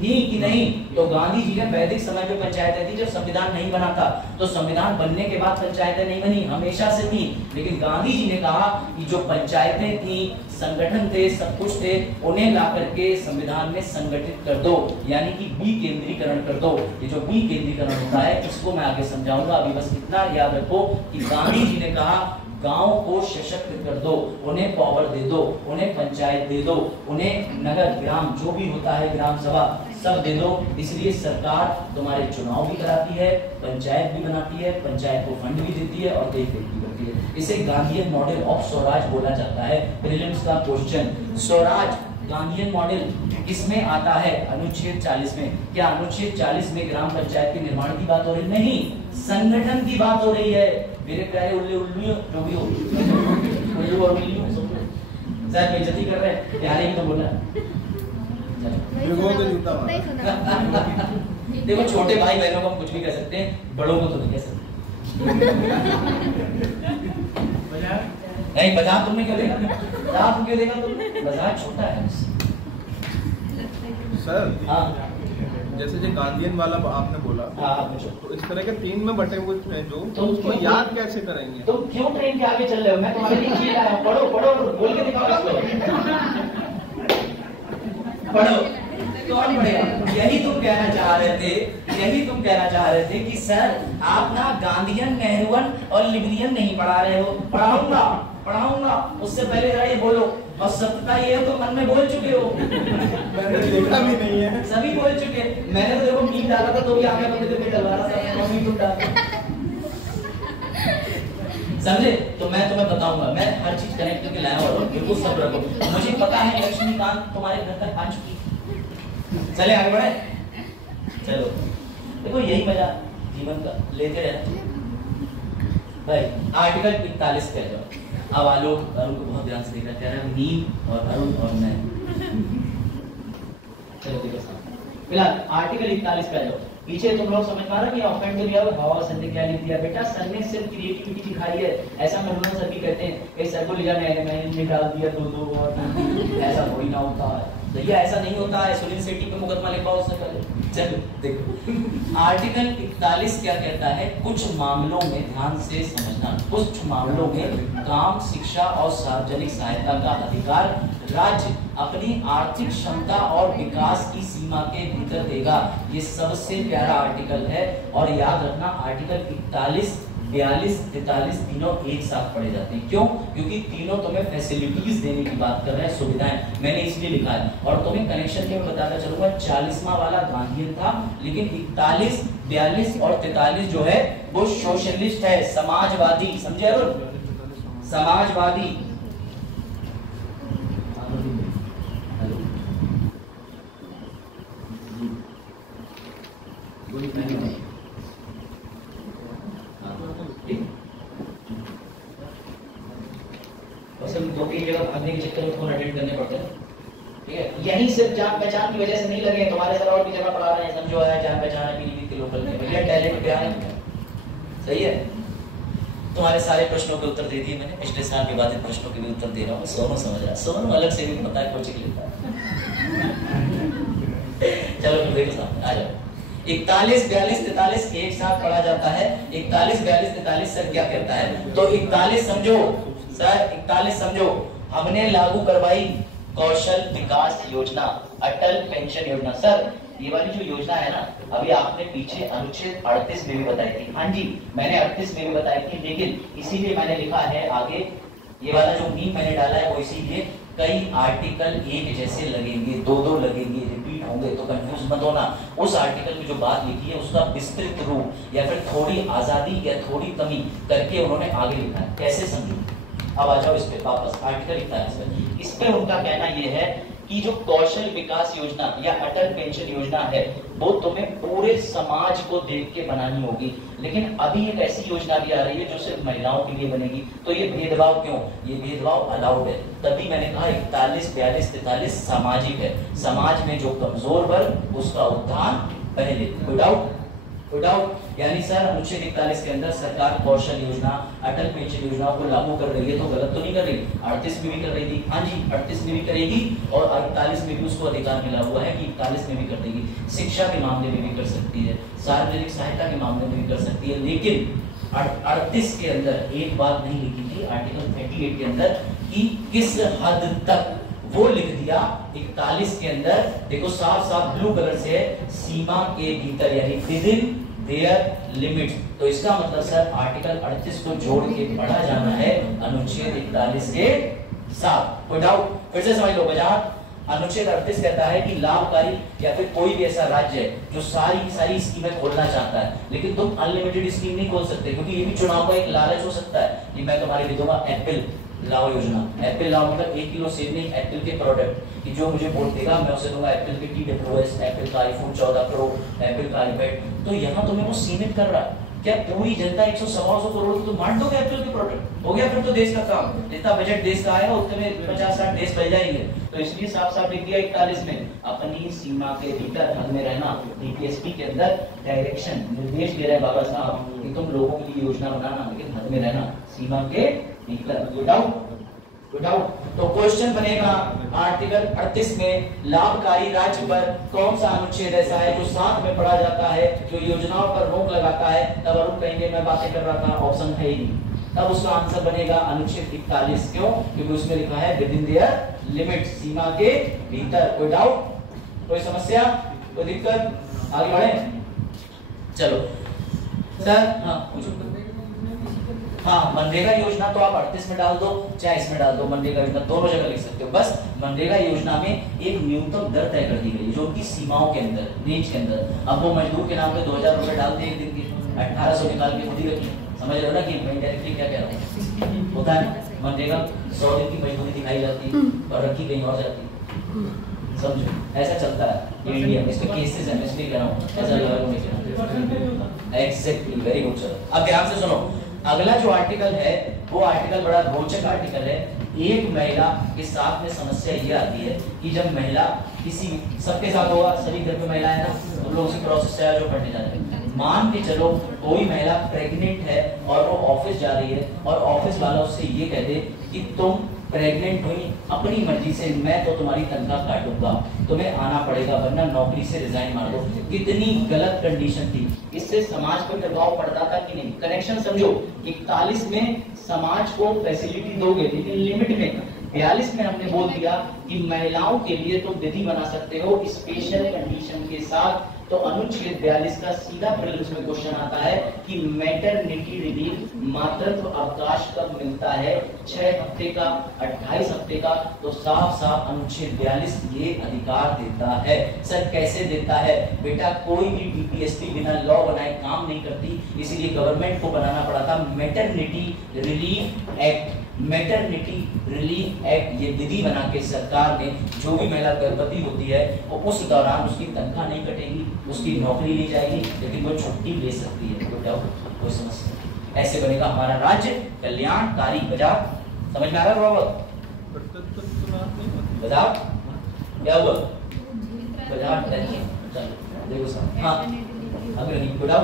कि नहीं? तो गांधी जी ने वैदिक समय पे पंचायतें थी जब संविधान नहीं बना था, तो संविधान बनने के बाद पंचायतें नहीं बनी, हमेशा से थी। लेकिन गांधी जी ने कहा कि जो पंचायतें थी, संगठन थे, सब कुछ थे, उन्हें ला करके संविधान में संगठित कर दो, यानी कि विकेंद्रीकरण कर दो। ये जो विकेंद्रीकरण होता है इसको मैं आगे समझाऊंगा, अभी बस इतना याद रखो कि गांधी जी ने कहा गांव को सशक्त कर दो, उन्हें पावर दे दो, उन्हें पंचायत दे दो, उन्हें नगर ग्राम जो भी होता है ग्राम सभा सब दे दो। इसलिए सरकार तुम्हारे चुनाव भी कराती है, पंचायत भी बनाती है, पंचायत को फंड भी देती है और देख रेख भी करती है। इसे गांधीयन मॉडल ऑफ स्वराज बोला जाता है। प्रीलिम्स का क्वेश्चन, स्वराज गांधीयन मॉडल इसमें आता है अनुच्छेद 40 में। क्या अनुच्छेद 40 में ग्राम पंचायत के निर्माण की बात हो रही? नहीं, संगठन की बात हो रही है। मेरे प्यारे उल्लू जो भी हो, उल्लू और उल्लू सर बेइज्जती कर रहे हैं, प्यारे ही तो बोला। देखो छोटे भाई बहनों को हम कुछ भी कह सकते हैं, बड़ों को तो नहीं कह सकते। नहीं बजा तुमने क्यों देखा? तुम क्यों देखा तुमने? बाजार छोटा है सर। हाँ जैसे जो गांधीयन वाला आपने बोला, तो इस तरह के 3 में बटे हुए हैं जो, तो उसको याद कैसे करेंगे? तो क्यों ट्रेन के आगे चल रहे हो? मैं तुम्हारे लिए चीज आया हूं, पढ़ो बोल के दिखाओ इसको। पढ़ो कौन पढ़ेगा? यही तुम कहना चाह रहे थे कि सर आप ना गांधीयन, नेहरूवन और लिबरियन नहीं पढ़ा रहे हो। पढ़ाऊंगा उससे पहले जरा ये बोलो, और सत्यता ये है तो मन में बोल चुके हो। मैंने देखा भी नहीं है, सभी बोल चुके। मैंने तो देखो मीम डाला था तो भी आगे बंद करके डलवा रहा था, समझे? तो मैं तुम्हें बताऊंगा, मैं हर चीज कनेक्ट करके लाया हूं, बिल्कुल सब रखो। मुझे पता है लक्ष्मीकांत तुम्हारे घर तक आ चुकी। चले आगे बढ़े, चलो। देखो यही मजा जीवन का, लेते रहना भाई। आर्टिकल 41 कह जाओ। अब आलोक अरुण को बहुत ध्यान से देख रहा है, नीम और अरुण और मैं। चलो देखो फिलहाल आर्टिकल 41 पे जाओ। पीछे तुम लोग समझ पा रहे कि ऑफेंड दिया हवा सर ने क्या लिख दिया? बेटा सर ने सिर्फ क्रिएटिविटी दिखाई है, ऐसा मनोरंजन सर भी कहते हैं कि सर को ले जाने मैंने डाल दिया 2 और ऐसा थोड़ी ना होता है भैया, ऐसा नहीं होता है। सुनील सेठी पे मुकदमा लिखवाओ उससे पहले। चलो देखो आर्टिकल 41 क्या कहता है? कुछ मामलों में, ध्यान से समझना, कुछ मामलों में काम, शिक्षा और सार्वजनिक सहायता का अधिकार राज्य अपनी आर्थिक क्षमता और विकास की सीमा के भीतर देगा। ये सबसे प्यारा आर्टिकल है। और याद रखना आर्टिकल 41, 42, 43 तीनों एक साथ पढ़े जाते हैं। क्यों? क्योंकि तीनों तुम्हें फैसिलिटीज देने की बात कर रहे हैं, सुविधाएं। मैंने इसलिए लिखा है। और तुम्हें कनेक्शन में बताता चलूंगा, 40वां वाला गांधीयन था, लेकिन 41, 42 और 43 जो है वो सोशलिस्ट है, समाजवादी। समझे अरुण? समाजवादी। दो तीन जगह भागने के चक्कर में फोन अटेंड करने पड़ते हैं, ठीक है? यही सिर्फ जान पहचान की वजह से नहीं लगे, तुम्हारे सर और भी जगह पढ़ा रहे हैं, समझो है जान पहचान है पीलीभीत के लोकल में, भैया टैलेंट पे आए। सही है? तुम्हारे सारे प्रश्नों के उत्तर दे दिए मैंने, पिछले साल के बाद प्रश्नों के भी उत्तर दे रहा हूँ। सोनू समझ रहा है, सोनू अलग से भी पता है कोचिंग लेता है। चलो देखो साहब आ जाओ। 41, 42, 43 एक साथ पढ़ा जाता है। 41, 42, 43 सर क्या कहता है? तो 41 समझो सर, 41 समझो, हमने लागू करवाई कौशल विकास योजना, अटल पेंशन योजना। सर ये वाली जो योजना है ना, अभी आपने पीछे अनुच्छेद 38 में भी बताई थी। हाँ जी मैंने 38 में भी बताई थी, लेकिन इसीलिए मैंने लिखा है आगे, ये वाला जो मीम मैंने डाला है वो इसीलिए, कई आर्टिकल एक जैसे लगेंगे, 2-2 लगेंगे, रिपीट होंगे, तो कंफ्यूज मत होना। उस आर्टिकल में जो बात लिखी है उसका विस्तृत रूप या फिर थोड़ी आजादी या थोड़ी कमी करके उन्होंने आगे लिखा है। कैसे समझो? अब आ जाओ इस पे वापस, आर्टिकल 41 पे। इस पे उनका कहना यह है कि जो कौशल विकास योजना या अटल पेंशन योजना है वो तुम्हें पूरे समाज को देख के बनानी होगी, लेकिन अभी एक ऐसी योजना भी आ रही है जो सिर्फ महिलाओं के लिए बनेगी। तो ये भेदभाव क्यों? ये भेदभाव अलाउड है। तभी मैंने कहा 41, 42, 43 सामाजिक है। समाज में जो कमजोर वर्ग उसका उत्थान पहले। विदाउट यानी सर अनुच्छेद 41 के अंदर सरकार कौशल योजना, अटल पेंशन योजना को लागू कर रही है, तो गलत तो नहीं कर रही। 38 में भी कर रही थी, हाँ जी 38 में भी करेगी, और 48 में भी उसको अधिकार मिला हुआ है कि 41 में भी कर देगी। शिक्षा के मामले में भी कर सकती है, सार्वजनिक सहायता के मामले में भी कर सकती है, लेकिन 38 के अंदर एक बात नहीं लिखी थी, आर्टिकल 38 के अंदर, कि किस हद तक वो लिख दिया 41 के अंदर। देखो साफ साफ ब्लू कलर से, सीमा के भीतर, यानी विदिन देयर लिमिट्स। तो इसका मतलब सर आर्टिकल 38 को जोड़ के पढ़ा जाना है अनुच्छेद 41 के साथ। कोई डाउट? फिर से समझ लो। बजात अनुच्छेद 38 कहता है कि लाभकारी या फिर कोई भी ऐसा राज्य है जो सारी की सारी स्कीमें खोलना चाहता है, लेकिन तुम अनलिमिटेड स्कीम नहीं खोल सकते, क्योंकि ये भी चुनाव का एक लालच हो सकता है कि मैं तुम्हारे लिए दूंगा एप्पल लाओ योजना। एप्पल लाओ मतलब 1 किलो सेब नहीं, एप्पल के प्रोडक्ट कि जो मुझे वोट देगा मैं उसे दूंगा एप्पल के TWS, एप्पल का आईफोन 14 प्रो, एप्पल का आईपैड। तो यहाँ तुम्हें वो सीमित कर रहा है। क्या पूरी जनता 100-125 करोड़ तो बांट दोगे एप्पल के प्रोडक्ट? हो गया फिर तो देश का काम। जितना बजट देश का आएगा उतने में 50-60 देश बन जाएंगे। तो इसलिए साफ साफ लिख दिया 41 में अपनी सीमा के भीतर हद में रहना। DPSP के अंदर डायरेक्शन निर्देश दे रहे हैं बाबा साहब कि तुम लोगों के लिए योजना बनाना, लेकिन हद में रहना, सीमा के भीतर। तो क्वेश्चन बनेगा आर्टिकल 38 में लाभकारी राज्य पर कौन सा अनुच्छेद ऐसा है जो साथ में पढ़ा जाता है जो योजनाओं पर रोक लगाता है? तब अरुण कहेंगे मैं बातें कर रहा था, ऑप्शन है ही नहीं। तब उसका आंसर बनेगा अनुच्छेद 41। क्यों? क्योंकि उसमें लिखा है विद इन देयर लिमिट, सीमा के भीतर। कोई डाउट, कोई समस्या, कोई दिक्कत? आगे बढ़े। चलो सर, हाँ पूछो। हाँ, मनरेगा योजना तो आप 38 में डाल दो चाहे इसमें डाल दो, मनरेगा योजना दोनों जगह लिख सकते हो। बस मनरेगा योजना में एक न्यूनतम दर तय कर दी गई जो उनकी सीमाओं के अंदर, रेंज के अंदर। अब वो मजदूर के नाम पे 2000 रुपए डालते हैं एक दिन की, 1800 निकाल के खुद ही रखिए। समझ रहे हो ना कि मैं डायरेक्टली क्या कह रहा हूँ? होता है मनरेगा 100 दिन की मजदूरी दिखाई जाती है और रखी कहीं और जाती है। समझो, ऐसा चलता है ये इंडिया में। इसमें केसेस है, मैं इसलिए कह रहा हूँ ऐसा लगा। Exactly, very good. चलो अब ध्यान से सुनो। अगला जो आर्टिकल है वो आर्टिकल बड़ा रोचक आर्टिकल है। एक महिला के साथ में समस्या ये आती है कि जब महिला किसी, सबके साथ होगा, सभी घर पे महिला है ना, तुम लोग उसी प्रोसेस से जो पढ़ने जा रहे हैं। मान के चलो कोई महिला प्रेग्नेंट है और वो ऑफिस जा रही है और ऑफिस वाला उससे ये कह दे कि तुम प्रेग्नेंट हुई अपनी मर्जी से, मैं तो तुम्हारी तनख्वाह काटूंगा, तुम्हें आना पड़ेगा वरना नौकरी से रिजाइन मार दो। कितनी गलत कंडीशन थी। इससे समाज पर प्रभाव पड़ता था कि नहीं? कनेक्शन समझो। 41 में समाज को फैसिलिटी दोगे लेकिन लिमिट में। 42 में हमने बोल दिया कि महिलाओं के लिए तुम विधि बना सकते हो स्पेशल कंडीशन के साथ। तो अनुच्छेद 42 का सीधा प्रीलिम्स में क्वेश्चन आता है कि मैटरनिटी रिलीफ, मातृत्व अवकाश कब मिलता है? 6 हफ्ते का, 28 हफ्ते का। तो साफ साफ अनुच्छेद 42 ये अधिकार देता है। सर कैसे देता है? बेटा कोई भी DPSP बिना लॉ बनाए काम नहीं करती, इसीलिए गवर्नमेंट को बनाना पड़ा था maternity relief act. Maternity relief act ये विधि बना के सरकार ने, जो भी महिला गर्भवती होती है वो उस दौरान उसकी तनख्वाह नहीं कटेगी, उसकी नौकरी नहीं जाएगी, लेकिन वो छुट्टी ले सकती है। कोई समस्या? ऐसे बनेगा हमारा राज्य कल्याणकारी बजात। समझ में आ रहा है? बजात क्या हुआ? बजात देखो सर। हाँ अगला,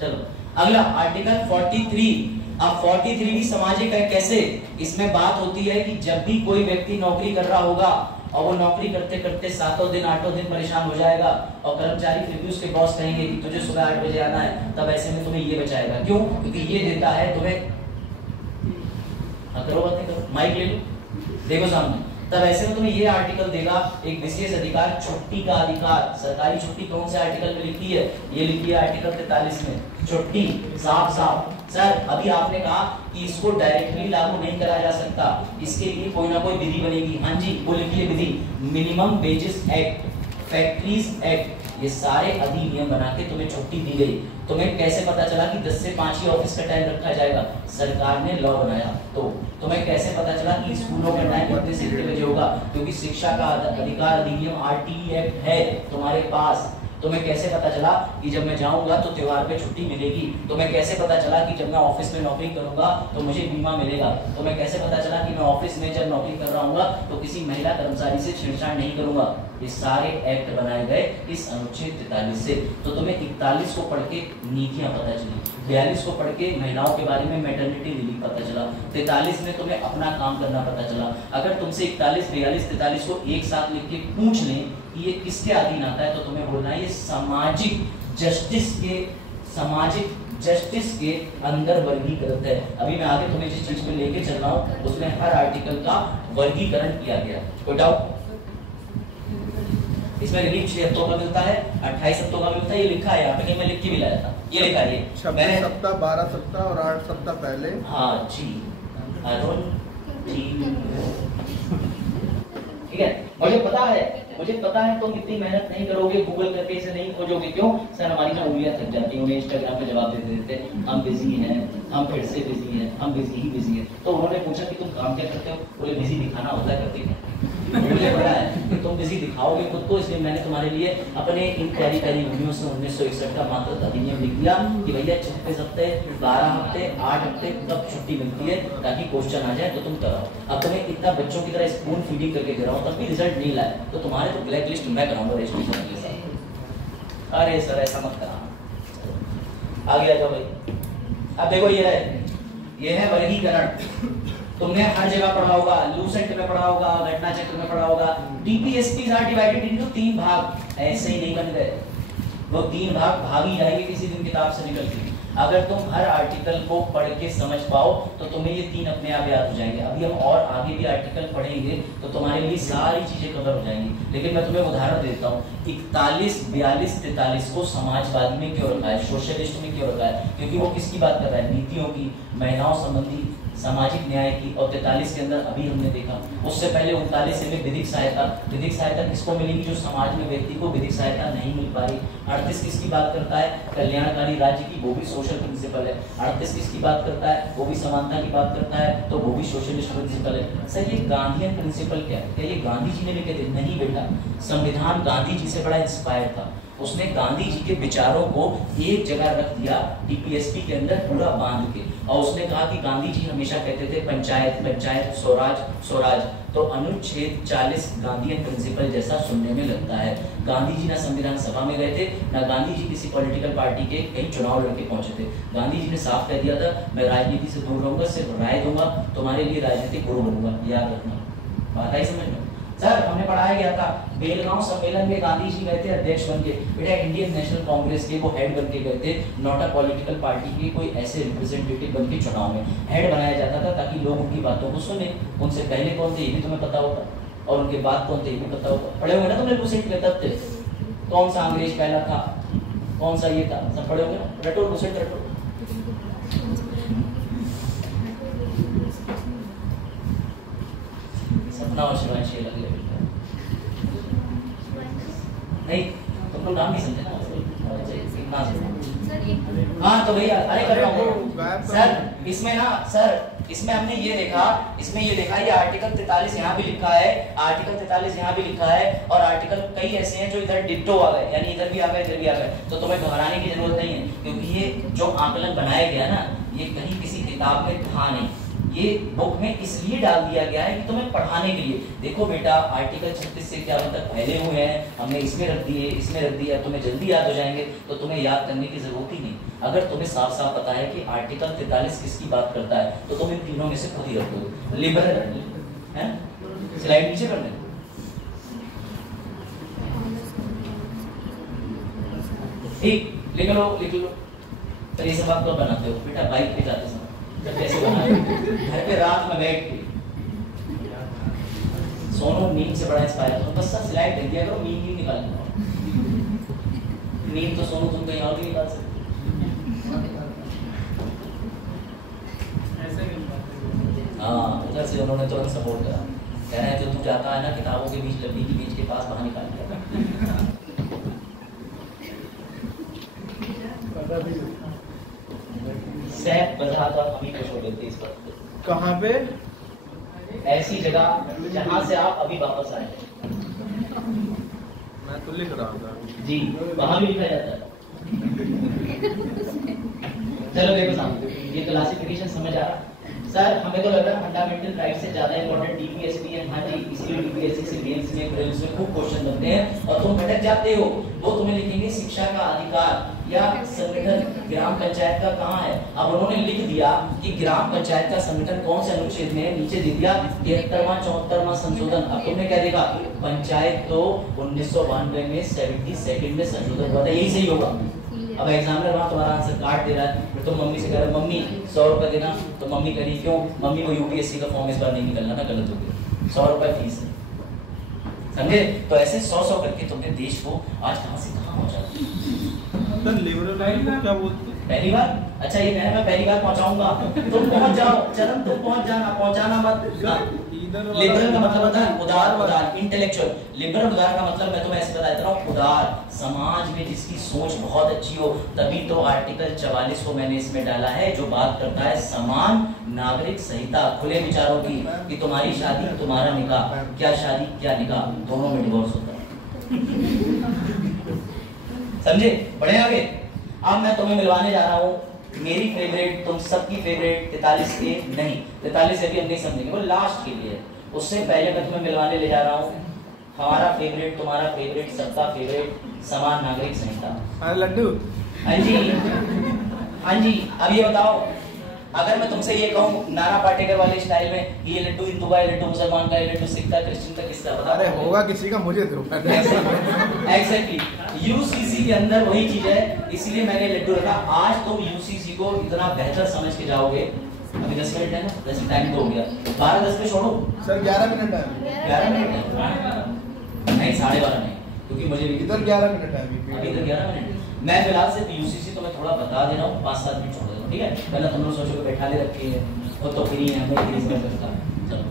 चलो अगला आर्टिकल 43। अब 43 भी सामाजिक है। कैसे? इसमें बात होती है कि जब भी कोई व्यक्ति नौकरी कर रहा होगा और वो नौकरी करते करते 7 दिन 8 दिन परेशान हो जाएगा और कर्मचारी फिर भी उसके बॉस कहेंगे कि तुझे सुबह 8 बजे आना है, तब ऐसे में तुम्हें ये बचाएगा। क्यों? क्योंकि ये देता है तुम्हें, करो बातें करो, माइक ले लो, देखो सामने। तब ऐसे में तुम्हें ये आर्टिकल देगा एक विशेष अधिकार, छुट्टी का अधिकार। सरकारी छुट्टी कौन से आर्टिकल में लिखी है? ये लिखी है आर्टिकल 43 में, छुट्टी। साफ साफ सर अभी आपने कहा कि इसको डायरेक्टली लागू नहीं करा जा सकता, इसके लिए कोई ना कोई विधि बनेगी। हाँ जी, वो लिखिए विधि, minimum wages act, factories act, ये सारे अधिनियम बना के तुम्हें छुट्टी दी गई। तुम्हें कैसे पता चला कि 10 से 5 ही ऑफिस का टाइम रखा जाएगा? सरकार ने लॉ बनाया। तो तुम्हें कैसे पता चला कि स्कूलों का टाइम कितने से कितने बजे होगा? क्योंकि शिक्षा का अधिकार अधिनियम RTE एक्ट है तुम्हारे पास। तुम्हें कैसे पता चला कि जब मैं जाऊंगा तो त्योहार पे छुट्टी मिलेगी? तुम्हें कैसे पता चला कि जब मैं ऑफिस में नौकरी करूंगा तो मुझे बीमा मिलेगा? तुम्हें कैसे पता चला कि मैं ऑफिस में जब नौकरी कर रहा हूँ तो किसी महिला कर्मचारी से छेड़छाड़ नहीं करूंगा? ये सारे एक्ट बनाए गए इस अनुच्छेद 43 से। तो तुम्हें 41 को पढ़ के नीतियां पता चली, 42 को पढ़ के महिलाओं के बारे में मैटरनिटी रिलीफ पता चला, 43 में तुम्हें अपना काम करना पता चला। अगर तुमसे 41, 42, 43 को एक साथ लिख के पूछ लें कि ये किसके अधीन आता है, तो तुम्हें बोलना है ये सामाजिक जस्टिस के अंदर वर्गीकृत है। अभी मैं आगे तुम्हें जिस चीज को लेके चल रहा हूँ उसमें हर आर्टिकल का वर्गीकरण किया गया। कोई डाउट? इसमें रिलीफ 6 हफ्तों का मिलता है, 28 हफ्तों का मिलता है, ये लिखा है यहाँ पे, कहीं मैं लिख के भी लाया था, ये लिखा है, 26 सप्ताह, 12 सप्ताह और 8 सप्ताह पहले। हाँ जी, ठीक है। मुझे पता है तुम इतनी मेहनत नहीं करोगे, गूगल करके इसे नहीं खोजोगे, क्यों सर? हमारी ना उंगलियां थक जाती हैं, उन्हें इंस्टाग्राम पे जवाब देते देते हम बिजी हैं, हम फिर से बिजी हैं, हम बिजी ही बिजी हैं। तो उन्होंने पूछा कि तुम काम क्या करते हो? बोले बिजी दिखाना होता है, करते क्या? मुझे पता है कि तुम बिजी दिखाओगे खुद को, इसलिए मैंने तुम्हारे लिए अपने इन प्यारी प्यारी वीडियो से 1961 का मात्र अधिनियम लिख दिया कि भैया 36 हफ्ते, 12 हफ्ते, 8 हफ्ते कब छुट्टी मिलती है, ताकि क्वेश्चन आ जाए तो तुम कराओ। अब तुम्हें इतना बच्चों की तरह स्पून फीडिंग करके दे रहा हूँ, तब भी रिजल्ट नहीं लाए, तो तुम्हारे तो ब्लैक लिस्ट मैं कराऊंगा रजिस्ट्रेशन के साथ। अरे सर ऐसा मत करा, आगे आ जाओ भाई। अब देखो ये है वर्गीकरण। तुमने हर जगह पढ़ा होगा, लूसेंट में पढ़ा होगा, घटना चक्र में पढ़ा होगा। टीपीएसपीज आर डिवाइडेड इनटू 3 भाग, ऐसे ही नहीं बन गए वो 3 भाग, भाग ही जाएंगे किसी दिन किताब से निकल के। अगर तुम हर आर्टिकल को पढ़ के समझ पाओ तो तुम्हें ये 3 अपने आप याद हो जाएंगे। अभी हम और आगे भी आर्टिकल पढ़ेंगे तो तुम्हारे लिए सारी चीजें कवर हो जाएंगी। लेकिन मैं तुम्हें उदाहरण देता हूँ, 41, 42, 43 को समाजवादी में क्यों रखा है, सोशलिस्ट में क्यों रखा है? क्योंकि वो किसकी बात कर रहा है? नीतियों की, महिलाओं संबंधी, सामाजिक न्याय की। और 43 के अंदर अभी हमने देखा, उससे पहले 39 में विधिक सहायता। विधिक सहायता किसको मिलेगी? जो समाज में व्यक्ति को विधिक सहायता नहीं मिल पा रही। 38 किसकी बात करता है? कल्याणकारी राज्य की, वो भी सोशल प्रिंसिपल है। 38 किसकी बात करता है? वो भी समानता की बात करता है, तो वो भी सोशलिस्ट प्रिंसिपल है। सर ये गांधीयन प्रिंसिपल क्या है? क्या ये गांधी जी ने लिखे थे? नहीं बेटा, संविधान गांधी जी से बड़ा इंस्पायर था। उसने गांधी जी के विचारों को एक जगह रख दिया टीपीएसपी के अंदर पूरा बांध के, और उसने कहा कि गांधी जी हमेशा कहते थे पंचायत पंचायत, स्वराज स्वराज। तो अनुच्छेद 40 गांधीयन प्रिंसिपल जैसा सुनने में लगता है। गांधी जी ना संविधान सभा में गए थे, ना गांधी जी किसी पॉलिटिकल पार्टी के कहीं चुनाव लड़के पहुंचे थे। गांधी जी ने साफ कह दिया था, मैं राजनीति से दूर रहूंगा, सिर्फ राय दूंगा, तुम्हारे लिए राजनीतिक गुरु बनूंगा। याद रखना, बात आई समझ में? सर हमने पढ़ाया गया था, बेलगांव सम्मेलन में गांधी जी गए थे अध्यक्ष बन के। बेटा इंडियन नेशनल कांग्रेस के वो हेड बन के गए थे, नॉट अ पॉलिटिकल पार्टी के कोई ऐसे रिप्रेजेंटेटिव बन के चुनाव में हेड बनाया जाता था, ताकि लोग उनकी बातों को सुने। उनसे पहले कौन थे ये भी तुम्हें पता होगा, और उनके बाद कौन थे ये भी पता होगा। पढ़े होंगे ना तुमने लूसेंट के तब थे, कौन सा अंग्रेज पहला था, कौन सा ये था, सब पढ़े होंगे ना। रटो लूसेंट रटो। सपना और शिवांशी अलग लेवल का नहीं, तुम लोग नाम नहीं समझे ना। हाँ तो भैया अरे कर रहा हूँ सर, इसमें ना सर इसमें हमने ये देखा, इसमें ये देखा, ये आर्टिकल 43 यहाँ भी लिखा है, आर्टिकल 43 यहाँ भी लिखा है, और आर्टिकल कई ऐसे हैं जो इधर डिट्टो आ गए, यानी इधर भी आ गए, इधर भी आ गए। तो तुम्हें घबराने की जरूरत नहीं है, क्योंकि ये जो आकलन बनाया गया ना, ये कहीं किसी किताब में था नहीं, ये बुक में इसलिए डाल दिया गया है कि तुम्हें पढ़ाने के लिए। देखो बेटा आर्टिकल 36 से क्या तक फैले हुए हैं, हमने इसमें रख दिए, इसमें रख दिया, तुम्हें जल्दी याद हो जाएंगे, तो तुम्हें याद करने की जरूरत ही नहीं। अगर तुम्हें साफ साफ पता है कि आर्टिकल 43 किसकी बात करता है, तो तुम इन तीनों में से खुद ही रख दो। लिबरल है, स्लाइड नीचे कर दे। ठीक, लिख लो लिख लो। तो ये सब आप तो बनाते हो बेटा, बाइक पे जाते समय जब कैसे बनाते, घर पे रात में बैठ के। सोनू नींद से बड़ा इंस्पायर हो, बस स्लाइड दे दिया करो, नींद ही निकाल लो। नींद तो सोनू तुम कहीं और भी निकाल सकते। हाँ उधर से उन्होंने तुरंत सपोर्ट करा, कह रहे हैं जो तू जाता है ना किताबों के बीच, लकड़ी के बीच के पास बाहर निकाल दिया। सैफ बजरात और हम ही को छोड़ देते इस वक्त। कहाँ पे? ऐसी जगह जहाँ से आप अभी वापस आए। मैं तो लिख रहा था जी, वहाँ भी लिखा जाता है। चलो देखो साहब, ये क्लासिफिकेशन समझ आ रहा? सर हमें तो लग रहा है फंडामेंटल राइट से ज्यादा इंपॉर्टेंट डीपीएसपी है। हाँ जी, इसलिए डीपीएससी से मेंस में प्रीलिम्स में खूब क्वेश्चन बनते हैं और तुम भटक जाते हो। वो तुम्हें लिखेंगे शिक्षा का अधिकार या संगठन ग्राम पंचायत का कहाँ है। अब उन्होंने लिख दिया कि ग्राम पंचायत का संगठन कौन से अनुच्छेद में है, नीचे दे दिया 73वां 74वां संशोधन। अब तुमने क्या देखा, पंचायत तो 1992 में 72 में संशोधन हुआ था, यही सही होगा। अब एग्जामिनर वहाँ तुम्हारा आंसर काट दे रहा है, फिर तुम मम्मी से कह रहे मम्मी 100 रुपए देना, तो मम्मी कह क्यों, मम्मी को यूपीएससी का फॉर्म इस बार नहीं निकलना ना, गलत हो गया, 100 रुपए फीस है। समझे? तो ऐसे 100 करके तुमने देश को आज कहां से कहां पहुंचा। सर लिबरल को क्या बोलते हैं? पहली बार? अच्छा ये कहना मैं पहली बार पहुंचाऊंगा, तुम पहुंच जाओ, चरण तुम पहुंच जाना, पहुंचाना मत। लिबरल का मतलब होता है उदार, उदार इंटेलेक्चुअल। लिबरल उदार का मतलब मैं तुम्हें ऐसे बता देता हूँ, उदार समाज में जिसकी सोच बहुत अच्छी हो, तभी तो आर्टिकल 44 को मैंने इसमें डाला है, जो बात करता है समान नागरिक संहिता, खुले विचारों की, कि तुम्हारी शादी तुम्हारा निकाह, क्या शादी क्या निकाह, दोनों में डिवोर्स होता है। समझे? बढ़े आगे। अब मैं तुम्हें मिलवाने जा रहा हूँ मेरी फेवरेट, तुम सबकी फेवरेट 43 के नहीं, 43 अभी हम नहीं समझेंगे, वो लास्ट के लिए। उससे पहले मैं तुम्हें मिलवाने ले जा रहा हूँ हमारा फेवरेट, तुम्हारा फेवरेट, सबका फेवरेट, समान नागरिक संहिता। लड्डू। हाँ जी, हाँ जी। अब ये बताओ, अगर मैं तुमसे ये कहूँ नाना पाटेकर वाले स्टाइल में, ये लड्डू हिंदू का, ये लड्डू मुसलमान का, ये लड्डू सिख का, क्रिश्चियन का, किसका? बता। अरे होगा किसी का, मुझे दो। एग्जैक्टली, यूसीसी के अंदर वही चीज है, इसीलिए मैंने लड्डू रखा। आज तुम यूसीसी को इतना बेहतर समझ के जाओगे। अभी 10 मिनट है ना, 10 टाइम तो हो गया, 12:10 पे छोड़ो सर। 11 मिनट है। 11 मिनट है नहीं, 12:30 नहीं, क्योंकि मुझे इधर 11 मिनट है अभी तक 11 मिनट। मैं फिलहाल सिर्फ यूसीसी तो मैं थोड़ा बता दे रहा हूँ, 5-7 मिनट छोड़ देता हूँ, ठीक है? पहले तुम लोग सोचो बैठा ले रखी है, वो तो फ्री है, हमें फ्री में करता। चलो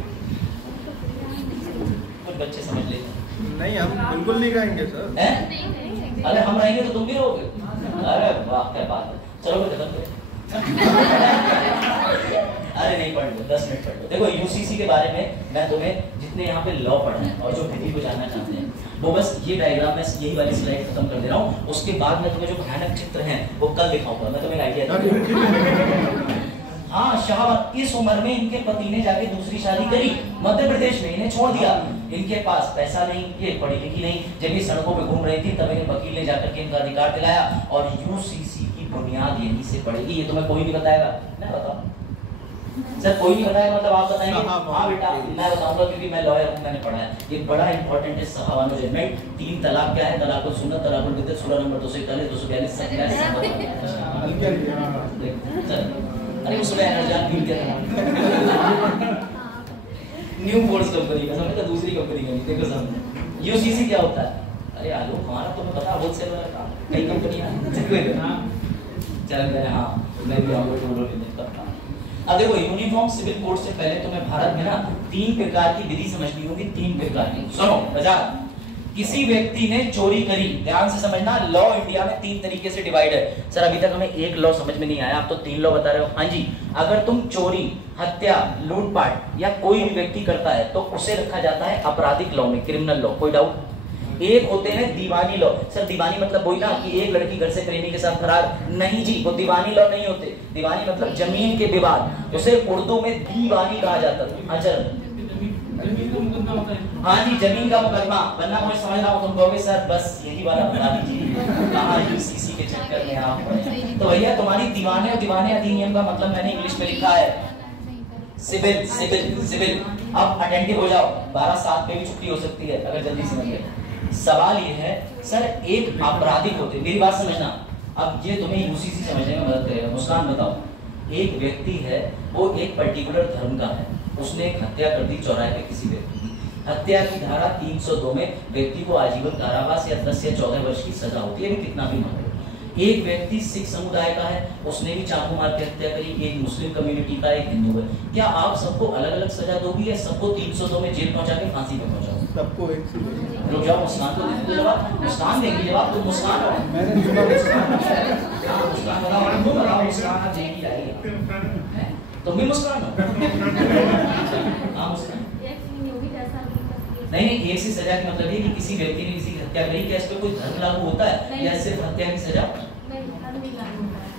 कुछ बच्चे समझ लेते नहीं, हम बिल्कुल नहीं कहेंगे सर। हैं? अरे हम रहेंगे तो तुम भी रहोगे। अरे वाह क्या बात है। चलो फिर खत्म करें। अरे नहीं, पढ़ लो, 10 मिनट पढ़ लो। देखो यूसीसी के बारे में मैं तुम्हें जितने यहाँ पे लॉ पढ़े हैं और जो विधि को जानना चाहते हैं, वो बस ये डायग्राम में यही वाली स्लाइड खत्म कर दे रहा हूँ। उसके बाद मैं तुम्हें जो भयानक चित्र हैं वो कल दिखाऊंगा, मैं तुम्हें आइडिया दूंगा। हाँ, शाहबाद इस उम्र में इनके पति ने जाके दूसरी शादी करी मध्य प्रदेश में, इन्हें छोड़ दिया। इनके पास पैसा नहीं, ये पढ़ी लिखी नहीं, जब ये सड़कों पे घूम रही थी तब इन्हें वकील ने जाकर के इनका अधिकार दिलाया, और यूसीसी की बुनियाद यहीं से पड़ेगी। ये तुम्हें कोई नहीं बताएगा ना? बताओ सर, कोई नहीं बताएगा मतलब आप बताएंगे? हाँ बेटा मैं बताऊंगा, क्योंकि मैं लॉयर हूँ, मैंने पढ़ा है। ये बड़ा इंपॉर्टेंट है सहावानो जजमेंट। 3 तलाक क्या है? तलाकुल सुन्नत, तलाकुल बिदअत, सूरा नंबर 241, 242 सब क्या है? अरे उसमें एनर्जान मिल गया न्यू फोर्स कंपनी का, समझ, दूसरी कंपनी का। देखो समझ, यूसीसी क्या होता है? अरे आलो हमारा तुम्हें पता, होलसेल वाला काम, कई कंपनियां चल गए। हाँ, मैं भी आपको टोलो लेने करता हूं। अब देखो, यूनिफॉर्म सिविल कोड से पहले तुम्हें भारत में ना 3 प्रकार की विधि समझनी होगी। 3 प्रकार की, सुनो बजा। किसी व्यक्ति ने चोरी करी, ध्यान से समझना, लॉ इंडिया में 3 तरीके से डिवाइड है। सर अभी तक हमें एक लॉ समझ में नहीं आया, आप तो 3 लॉ बता रहे हो। हाँ जी, अगर तुम चोरी, हत्या, लूटपाट या कोई भी व्यक्ति करता है तो उसे रखा जाता है आपराधिक लॉ में, क्रिमिनल लॉ। कोई डाउट? एक होते हैं दीवानी लॉ। सर दीवानी मतलब वही ना कि एक लड़की घर से प्रेमी के साथ फरार? नहीं जी, वो दीवानी लॉ नहीं होते। दीवानी मतलब जमीन के विवाद, उसे उर्दू में दीवानी कहा जाता है। अच्छा हाँ जी, जमीन का मुकदमा। वरना मुझे समझ रहा हूँ तुम कहोगे सर बस यही वाला बता दीजिए, कहाँ यूसीसी के चक्कर में आप पड़े। तो भैया तुम्हारी दीवाने और दीवाने अधिनियम का मतलब मैंने इंग्लिश में लिखा है सिविल, सिविल, सिविल। अब अटेंटिव हो जाओ, 12:07 पे भी छुट्टी हो सकती है अगर जल्दी समझ गए। सवाल ये है सर, एक आपराधिक होते, मेरी बात समझना, अब ये तुम्हें यूसीसी समझने में मदद करेगा। मुस्कान बताओ, एक व्यक्ति है, वो एक पर्टिकुलर धर्म का है, उसने एक हत्या कर दी चौराहे पे किसी व्यक्ति की। हत्या की धारा 302 में व्यक्ति को आजीवन कारावास या 10 या 14 वर्ष की सजा होती है, कितना भी मान लो। एक व्यक्ति सिख समुदाय का है, उसने भी चाकू मार के हत्या करी, एक मुस्लिम कम्युनिटी का, एक हिंदू है। क्या आप सबको अलग अलग सजा दोगी या सबको 302 में जेल पहुंचा के फांसी पे पहुंचाओ? सबको एक से। रुक जाओ, मुस्कान को देंगे जवाब, मुस्कान देंगे जवाब। तुम मुस्कान हो, मुस्कान देंगी रहेगी, तुम भी मुस्कान हो। हाँ मुस्कान। नहीं, एक सी सजा का मतलब ये कि किसी व्यक्ति ने किसी की हत्या करी, क्या इस पे कोई धर्म लागू होता है या सिर्फ हत्या की सजा?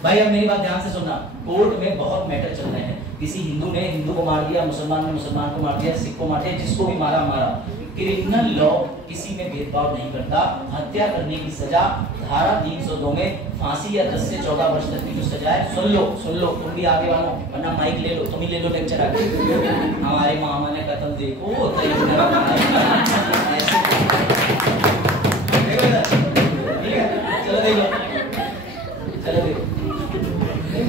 भाई अब मेरी बात ध्यान से सुनना, कोर्ट में बहुत मैटर चल रहे हैं। किसी हिंदू ने हिंदू को मार दिया, मुसलमान ने मुसलमान को मार दिया, सिख को मार दिया, जिसको भी मारा मारा। क्रिमिनल लॉ किसी में भेदभाव नहीं करता। हत्या करने की सजा धारा 302 में फांसी या 10 से 14 वर्ष तक की जो सजा है। सुन लो, तुम भी आगे वालों, वरना माइक ले लो, तुम ही ले लो लेक्चर आगे। हमारे मामा ने कत्ल देखो चलो देखो,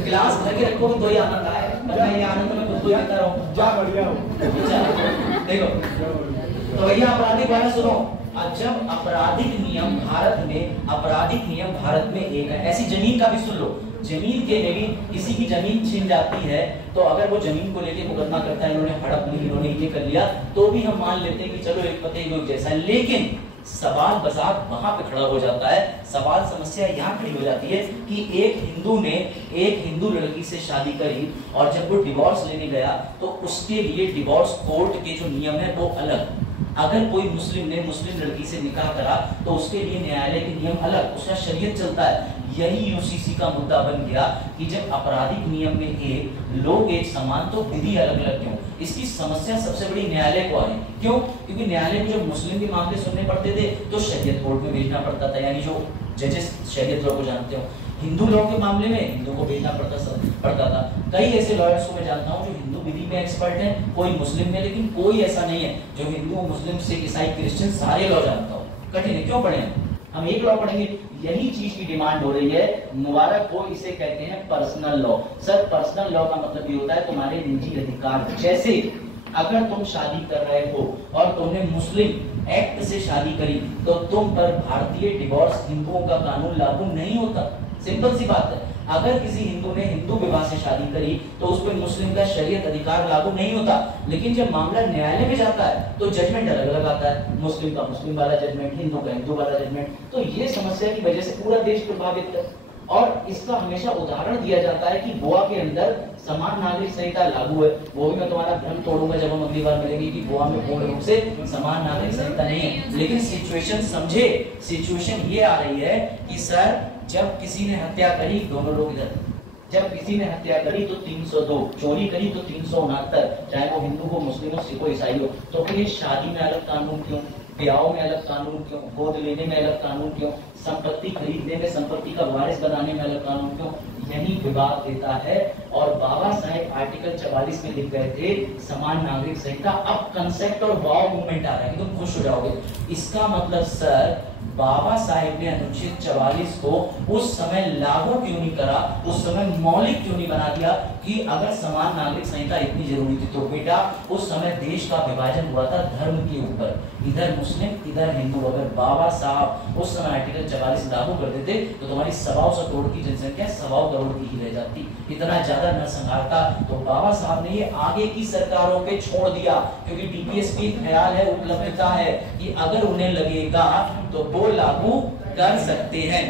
गिलास भर के रखो तो ही आनंद आए, वरना ये आनंद मैं खुद को देता रहूं। जा बढ़िया हो। देखो, तो भैया आपराधिक वाला सुनो, जब आपराधिक नियम भारत में एक है, ऐसी जमीन का भी सुन लो, जमीन के लिए भी किसी की जमीन छीन जाती है तो अगर वो जमीन को लेके मुकदमा करता है, इन्होंने हड़प ली, इन्होंने ये कर लिया, तो भी हम मान लेते हैं कि चलो एक पते एक जैसा है। लेकिन सवाल बसात वहां पे खड़ा हो जाता है, सवाल समस्या यहाँ खड़ी हो जाती है कि एक हिंदू ने एक हिंदू लड़की से शादी करी और जब वो डिवोर्स लेने गया तो उसके लिए डिवोर्स कोर्ट के जो नियम है वो अलग। अगर कोई मुस्लिम ने मुस्लिम लड़की से निकाह करा तो उसके लिए न्यायालय के नियम अलग, उसका शरीयत चलता है। यही यूसीसी का मुद्दा बन गया कि जब आपराधिक नियम में एक लोग एक समान तो विधि अलग अलग क्यों। इसकी समस्या सबसे बड़ी न्यायालय को आई। क्यों? क्योंकि न्यायालय को जब मुस्लिम के मामले सुनने पड़ते थे तो शरीयत कोर्ट में भेजना पड़ता था, यानी जो जजेस शरीयत लॉ को जानते हो। हिंदू लॉ के मामले में हिंदू को भेजना पड़ता था। कई ऐसे लॉयर्स को मैं जानता हूँ जो हिंदू विधि में एक्सपर्ट हैं, कोई मुस्लिम में, लेकिन कोई ऐसा नहीं है जो हिंदू मुस्लिम सिख ईसाई क्रिश्चियन सारे लॉ जानता हो। कठिन है, क्यों पढ़े हम एक लॉ पढ़ेंगे। यही चीज की डिमांड हो रही है। मुबारक हो, इसे कहते हैं personal law. Sir personal law का मतलब ये होता है तुम्हारे निजी अधिकार। जैसे अगर तुम शादी कर रहे हो और तुमने मुस्लिम एक्ट से शादी करी तो तुम पर भारतीय डिवोर्स हिंदुओं का कानून लागू नहीं होता। सिंपल सी बात है। अगर किसी हिंदू ने हिंदू विवाह से शादी करी तो उस पर मुस्लिम का शरीयत अधिकार लागू नहीं होता। लेकिन जब मामला न्यायालय में जाता है तो जजमेंट अलग अलग आता है, मुस्लिम का मुस्लिम वाला जजमेंट, हिंदू का हिंदू वाला जजमेंट। तो ये समस्या की वजह से पूरा देश प्रभावित है। और इसका हमेशा उदाहरण दिया जाता है कि गोवा के अंदर समान नागरिक संहिता लागू है। वो भी मैं तुम्हारा भ्रम तोड़ूंगा जब हम अगली बार मिलेंगे कि गोवा में पूर्ण रूप से समान नागरिक संहिता नहीं है। लेकिन सिचुएशन समझे, सिचुएशन ये आ रही है कि सर जब किसी ने हत्या करी, दोनों लोग इधर, जब किसी ने हत्या करी तो 302, चोरी करी तो 369, चाहे वो हिंदू हो, मुस्लिम हो, सिख हो, ईसाई हो। तो फिर शादी में अलग कानून क्यों, ब्याह में अलग कानून क्यों, गोद लेने में अलग कानून क्यों, संपत्ति खरीदने में, संपत्ति का वारिस बनाने में अलग कानून क्यों? यही विवाद देता है। और बाबा साहेब आर्टिकल 44 में लिख गए थे समान नागरिक संहिता। अब कंसेप्ट और वाव मूवमेंट आ रहा है, तुम खुश हो जाओगे। इसका मतलब सर बाबा साहेब ने अनुच्छेद 44 को उस समय लागू क्यों नहीं करा, उस समय मौलिक क्यों नहीं बना दिया कि अगर समान नागरिक संहिता इतनी जरूरी थी तो बेटा उस समय देश का विभाजन हुआ था धर्म के ऊपर, इधर मुस्लिम इधर हिंदू। अगर बाबा साहब उस समय आर्टिकल 44 लागू कर देते तो तुम्हारी 125 करोड़ की जनसंख्या 125 करोड़ की ही रह जाती, इतना ज्यादा नरसंहार था। तो बाबा साहब ने ये आगे की सरकारों पे छोड़ दिया, क्योंकि डीपीएस की ख्याल है, उपलब्धता है कि अगर उन्हें लगेगा तो वो लागू कर सकते हैं।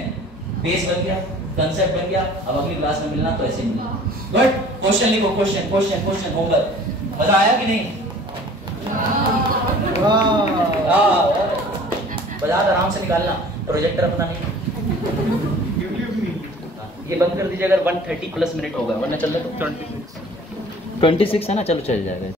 बेस बन गया, कंसेप्ट बन गया। अब अगली क्लास में मिलना तो ऐसे मिलना। गुड, क्वेश्चन लिखो, क्वेश्चन क्वेश्चन क्वेश्चन होमवर्क। मजा आया कि नहीं? बाजार आराम से निकालना, प्रोजेक्टर अपना नहीं। ये बंद कर दीजिए अगर 130 प्लस मिनट होगा, वरना चल रहा है तो 26 है ना, चलो चल जाएगा।